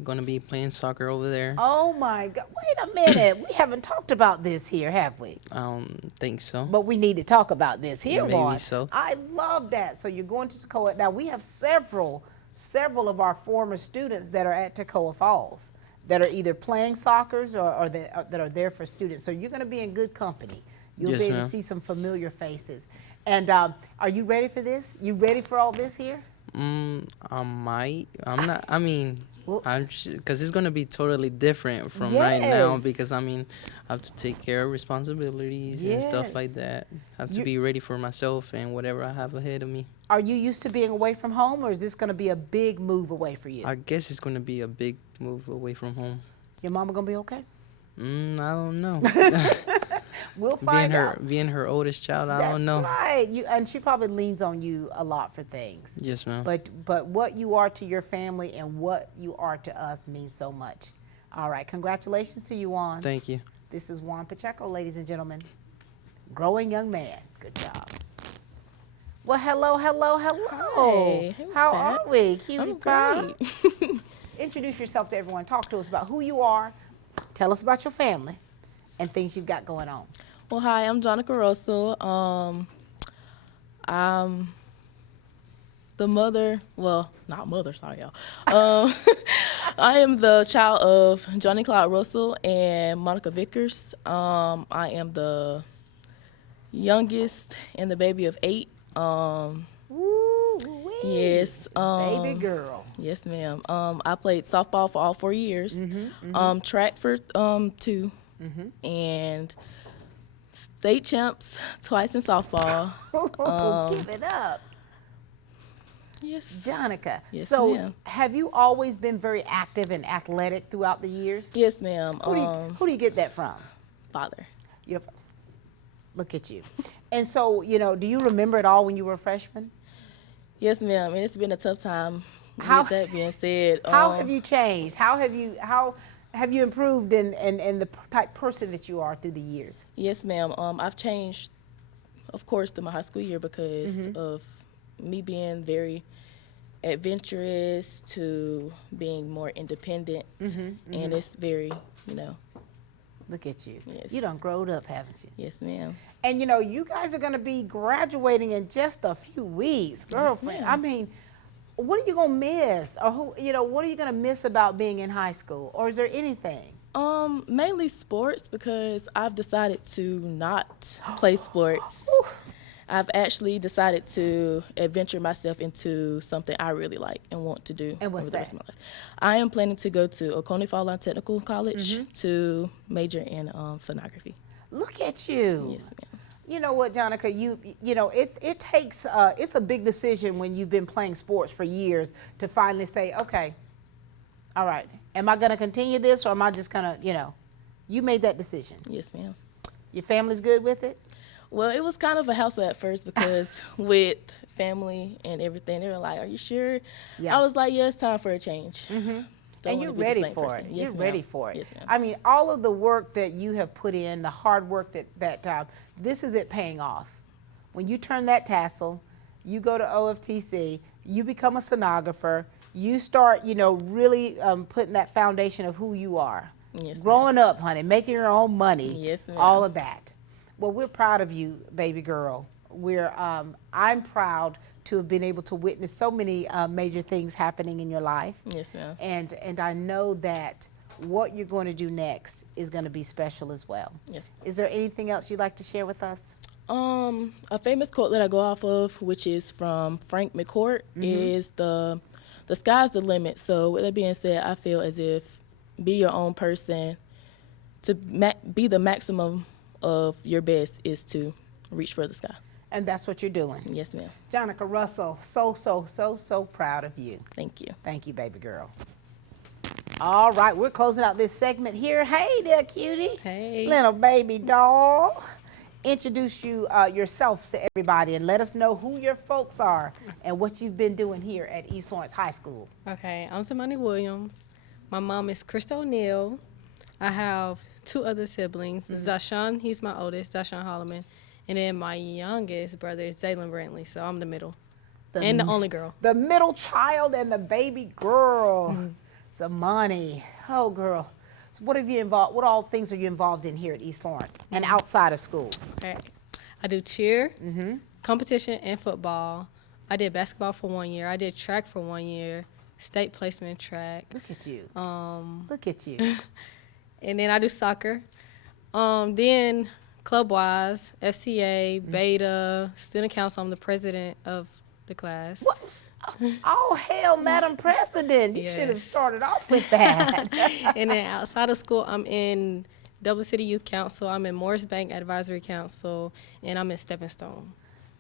Gonna be playing soccer over there. Oh my God, wait a minute. We haven't talked about this here, have we? I don't think so. But we need to talk about this here, Maybe Juan. so. I love that. So you're going to Toccoa. Now we have several of our former students that are at Toccoa Falls that are either playing soccer or that are there for students. So you're going to be in good company. You'll Yes, be able ma'am. to see some familiar faces. And are you ready for this? You ready for all this here? I might. I'm not. I mean, because it's gonna be totally different from right now. Yes. Because I mean, I have to take care of responsibilities and stuff like that. I have to be ready for myself and whatever I have ahead of me. Are you used to being away from home, or is this going to be a big move away for you? I guess it's gonna be a big move away from home. Your mama going to be okay? I don't know. We'll find out. Being her oldest child, I don't know. That's right. And she probably leans on you a lot for things. Yes, ma'am. But what you are to your family and what you are to us means so much. All right. Congratulations to you, Juan. Thank you. This is Juan Pacheco, ladies and gentlemen. Growing young man. Good job. Well, hello. Hey, How Pat. are we? Cutie I'm pie? great. Introduce yourself to everyone. Talk to us about who you are. Tell us about your family and things you've got going on. Well, hi, I'm Jonica Russell. I'm the mother, well, not mother, sorry, y'all. I am the child of Johnny Cloud Russell and Monica Vickers. I am the youngest and the baby of 8. Yes. Baby girl. Yes, ma'am. I played softball for all 4 years. Track for 2. And state champs twice in softball. Give it up. Yes. Jonica. Yes, so ma'am. have you always been very active and athletic throughout the years? Yes, ma'am. Who do you get that from? Father. Yep. Look at you. And so, do you remember it all when you were a freshman? Yes, ma'am. And it's been a tough time. How- With that being said, How have you changed? How have you improved in the type person that you are through the years? Yes, ma'am. I've changed, of course, through my high school year because of me being very adventurous to being more independent, and it's very, Look at you. Yes. You done growed up, haven't you? Yes, ma'am. And you guys are going to be graduating in just a few weeks, girlfriend. ma'am. I mean, what are you going to miss, or what are you going to miss about being in high school, or is there anything? Mainly sports because I've decided to not play sports. I've actually decided to adventure myself into something I really like and want to do And what's over the that? rest of my life. I am planning to go to Oconee Falls Technical College to major in sonography. Look at you. Yes, ma'am. You know what, Jonica, you know, it takes, it's a big decision when you've been playing sports for years to finally say, okay, all right, am I going to continue this or am I just going to, you know, you made that decision. Yes, ma'am. Your family's good with it? Well, it was kind of a hassle at first because with family and everything, they were like, are you sure? Yeah. I was like, yeah, it's time for a change. And wanna you're be the ready same for person. it. Yes, You're ma'am. ready for it. Yes, ma'am. I mean, all of the work that you have put in, the hard work that this is it paying off. When you turn that tassel, you go to OFTC, you become a sonographer, you start, you know, really putting that foundation of who you are. Yes, Growing up, honey, making your own money. Yes, ma'am. All of that. Well, we're proud of you, baby girl. I'm proud to have been able to witness so many major things happening in your life. Yes, ma'am. And I know that what you're going to do next is going to be special as well. Yes. Is there anything else you'd like to share with us? A famous quote that I go off of, which is from Frank McCourt, is the sky's the limit. So with that being said, I feel as if be your own person. To be the maximum of your best is to reach for the sky. And that's what you're doing. Yes, ma'am. Jonica Russell, so proud of you. Thank you. Thank you, baby girl. All right, we're closing out this segment here. Hey there, cutie. Hey. Little baby doll. Introduce yourself to everybody and let us know who your folks are and what you've been doing here at East Lawrence High School. Okay, I'm Samani Williams. My mom is Krista O'Neill. I have two other siblings. Zashawn, he's my oldest, Zashawn Holloman. And then my youngest brother is Jalen Brantley, so I'm the middle. And the only girl. The middle child and the baby girl. Zamani. Oh, girl. So what all things are you involved in here at East Lawrence and outside of school? Okay. I do cheer, competition, and football. I did basketball for 1 year. I did track for 1 year, state placement track. Look at you. Look at you. And then I do soccer. Then club-wise, FCA, Beta, student council. I'm the president of the class. What? Oh, hell, Madam President. You should have started off with that. And then outside of school, I'm in Dublin City Youth Council. I'm in Morris Bank Advisory Council, and I'm in Stepping Stone.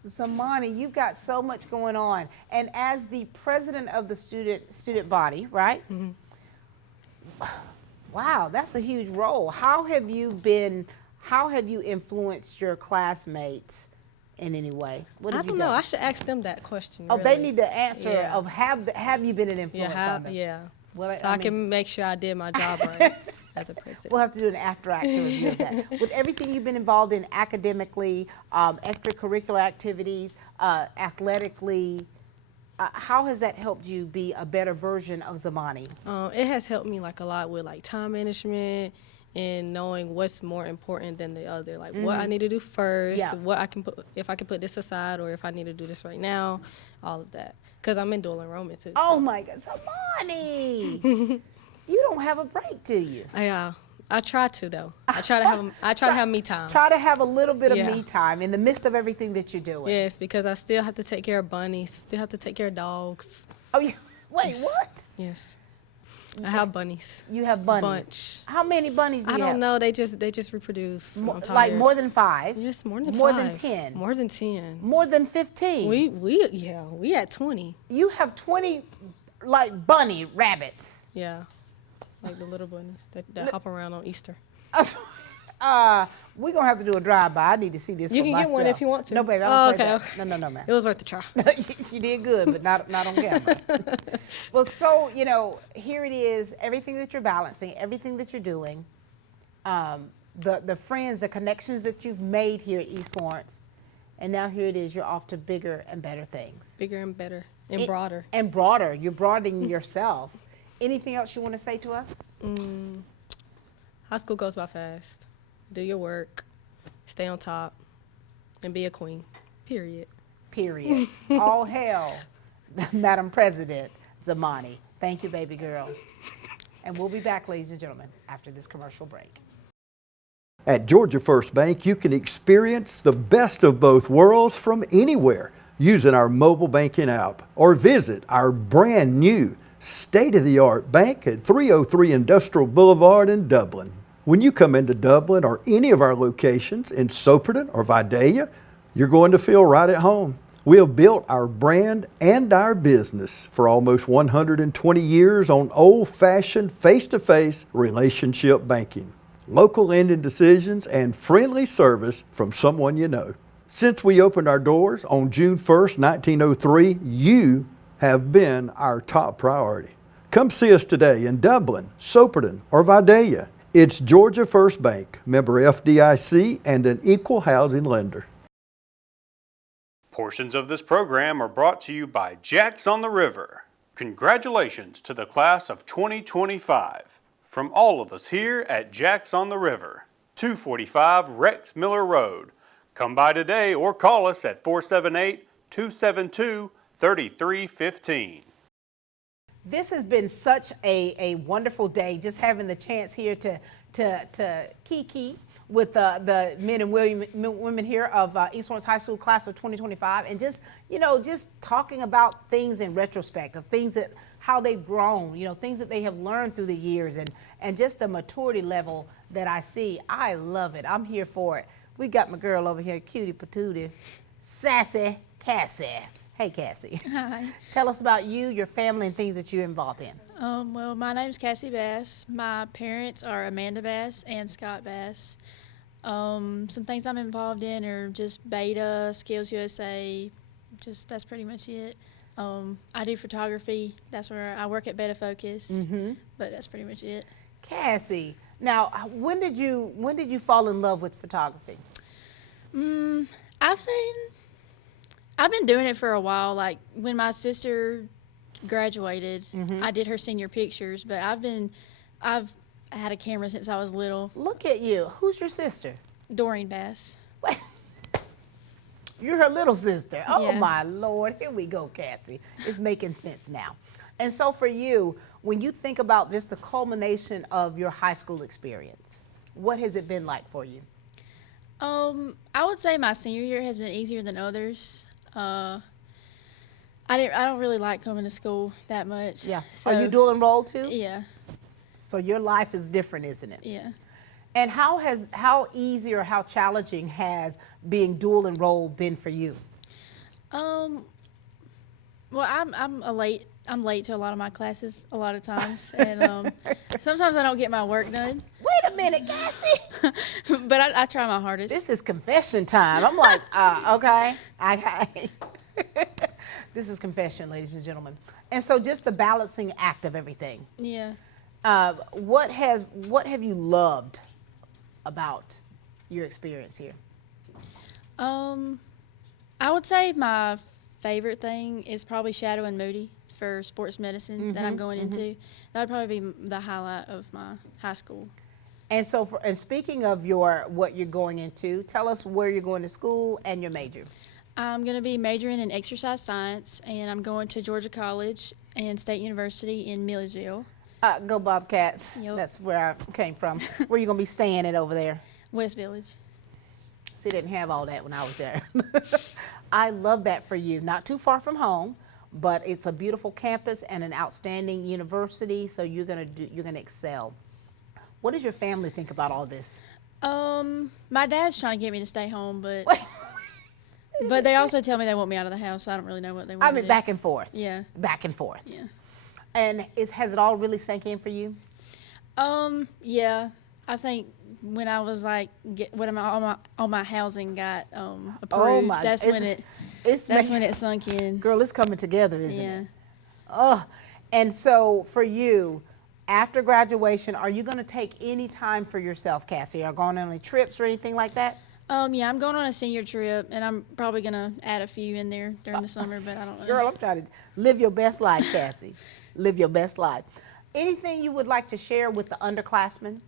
Zamani, you've got so much going on. And as the president of the student body, right? Wow, that's a huge role. How have you influenced your classmates in any way? What have I don't know. I should ask them that question. Oh, really. they need to answer of have you been an influence on them? Yeah. Well, So I can make sure I did my job right as a president. We'll have to do an after-action review of that. With everything you've been involved in academically, extracurricular activities, athletically, how has that helped you be a better version of Zamani? It has helped me like a lot with like time management and knowing what's more important than the other, like what I need to do first, what I can put, if I can put this aside, or if I need to do this right now, all of that. Because I'm in dual enrollment too. Oh my God, Zamani! You don't have a break, do you? Yeah, I try to though. I try to have me time. Try to have a little bit of me time in the midst of everything that you're doing. Yes, because I still have to take care of bunnies, still have to take care of dogs. Oh, wait, what? Yes. I have bunnies. You have bunnies? Bunch. How many bunnies do you have? I don't know. They just reproduce. Like more than 5? Yes, more than 5. More than 10? More than 10. More than 15? We at 20. You have 20 like bunny rabbits? Yeah, like the little bunnies that hop around on Easter. We're going to have to do a drive-by. I need to see this You for can myself. get one if you want to. No, baby, I don't play that. Okay. No, man. It was worth a try. You did good, but not on camera. Well, so, here it is, everything that you're balancing, everything that you're doing, the friends, the connections that you've made here at East Lawrence, and now here it is, you're off to bigger and better things. Bigger and better and broader. And broader. You're broadening yourself. Anything else you want to say to us? High school goes by fast. Do your work, stay on top, and be a queen. Period. All hail, Madam President Zamani. Thank you, baby girl. And we'll be back, ladies and gentlemen, after this commercial break. At Georgia First Bank, you can experience the best of both worlds from anywhere using our mobile banking app, or visit our brand new state-of-the-art bank at 303 Industrial Boulevard in Dublin. When you come into Dublin or any of our locations in Soperton or Vidalia, you're going to feel right at home. We have built our brand and our business for almost 120 years on old-fashioned face-to-face relationship banking, local lending decisions, and friendly service from someone you know. Since we opened our doors on June 1st, 1903, you have been our top priority. Come see us today in Dublin, Soperton, or Vidalia. It's Georgia First Bank, member FDIC, and an equal housing lender. Portions of this program are brought to you by Jacks on the River. Congratulations to the class of 2025 from all of us here at Jacks on the River, 245 Rex Miller Road. Come by today or call us at 478-272-3315. This has been such a wonderful day, just having the chance here to kiki with the men and women here of East Lawrence High School class of 2025, and just talking about things in retrospect, of things that how they've grown, things that they have learned through the years, and just the maturity level that I see. I love it. I'm here for it. We got my girl over here, cutie patootie, sassy Cassie. Hey, Cassie. Hi. Tell us about you, your family, and things that you're involved in. Well, my name's Cassie Bass. My parents are Amanda Bass and Scott Bass. Some things I'm involved in are just Beta, Skills USA, that's pretty much it. I do photography. That's where I work at Beta Focus, but that's pretty much it. Cassie, now when did you fall in love with photography? I've been doing it for a while. Like when my sister graduated, I did her senior pictures, but I've had a camera since I was little. Look at you. Who's your sister? Doreen Bass. You're her little sister. Oh, yeah. My Lord. Here we go, Cassie. It's making sense now. And so for you, when you think about just the culmination of your high school experience, what has it been like for you? I would say my senior year has been easier than others. I don't really like coming to school that much. Yeah. So, are you dual enrolled too? Yeah. So your life is different, isn't it? Yeah. And how easy or how challenging has being dual enrolled been for you? Well, I'm late to a lot of my classes a lot of times, and sometimes I don't get my work done. Wait a minute, Cassie. But I try my hardest. This is confession time. I'm like, okay. This is confession, ladies and gentlemen. And so just the balancing act of everything. Yeah. What have you loved about your experience here? I would say my favorite thing is probably Shadow and Moody for sports medicine that I'm going into. That would probably be the highlight of my high school. And so, and speaking of what you're going into, tell us where you're going to school and your major. I'm going to be majoring in exercise science, and I'm going to Georgia College and State University in Millersville. Go Bobcats. Yep. That's where I came from. Where are you going to be staying at over there? West Village. See, didn't have all that when I was there. I love that for you. Not too far from home, but it's a beautiful campus and an outstanding university, so you're going to excel. What does your family think about all this? My dad's trying to get me to stay home, but they also tell me they want me out of the house, so I don't really know what they want. I mean, back and forth. Yeah. Back and forth. Yeah. And has it all really sank in for you? Yeah. I think when I was like, when all my housing got approved, that's when it sunk in. Girl, it's coming together, isn't it? Oh, and so for you, after graduation, are you going to take any time for yourself, Cassie? Are you going on any trips or anything like that? Yeah, I'm going on a senior trip, and I'm probably going to add a few in there during the summer, but I don't know. Girl, I'm trying to live your best life, Cassie. Live your best life. Anything you would like to share with the underclassmen?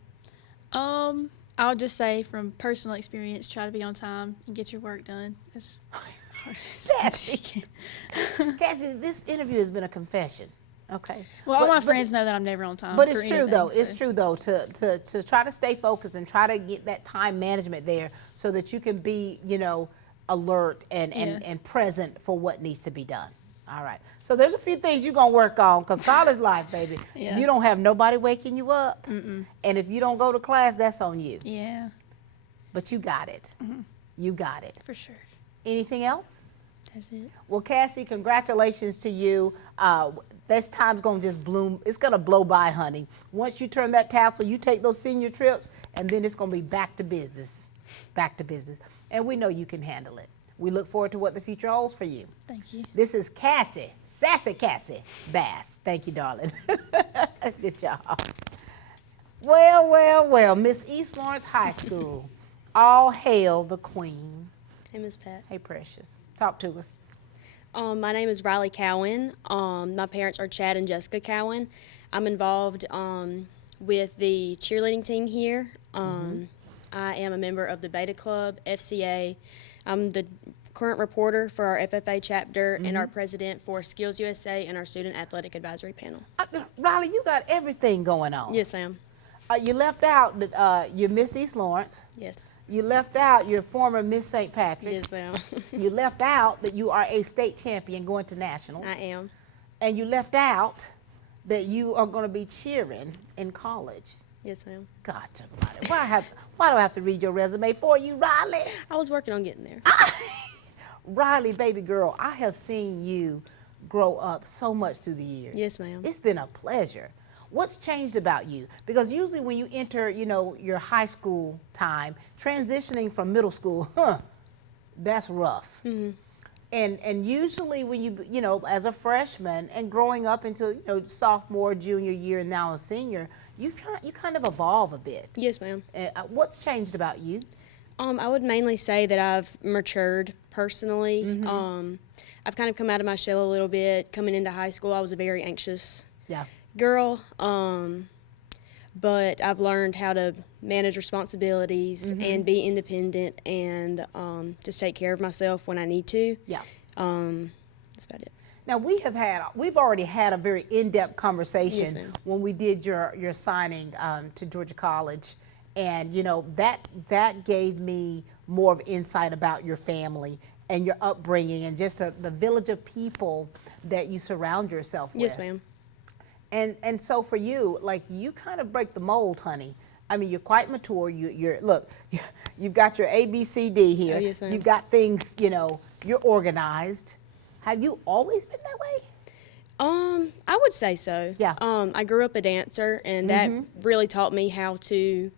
I'll just say from personal experience, try to be on time and get your work done. Cassie, Cassie, this interview has been a confession. Okay. Well, all But- my but- friends know that I'm never on time. But for it's true anything, though. so. It's true though to try to stay focused and try to get that time management there so that you can be, alert and present for what needs to be done. All right. So there's a few things you're gonna work on because college life, baby. Yeah. You don't have nobody waking you up, and if you don't go to class, that's on you. Yeah. But you got it. You got it. For sure. Anything else? That's it. Well, Cassie, congratulations to you. This time's gonna just bloom. It's gonna blow by, honey. Once you turn that tassel, you take those senior trips, and then it's gonna be back to business. Back to business. And we know you can handle it. We look forward to what the future holds for you. Thank you. This is Cassie, Sassy Cassie Bass. Thank you, darling. Good job. Well, Miss East Lawrence High School. All hail the queen. Hey, Ms. Pat. Hey, Precious. Talk to us. My name is Riley Cowan. My parents are Chad and Jessica Cowan. I'm involved with the cheerleading team here. I am a member of the Beta Club, FCA. I'm the current reporter for our FFA chapter and our president for Skills USA and our Student Athletic Advisory Panel. Riley, you got everything going on. Yes, ma'am. You left out that you're Miss East Lawrence. Yes. You left out your former Miss St. Patrick. Yes, ma'am. You left out that you are a state champion going to nationals. I am. And you left out that you are going to be cheering in college. Yes, ma'am. God, why do I have to read your resume for you, Riley? I was working on getting there. Riley, baby girl, I have seen you grow up so much through the years. Yes, ma'am. It's been a pleasure. What's changed about you? Because usually when you enter, your high school time, transitioning from middle school, that's rough. And usually when you, as a freshman and growing up into, sophomore, junior year, and now a senior, you kind of evolve a bit. Yes, ma'am. What's changed about you? I would mainly say that I've matured personally. I've kind of come out of my shell a little bit. Coming into high school, I was a very anxious girl, but I've learned how to manage responsibilities and be independent and just take care of myself when I need to. Yeah. That's about it. Now we've already had a very in-depth conversation Yes, ma'am. when we did your signing to Georgia College, and that gave me more of insight about your family and your upbringing and just the village of people that you surround yourself with. Yes, ma'am. And so for you, like, you kind of break the mold, honey. I mean, you're quite mature. Look, you've got your ABCD here. Oh, yes, ma'am. You've got things, you're organized. Have you always been that way? I would say so. Yeah. I grew up a dancer, and that really taught me how to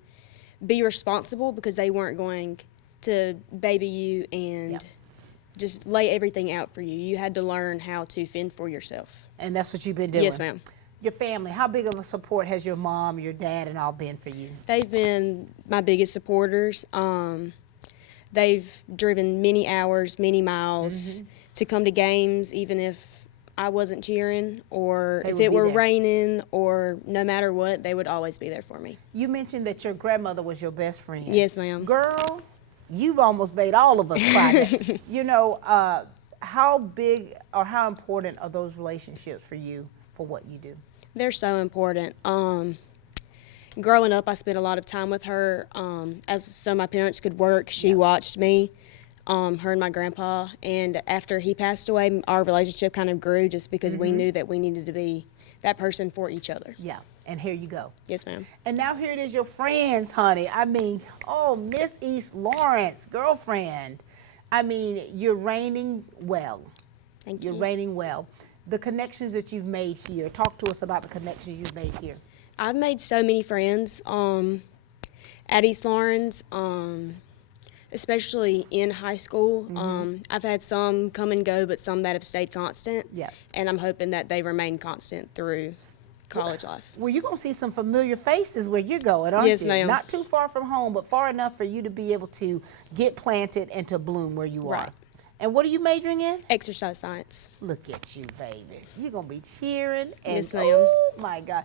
be responsible because they weren't going to baby you and just lay everything out for you. You had to learn how to fend for yourself. And that's what you've been doing? Yes, ma'am. Your family, how big of a support has your mom, your dad, and all been for you? They've been my biggest supporters. They've driven many hours, many miles to come to games, even if I wasn't cheering or They if would it be were there. raining or no matter what, they would always be there for me. You mentioned that your grandmother was your best friend. Yes, ma'am. Girl, you've almost made all of us cry. How big or how important are those relationships for you for what you do? They're so important. Growing up, I spent a lot of time with her. So my parents could work, she watched me, her and my grandpa. And after he passed away, our relationship kind of grew just because we knew that we needed to be that person for each other. Yeah, and here you go. Yes, ma'am. And now here it is, your friends, honey. I mean, Miss East Lawrence, girlfriend. I mean, you're reigning well. Thank you. You're reigning well. The connections that you've made here, talk to us about the connections you've made here. I've made so many friends at East Lawrence, especially in high school. I've had some come and go, but some that have stayed constant. Yeah. And I'm hoping that they remain constant through college life. Well, you're going to see some familiar faces where you're going, aren't you? Yes, ma'am. Not too far from home, but far enough for you to be able to get planted and to bloom where you are. Right. And what are you majoring in? Exercise science. Look at you, baby. You're going to be cheering. And, Yes, ma'am. Oh, my God.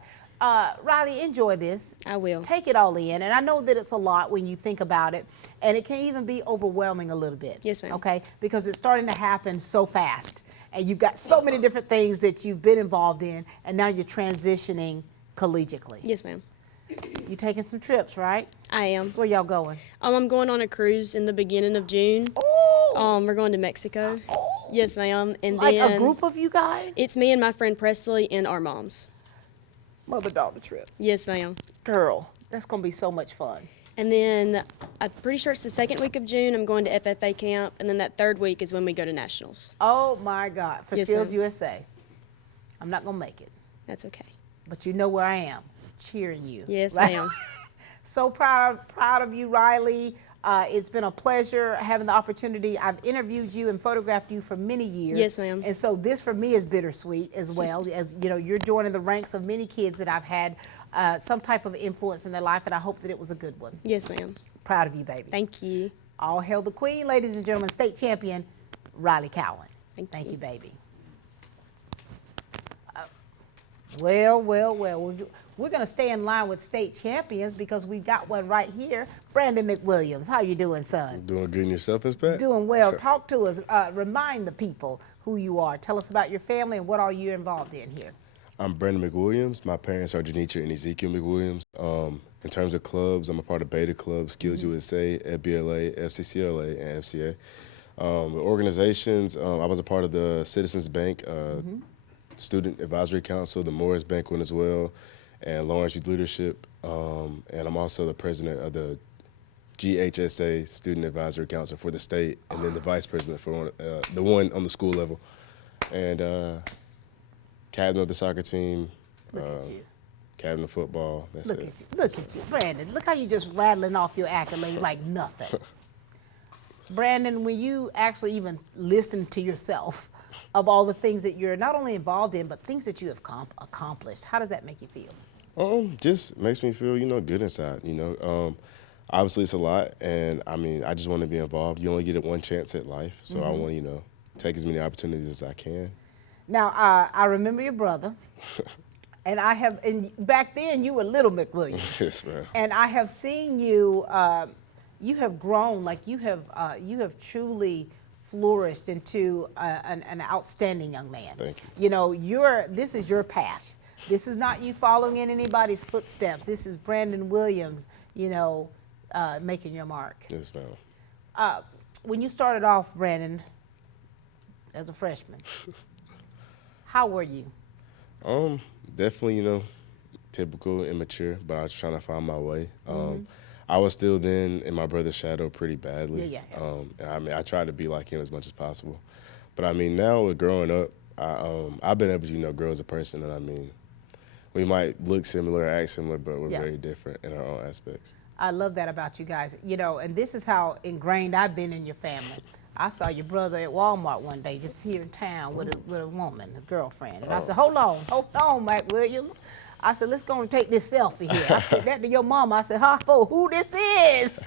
Riley, enjoy this. I will. Take it all in. And I know that it's a lot when you think about it. And it can even be overwhelming a little bit. Yes, ma'am. Okay? Because it's starting to happen so fast. and you've got so many different things that you've been involved in, and now you're transitioning collegiately. Yes, ma'am. You taking some trips, right? I am. Where y'all going? I'm going on a cruise in the beginning of June. We're going to Mexico. Yes, ma'am. And Like then a group of you guys? It's me and my friend Presley and our moms. Mother-daughter trip. Yes, ma'am. Girl, that's going to be so much fun. And then I'm pretty sure it's the second week of June, I'm going to FFA camp. And then that third week is when we go to nationals. Oh, my God. For Yes, Skills ma'am. USA. I'm not going to make it. That's okay. But you know where I am, cheering you. Yes, right? ma'am. So proud of you, Riley. It's been a pleasure having the opportunity. I've interviewed you and photographed you for many years. Yes, ma'am. And so this for me is bittersweet as well. As you know, you're joining the ranks of many kids that I've had some type of influence in their life, and I hope that it was a good one. Yes, ma'am. Proud of you, baby. Thank you. All hail the queen, ladies and gentlemen, state champion, Riley Cowan. Thank you, baby. Well, we're going to stay in line with state champions because we've got one right here. Brandon McWilliams, how you doing, son? Doing good in yourself, Miss Pat? Doing well. Talk to us. Remind the people who you are. Tell us about your family and what are you involved in here. I'm Brandon McWilliams. My parents are Janitra and Ezekiel McWilliams. In terms of clubs, I'm a part of Beta Club, Skills USA, FBLA, FCCLA, and FCA. The organizations, I was a part of the Citizens Bank Student Advisory Council, the Morris Bank one as well, and Lawrence Youth Leadership. And I'm also the president of the GHSA Student Advisory Council for the state, and then the vice president for the one on the school level. And captain of the soccer team, captain of football. That's Look it. at you. Look at you. Brandon, look how you just rattling off your accolades like nothing. Brandon, when you actually even listen to yourself of all the things that you're not only involved in, but things that you have accomplished, how does that make you feel? Just makes me feel, good inside, Obviously, it's a lot, and, I just want to be involved. You only get it one chance at life, so I want to, take as many opportunities as I can. Now, I remember your brother, and and back then you were little McWilliams. Yes, ma'am. And I have seen you, you have grown, like you have truly flourished into an outstanding young man. Thank you. This is your path. This is not you following in anybody's footsteps. This is Brandon Williams, making your mark. Yes, ma'am. When you started off, Brandon, as a freshman, how were you? Definitely, typical, immature, but I was trying to find my way. I was still then in my brother's shadow pretty badly. Yeah. I tried to be like him as much as possible. But now with growing up, I've been able to, grow as a person, and we might look similar, act similar, but we're very different in our own aspects. I love that about you guys, and this is how ingrained I've been in your family. I saw your brother at Walmart one day, just here in town with a woman, a girlfriend. And I said, hold on, Mike Williams. I said, let's go and take this selfie here. I said that to your mama. I said, who this is?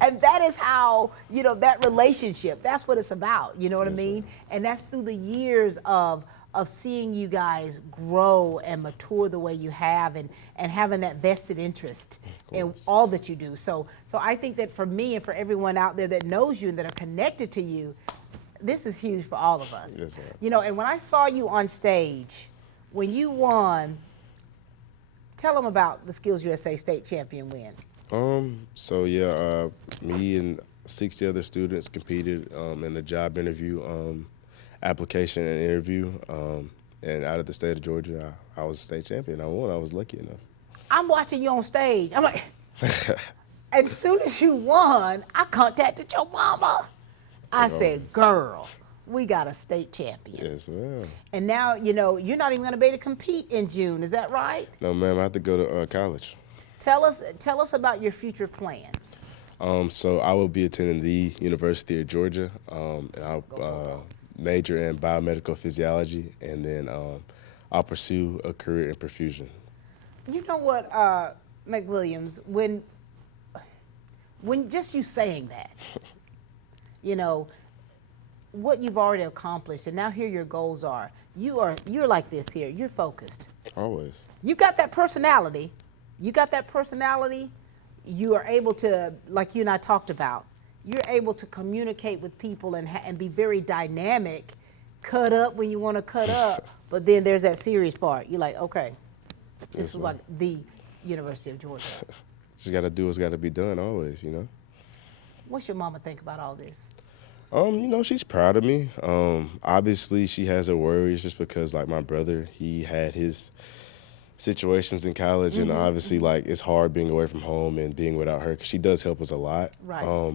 And that is how, that relationship, that's what it's about, you know what I mean? And that's through the years of seeing you guys grow and mature the way you have and having that vested interest in all that you do. So I think that for me and for everyone out there that knows you and that are connected to you, this is huge for all of us. Yes, ma'am. And when I saw you on stage, when you won, tell them about the Skills USA State Champion win. Me and 60 other students competed in a job interview, application and interview, and out of the state of Georgia, I was state champion. I won. I was lucky enough. I'm watching you on stage. I'm like, as soon as you won, I contacted your mama. I said, girl, we got a state champion. Yes, ma'am. And now, you're not even going to be able to compete in June. Is that right? No, ma'am. I have to go to college. Tell us about your future plans. So I will be attending the University of Georgia, and I'll major in biomedical physiology, and then I'll pursue a career in perfusion. You know what, McWilliams, when just you saying that, what you've already accomplished, and now here your goals are, you're like this here, you're focused. Always. You got that personality. You are able to, like you and I talked about, you're able to communicate with people and be very dynamic cut up when you want to cut up, but then there's that serious part. You're like, okay, this is like the University of Georgia. Just got to do what's got to be done always, you know. What's your mama think about all this? You know, she's proud of me. Obviously, she has her worries just because, like, my brother, he had his situations in college, and obviously, like, it's hard being away from home and being without her because she does help us a lot. Right.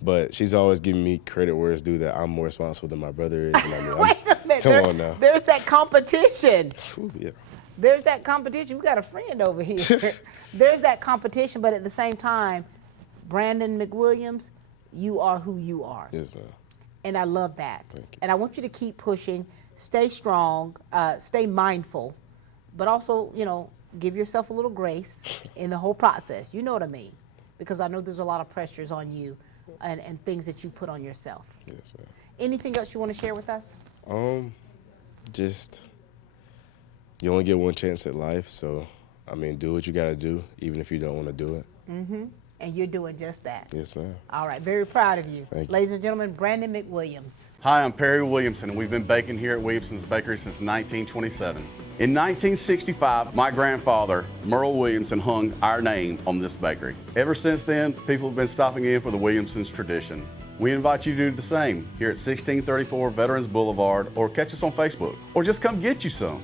But she's always giving me credit where it's due that I'm more responsible than my brother is. And I mean, Wait a minute. Come on now. There's that competition. Ooh, yeah. There's that competition. We got a friend over here. There's that competition, but at the same time, Brandon McWilliams, you are who you are. Yes, ma'am. And I love that. And I want you to keep pushing, stay strong, stay mindful, but also, you know, give yourself a little grace in the whole process. You know what I mean? Because I know there's a lot of pressures on you and things that you put on yourself. Yes, ma'am. Anything else you want to share with us? Just, you only get one chance at life, so, I mean, do what you got to do, even if you don't want to do it. And you're doing just that. Yes, ma'am. All right, very proud of you. Thank you. Ladies and gentlemen, Brandon McWilliams. Hi, I'm Perry Williamson, and we've been baking here at Williamson's Bakery since 1927. In 1965, my grandfather, Merle Williamson, hung our name on this bakery. Ever since then, people have been stopping in for the Williamson's tradition. We invite you to do the same here at 1634 Veterans Boulevard, or catch us on Facebook, or just come get you some.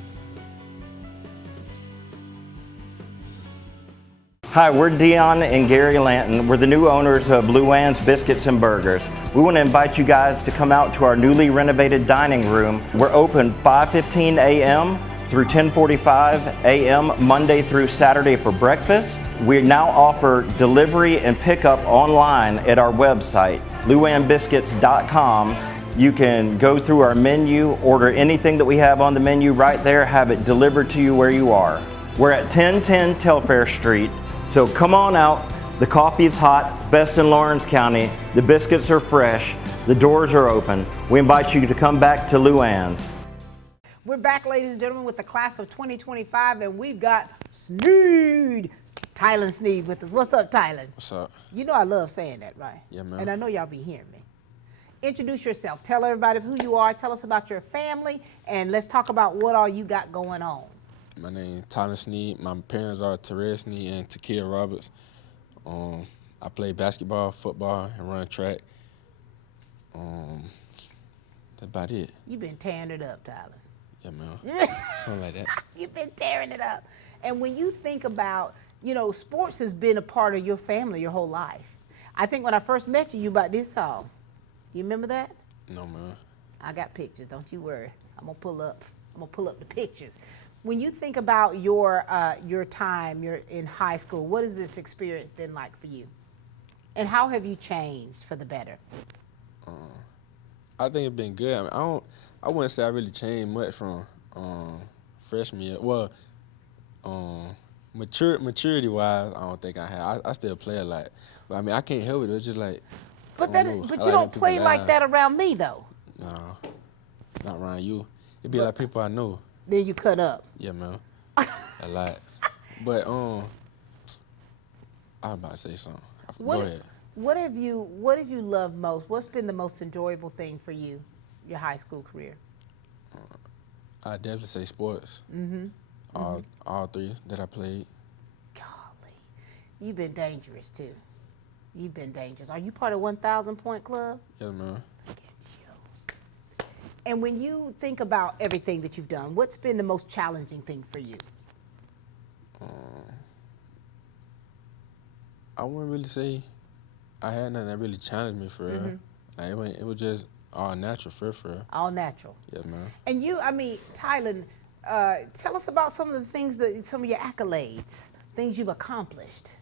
Hi, we're Dion and Gary Lanton. We're the new owners of Luann's Biscuits and Burgers. We want to invite you guys to come out to our newly renovated dining room. We're open 5:15 a.m. through 10:45 a.m. Monday through Saturday for breakfast. We now offer delivery and pickup online at our website, luannbiscuits.com. You can go through our menu, order anything that we have on the menu right there, have it delivered to you where you are. We're at 1010 Telfair Street. So come on out, the coffee is hot, best in Lawrence County, the biscuits are fresh, the doors are open. We invite you to come back to Luann's. We're back, ladies and gentlemen, with the class of 2025, and we've got Sneed, Tylen Sneed with us. What's up, Tylen? What's up? You know I love saying that, right? Yeah, man. And I know y'all be hearing me. Introduce yourself. Tell everybody who you are. Tell us about your family, and let's talk about what all you got going on. My name is Tylen Sneed. My parents are Terrell Sneed and Takia Roberts. I play basketball, football, and run track. That's about it. You've been tearing it up, Tylen. Yeah, man. Something like that. You've been tearing it up. And when you think about, you know, sports has been a part of your family your whole life. I think when I first met you, you about this tall. You remember that? No, man. I got pictures, don't you worry. I'm gonna pull up the pictures. When you think about your time, you're in high school, what has this experience been like for you? And how have you changed for the better? I think it's been good. I mean, I wouldn't say I really changed much from freshman year. Well, maturity-wise, I don't think I have. I still play a lot. But I mean, I can't help it. It's just like, But you don't play like that around me, though. No, not around you. It be like people I know. Then you cut up. Yeah, man. A lot. But I was about to say something. Go ahead. What have you loved most? What's been the most enjoyable thing for you, your high school career? I definitely say sports. All three that I played. Golly, you've been dangerous too. You've been dangerous. Are you part of 1,000 Point Club? Yeah, man. And when you think about everything that you've done, what's been the most challenging thing for you? I wouldn't really say I had nothing that really challenged me for real. Like, it was just all natural for real. All natural. Yeah, man. And you, I mean, Tylen, tell us about some of the things some of your accolades, things you've accomplished.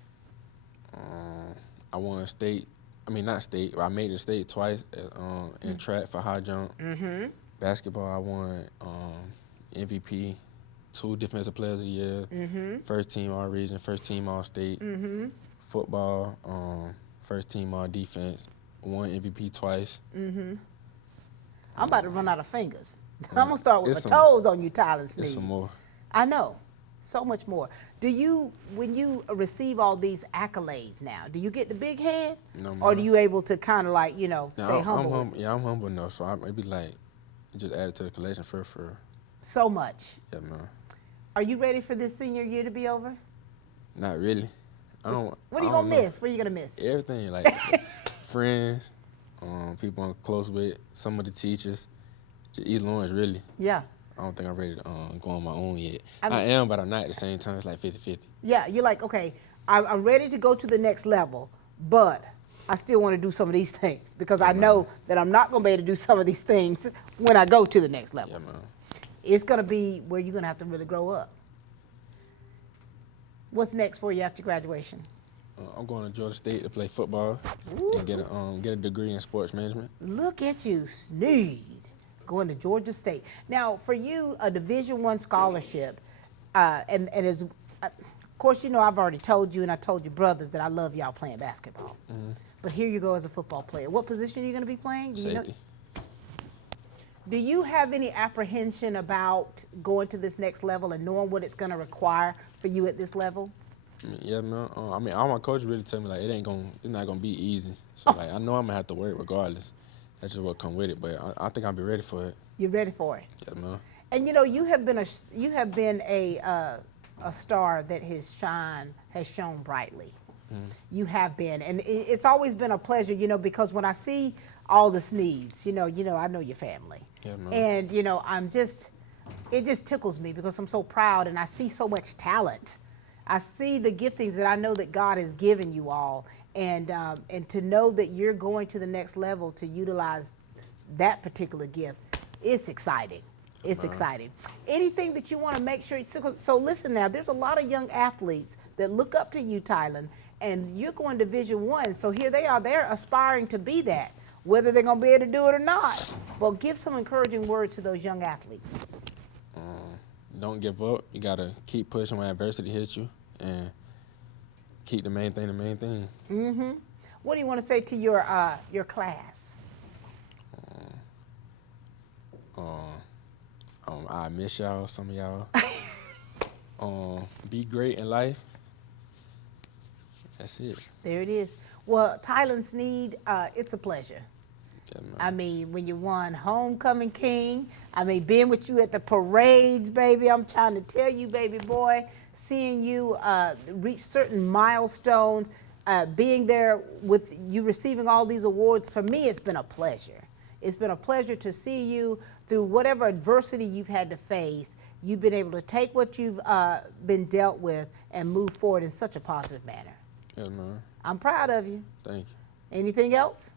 I won state. I mean, not state. I made the state twice in track for high jump. Basketball, I won MVP, 2 Defensive Players of the Year, first team all region, first team all state. Football, first team all defense, won MVP twice. I'm about to run out of fingers. I'm gonna start with my toes on you, Tylen Sneed. There's some more. I know, so much more. When you receive all these accolades now, do you get the big head? No, or do you able to kind of like, stay humble? I'm humble enough, so I maybe like, just added to the collection for. So much. Yeah, man. Are you ready for this senior year to be over? Not really. I don't. What are you gonna miss? What are you gonna miss? Everything, like friends, people I'm close with, some of the teachers, just East Lawrence, really. Yeah. I don't think I'm ready to go on my own yet. I mean- I am, but I'm not at the same time. It's like 50-50. Yeah, you're like, okay, I'm ready to go to the next level, but I still want to do some of these things because I know that I'm not going to be able to do some of these things when I go to the next level. Yeah, man. It's going to be where you're going to have to really grow up. What's next for you after graduation? I'm going to Georgia State to play football and get a degree in sports management. Look at you, Sneed, going to Georgia State. Now, for you, a Division I scholarship, and as, of course, you know, I've already told you, and I told your brothers that I love y'all playing basketball. But here you go as a football player. What position are you going to be playing? Do you know? Safety. Do you have any apprehension about going to this next level and knowing what it's going to require for you at this level? Yeah, man. I mean, all my coaches really tell me like it's not gonna be easy. So like I know I'm gonna have to work regardless. That's just what come with it. But I think I'll be ready for it. You're ready for it. Yeah, man. And you know, you have been a star that has shone brightly. You have been, and it's always been a pleasure, you know, because when I see all the Sneeds, you know, I know your family, and you know, it just tickles me because I'm so proud, and I see so much talent. I see the giftings that I know that God has given you all, and to know that you're going to the next level to utilize that particular gift, it's exciting. It's exciting. Anything that you want to make sure, so listen now, there's a lot of young athletes that look up to you, Kaitlyn, and you're going Division I, so here they are, they're aspiring to be that, whether they're going to be able to do it or not. But give some encouraging words to those young athletes. Don't give up. You got to keep pushing when adversity hits you and keep the main thing the main thing. Mm-hmm. What do you want to say to your class? I miss y'all, some of y'all. Be great in life. That's it. There it is. Well, Kaitlyn Sneed, it's a pleasure. Yeah, I mean, when you won Homecoming King, I mean, being with you at the parades, baby, I'm trying to tell you, baby boy, seeing you reach certain milestones, being there with you receiving all these awards, for me, it's been a pleasure. It's been a pleasure to see you through whatever adversity you've had to face. You've been able to take what you've been dealt with and move forward in such a positive manner. Yeah, man. I'm proud of you. Thank you. Anything else?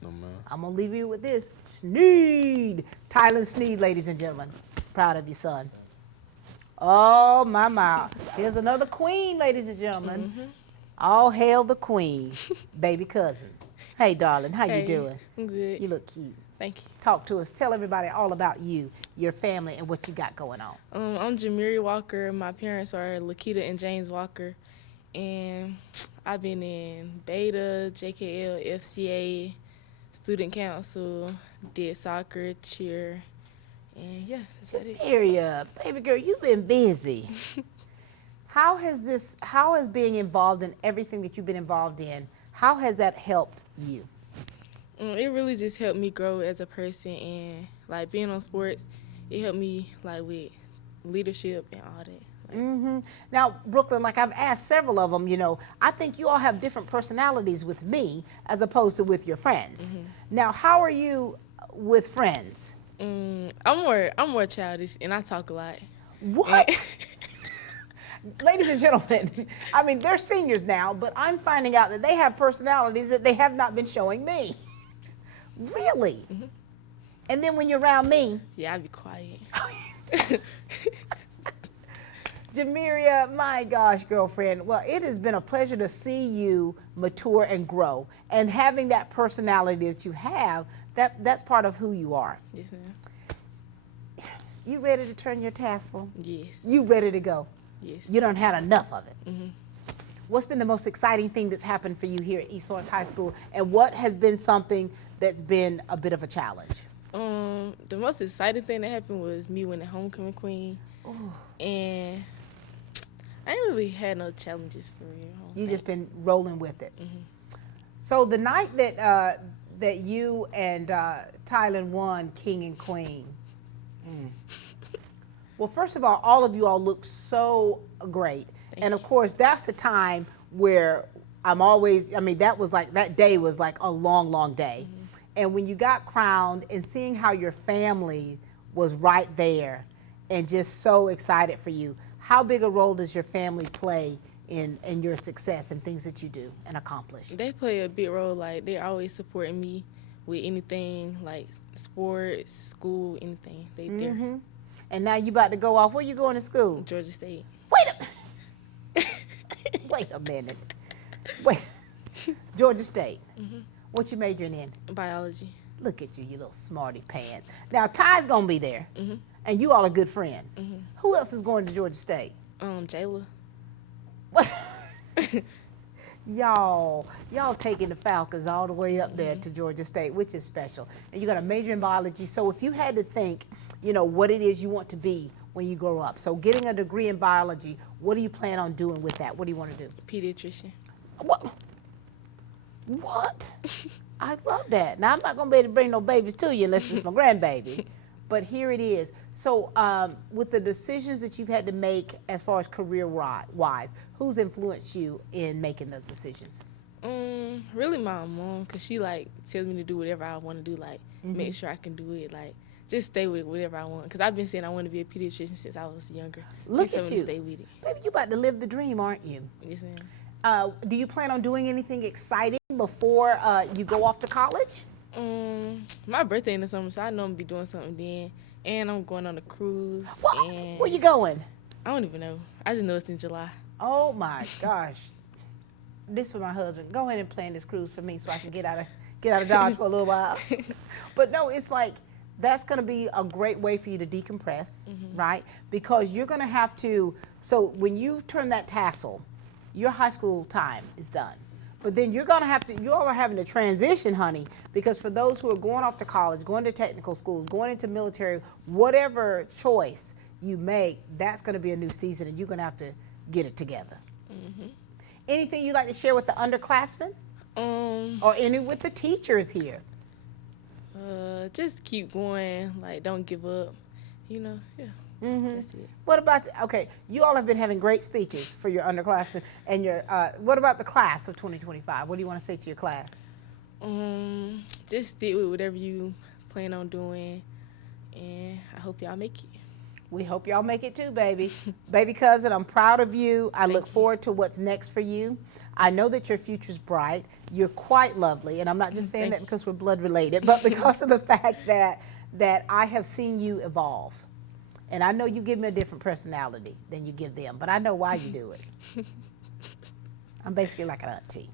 No, man. I'm going to leave you with this. Sneed. Kaitlyn Sneed, ladies and gentlemen. Proud of you, son. Oh, my. Here's another queen, ladies and gentlemen. All hail the queen, baby cousin. Hey, darling, how you doing? I'm good. You look cute. Thank you. Talk to us. Tell everybody all about you, your family, and what you got going on. I'm Jamiri Walker. My parents are Lakita and James Walker. And I've been in Beta, JKL, FCA, Student Council, did soccer, cheer, and yeah, that's about it. Area, baby girl, you've been busy. How has being involved in everything that you've been involved in, how has that helped you? It really just helped me grow as a person, and like being on sports, it helped me like with leadership and all that. Now, Brooklyn, like I've asked several of them, you know, I think you all have different personalities with me as opposed to with your friends. Now, how are you with friends? I'm more childish, and I talk a lot. What? Ladies and gentlemen, I mean, they're seniors now, but I'm finding out that they have personalities that they have not been showing me. Really? And then when you're around me, yeah, I be quiet. Jamiria, my gosh, girlfriend, well, it has been a pleasure to see you mature and grow. And having that personality that you have, that's part of who you are. Yes, ma'am. You ready to turn your tassel? Yes. You ready to go? Yes. You done had enough of it. What's been the most exciting thing that's happened for you here at East Lawrence High School? And what has been something that's been a bit of a challenge? The most exciting thing that happened was me winning Homecoming Queen. And I ain't really had no challenges for real. You just been rolling with it. So the night that that you and Kaitlyn won King and Queen. Well, first of all of you all look so great. And of course, that's the time where that day was like a long, long day. And when you got crowned and seeing how your family was right there and just so excited for you, how big a role does your family play in your success and things that you do and accomplish? They play a big role. Like, they're always supporting me with anything, like sports, school, anything. They there. And now you about to go off. Where you going to school? Georgia State. Wait a minute. Georgia State. What you majoring in? Biology. Look at you, you little smarty pants. Now, Ty's going to be there, and you all are good friends. Who else is going to Georgia State? Jayla. What? Y'all taking the Falcons all the way up there to Georgia State, which is special. And you got a major in biology. So if you had to think, what it is you want to be when you grow up. So getting a degree in biology, what do you plan on doing with that? What do you want to do? Pediatrician. What? I love that. Now, I'm not going to be able to bring no babies to you unless it's my grandbaby. But here it is. So with the decisions that you've had to make as far as career-wise, who's influenced you in making those decisions? Really my mom, because she, tells me to do whatever I want to do, make sure I can do it, just stay with whatever I want. Because I've been saying I want to be a pediatrician since I was younger. Look she at told you. me to stay with it. Baby, you about to live the dream, aren't you? Yes, ma'am. Do you plan on doing anything exciting before you go off to college? My birthday in the summer, so I know I'm going to be doing something then. And I'm going on a cruise. And where you going? I don't even know. I just know it's in July. Oh, my gosh. This for my husband. Go ahead and plan this cruise for me so I can get out of Dodge for a little while. But no, it's that's going to be a great way for you to decompress, right? Because you're going to have to, so when you turn that tassel, your high school time is done. But then you're going to have to, you all are having to transition, honey, because for those who are going off to college, going to technical schools, going into military, whatever choice you make, that's going to be a new season, and you're going to have to get it together. Anything you'd like to share with the underclassmen? Or any with the teachers here? Just keep going, don't give up, yeah. That's it. What about, you all have been having great speeches for your underclassmen, and what about the class of 2025? What do you want to say to your class? Just stick with whatever you plan on doing, and I hope y'all make it. We hope y'all make it too, baby. Baby cousin, I'm proud of you. I look forward to what's next for you. I know that your future's bright. You're quite lovely, and I'm not just saying that because we're blood related, but because of the fact that I have seen you evolve. And I know you give me a different personality than you give them, but I know why you do it. I'm basically like an auntie.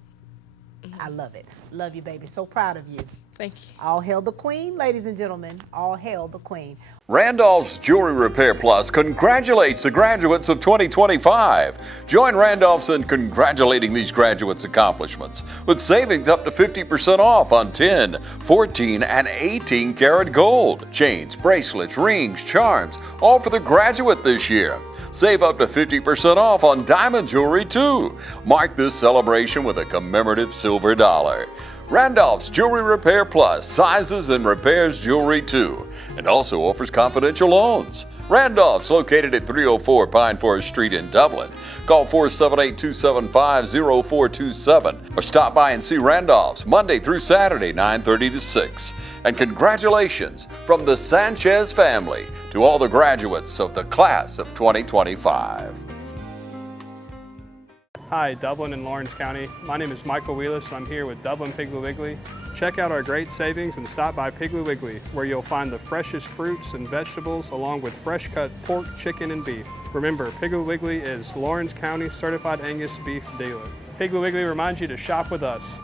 I love it. Love you, baby. So proud of you. Thank you. All hail the queen, ladies and gentlemen. All hail the queen. Randolph's Jewelry Repair Plus congratulates the graduates of 2025. Join Randolph's in congratulating these graduates' accomplishments with savings up to 50% off on 10, 14, and 18 karat gold, chains, bracelets, rings, charms, all for the graduate this year. Save up to 50% off on diamond jewelry too. Mark this celebration with a commemorative silver dollar. Randolph's Jewelry Repair Plus sizes and repairs jewelry too, and also offers confidential loans. Randolph's, located at 304 Pine Forest Street in Dublin. Call 478-275-0427 or stop by and see Randolph's Monday through Saturday, 9:30 to 6. And congratulations from the Sanchez family to all the graduates of the class of 2025. Hi, Dublin and Lawrence County. My name is Michael Wheelis, and I'm here with Dublin Piggly Wiggly. Check out our great savings and stop by Piggly Wiggly, where you'll find the freshest fruits and vegetables along with fresh cut pork, chicken, and beef. Remember, Piggly Wiggly is Lawrence County Certified Angus Beef Dealer. Piggly Wiggly reminds you to shop with us.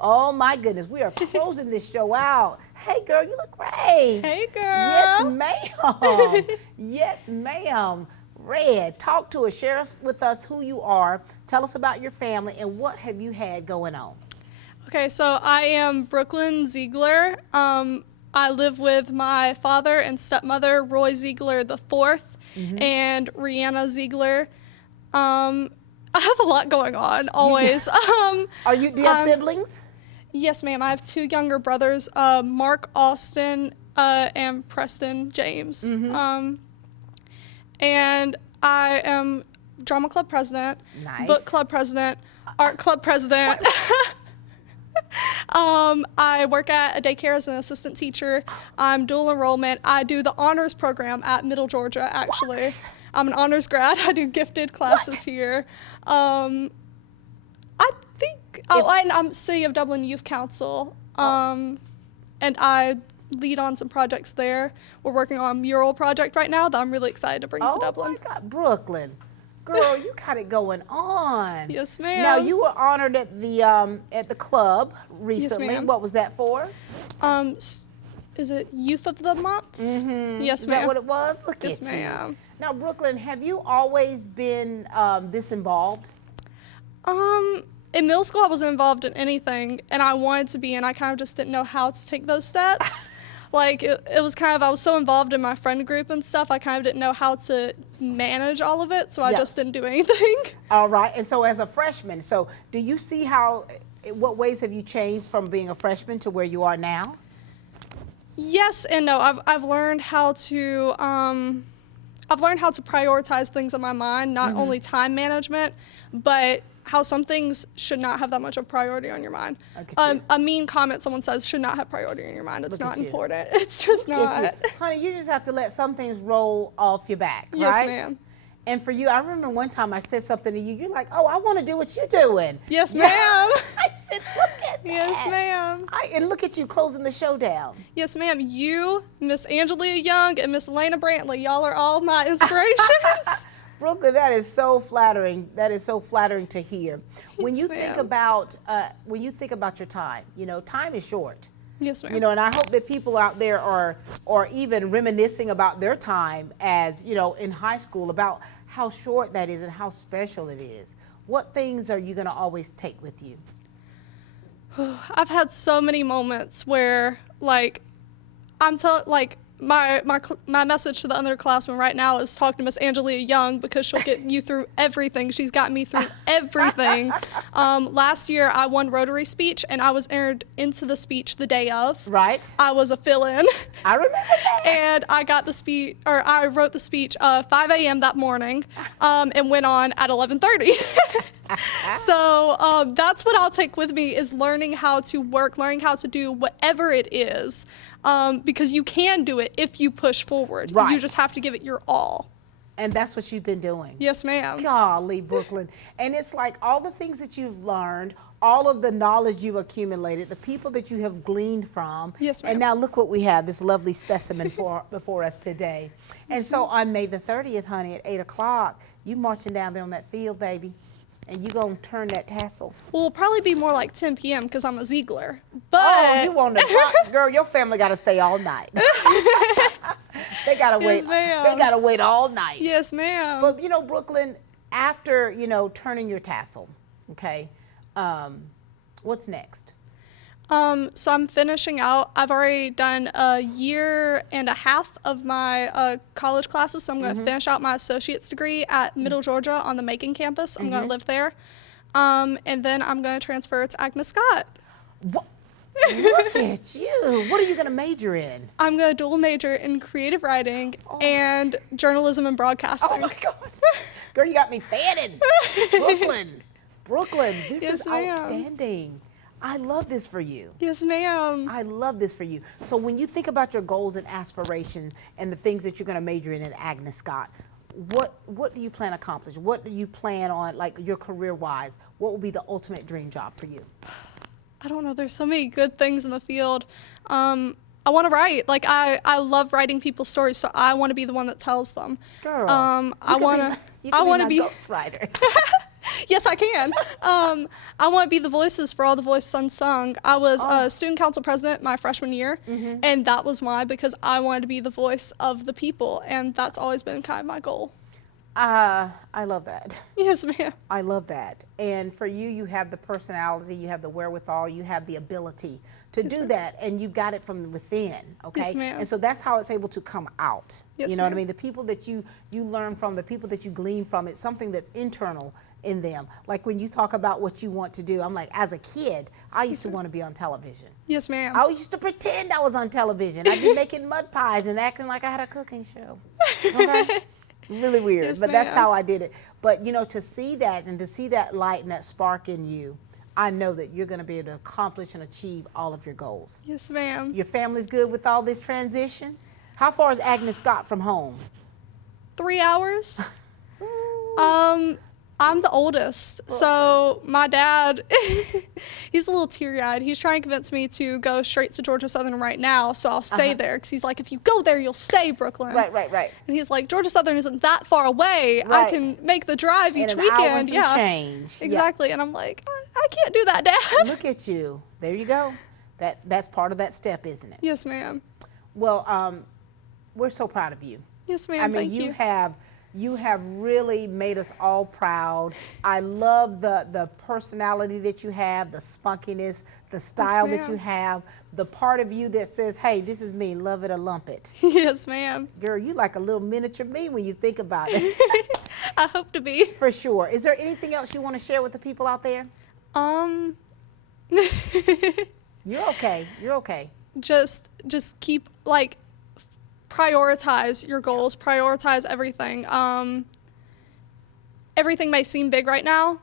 Oh my goodness, we are closing this show out. Hey girl, you look great. Hey girl. Yes, ma'am. Yes, ma'am. Red, talk to us, share with us who you are, tell us about your family, and what have you had going on? Okay, so I am Brooklyn Ziegler. I live with my father and stepmother, Roy Ziegler IV, and Rihanna Ziegler. I have a lot going on always. Do you have siblings? Yes, ma'am. I have 2 younger brothers, Mark Austin and Preston James. And I am drama club president, book club president, art club president. I work at a daycare as an assistant teacher. I'm dual enrollment. I do the honors program at Middle Georgia, actually. What? I'm an honors grad. I do gifted classes here. I think, and I'm City of Dublin Youth Council, and I lead on some projects there. We're working on a mural project right now that I'm really excited to bring to Dublin. Oh my God, Brooklyn. Girl, you got it going on. Yes, ma'am. Now, you were honored at the club recently. Yes, ma'am. What was that for? Is it Youth of the Month? Yes, Is ma'am. that what it was? Look Yes, at you. ma'am. Now, Brooklyn, have you always been this involved? In middle school, I wasn't involved in anything, and I wanted to be, and I kind of just didn't know how to take those steps. Like, it was kind of, I was so involved in my friend group and stuff, I kind of didn't know how to manage all of it, so I just didn't do anything. All right, and so as a freshman, so do you see what ways have you changed from being a freshman to where you are now? Yes and no. I've learned how to prioritize things in my mind, not only time management, but how some things should not have that much of priority on your mind. A mean comment someone says should not have priority on your mind. It's not important. It's just not. Honey, you just have to let some things roll off your back, right? Yes, ma'am. And for you, I remember one time I said something to you. You're like, "Oh, I want to do what you're doing." Yes, ma'am. I said, "Look at that." Yes, ma'am. And look at you closing the show down. Yes, ma'am. You, Miss Angelia Young, and Miss Elena Brantley, y'all are all my inspirations. Brooklyn, that is so flattering. That is so flattering to hear. When you Yes, think ma'am. about your time, time is short. Yes, ma'am. And I hope that people out there are even reminiscing about their time as, in high school, about how short that is and how special it is. What things are you going to always take with you? I've had so many moments where, my message to the underclassmen right now is talk to Miss Angelia Young, because she'll get you through everything. She's got me through everything. Last year I won Rotary speech, and I was entered into the speech the day of. Right. I was a fill-in. I remember that. And I got the speech, or I wrote the speech 5 a.m. that morning, and went on at 11:30. So that's what I'll take with me, is learning how to work, learning how to do whatever it is, because you can do it if you push forward. Right. You just have to give it your all. And that's what you've been doing. Yes, ma'am. Golly, Brooklyn. And it's like all the things that you've learned, all of the knowledge you've accumulated, the people that you have gleaned from. Yes, ma'am. And now look what we have, this lovely specimen before us today. And so on May the 30th, honey, at 8 o'clock, you marching down there on that field, baby. And you gonna turn that tassel. Well, it'll probably be more like 10 p.m. because I'm a Ziegler. But oh, you want to, girl? Your family got to stay all night. They gotta wait. Yes, ma'am. They gotta wait all night. Yes, ma'am. But Brooklyn, after turning your tassel, okay, what's next? So I'm finishing out. I've already done a year and a half of my college classes, so I'm going to finish out my associate's degree at Middle Georgia on the Macon campus. I'm going to live there. And then I'm going to transfer to Agnes Scott. What? Look at you. What are you going to major in? I'm going to dual major in creative writing and journalism and broadcasting. Oh, my God. Girl, you got me fanning. Brooklyn, this is outstanding. I love this for you. Yes, ma'am. I love this for you. So when you think about your goals and aspirations and the things that you're going to major in at Agnes Scott, what do you plan to accomplish? What do you plan on, like, your career-wise? What will be the ultimate dream job for you? I don't know. There's so many good things in the field. I want to write. Like, I love writing people's stories, so I want to be the one that tells them. Girl, I want to be ghostwriter. Yes, I can. I want to be the voices for all the voices unsung. I was a student council president my freshman year, and that was why, because I wanted to be the voice of the people, and that's always been kind of my goal. I love that. Yes, ma'am. I love that. And for you, you have the personality, you have the wherewithal, you have the ability to do that, and you got it from within, okay? Yes, ma'am. And so that's how it's able to come out. Yes, you know what I ma'am. mean? The people that you learn from, the people that you glean from, it's something that's internal, in them. Like when you talk about what you want to do, I'm like, as a kid, I used to want to be on television. Yes, ma'am. I used to pretend I was on television. I'd be making mud pies and acting like I had a cooking show. Okay? Really weird, Yes, but that's ma'am. how I did it. But, you know, to see that and to see that light and that spark in you, I know that you're going to be able to accomplish and achieve all of your goals. Yes, ma'am. Your family's good with all this transition? How far is Agnes Scott from home? 3 hours. I'm the oldest, so my dad, he's a little teary-eyed. He's trying to convince me to go straight to Georgia Southern right now, so I'll stay there. Because he's like, if you go there, you'll stay, Brooklyn. Right. And he's like, Georgia Southern isn't that far away. Right. I can make the drive each In an hour and weekend. some change. Exactly. And I'm like, I can't do that, Dad. Look at you. There you go. That's part of that step, isn't it? Yes, ma'am. Well, we're so proud of you. Yes, ma'am. I mean, Thank you. You have really made us all proud. I love the personality that you have, the spunkiness, the style that you ma'am. have, the part of you that says, hey, this is me, love it or lump it. Yes, ma'am. Girl, you like a little miniature me when you think about it. I hope to be. For sure. Is there anything else you want to share with the people out there? You're okay. You're okay. Just keep, like, prioritize your goals, prioritize everything. Everything may seem big right now.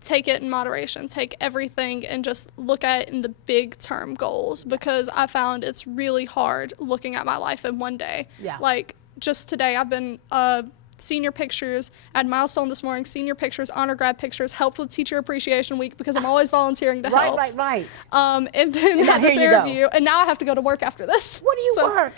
Take it in moderation. Take everything and just look at it in the big term goals, because I found it's really hard looking at my life in one day. Yeah. Like just today, I've been senior pictures at Milestone this morning, senior pictures, honor grad pictures, helped with Teacher Appreciation Week because I'm always volunteering to help. Right. And then And had now this here you go. interview, and now I have to go to work after this. What do you work?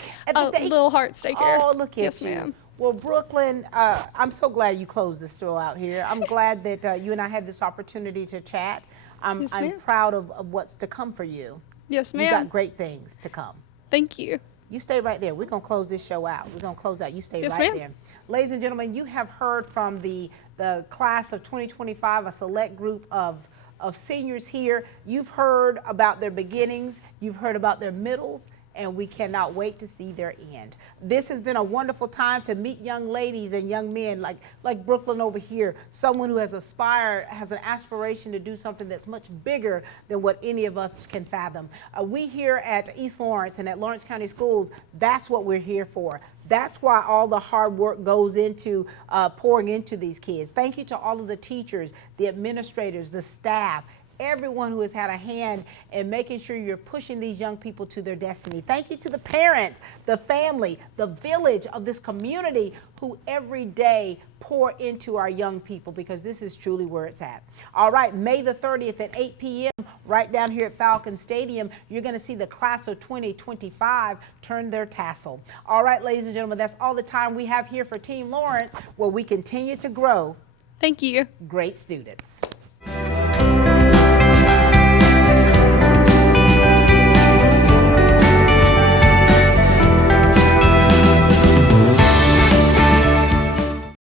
Little Hearts Daycare. Oh, look at yes, you. ma'am. Well, Brooklyn, I'm so glad you closed this show out here. I'm glad that you and I had this opportunity to chat. I'm Yes, ma'am. proud of what's to come for you. Yes, You ma'am. got great things to come. Thank you. You stay right there. We're going to close this show out. We're going to close out. You stay Yes, right ma'am. there. Ladies and gentlemen, you have heard from the class of 2025, a select group of seniors here. You've heard about their beginnings. You've heard about their middles. And we cannot wait to see their end. This has been a wonderful time to meet young ladies and young men like Brooklyn over here, someone who has an aspiration to do something that's much bigger than what any of us can fathom. We here at East Lawrence and at Lawrence County Schools, that's what we're here for. That's why all the hard work goes into pouring into these kids. Thank you to all of the teachers, the administrators, the staff, everyone who has had a hand in making sure you're pushing these young people to their destiny. Thank you to the parents, the family, the village of this community who every day pour into our young people, because this is truly where it's at. All right, May the 30th at 8 p.m. right down here at Falcon Stadium, you're going to see the class of 2025 turn their tassel. All right, ladies and gentlemen, that's all the time we have here for Team Lawrence, where we continue to grow. Thank you. Great students.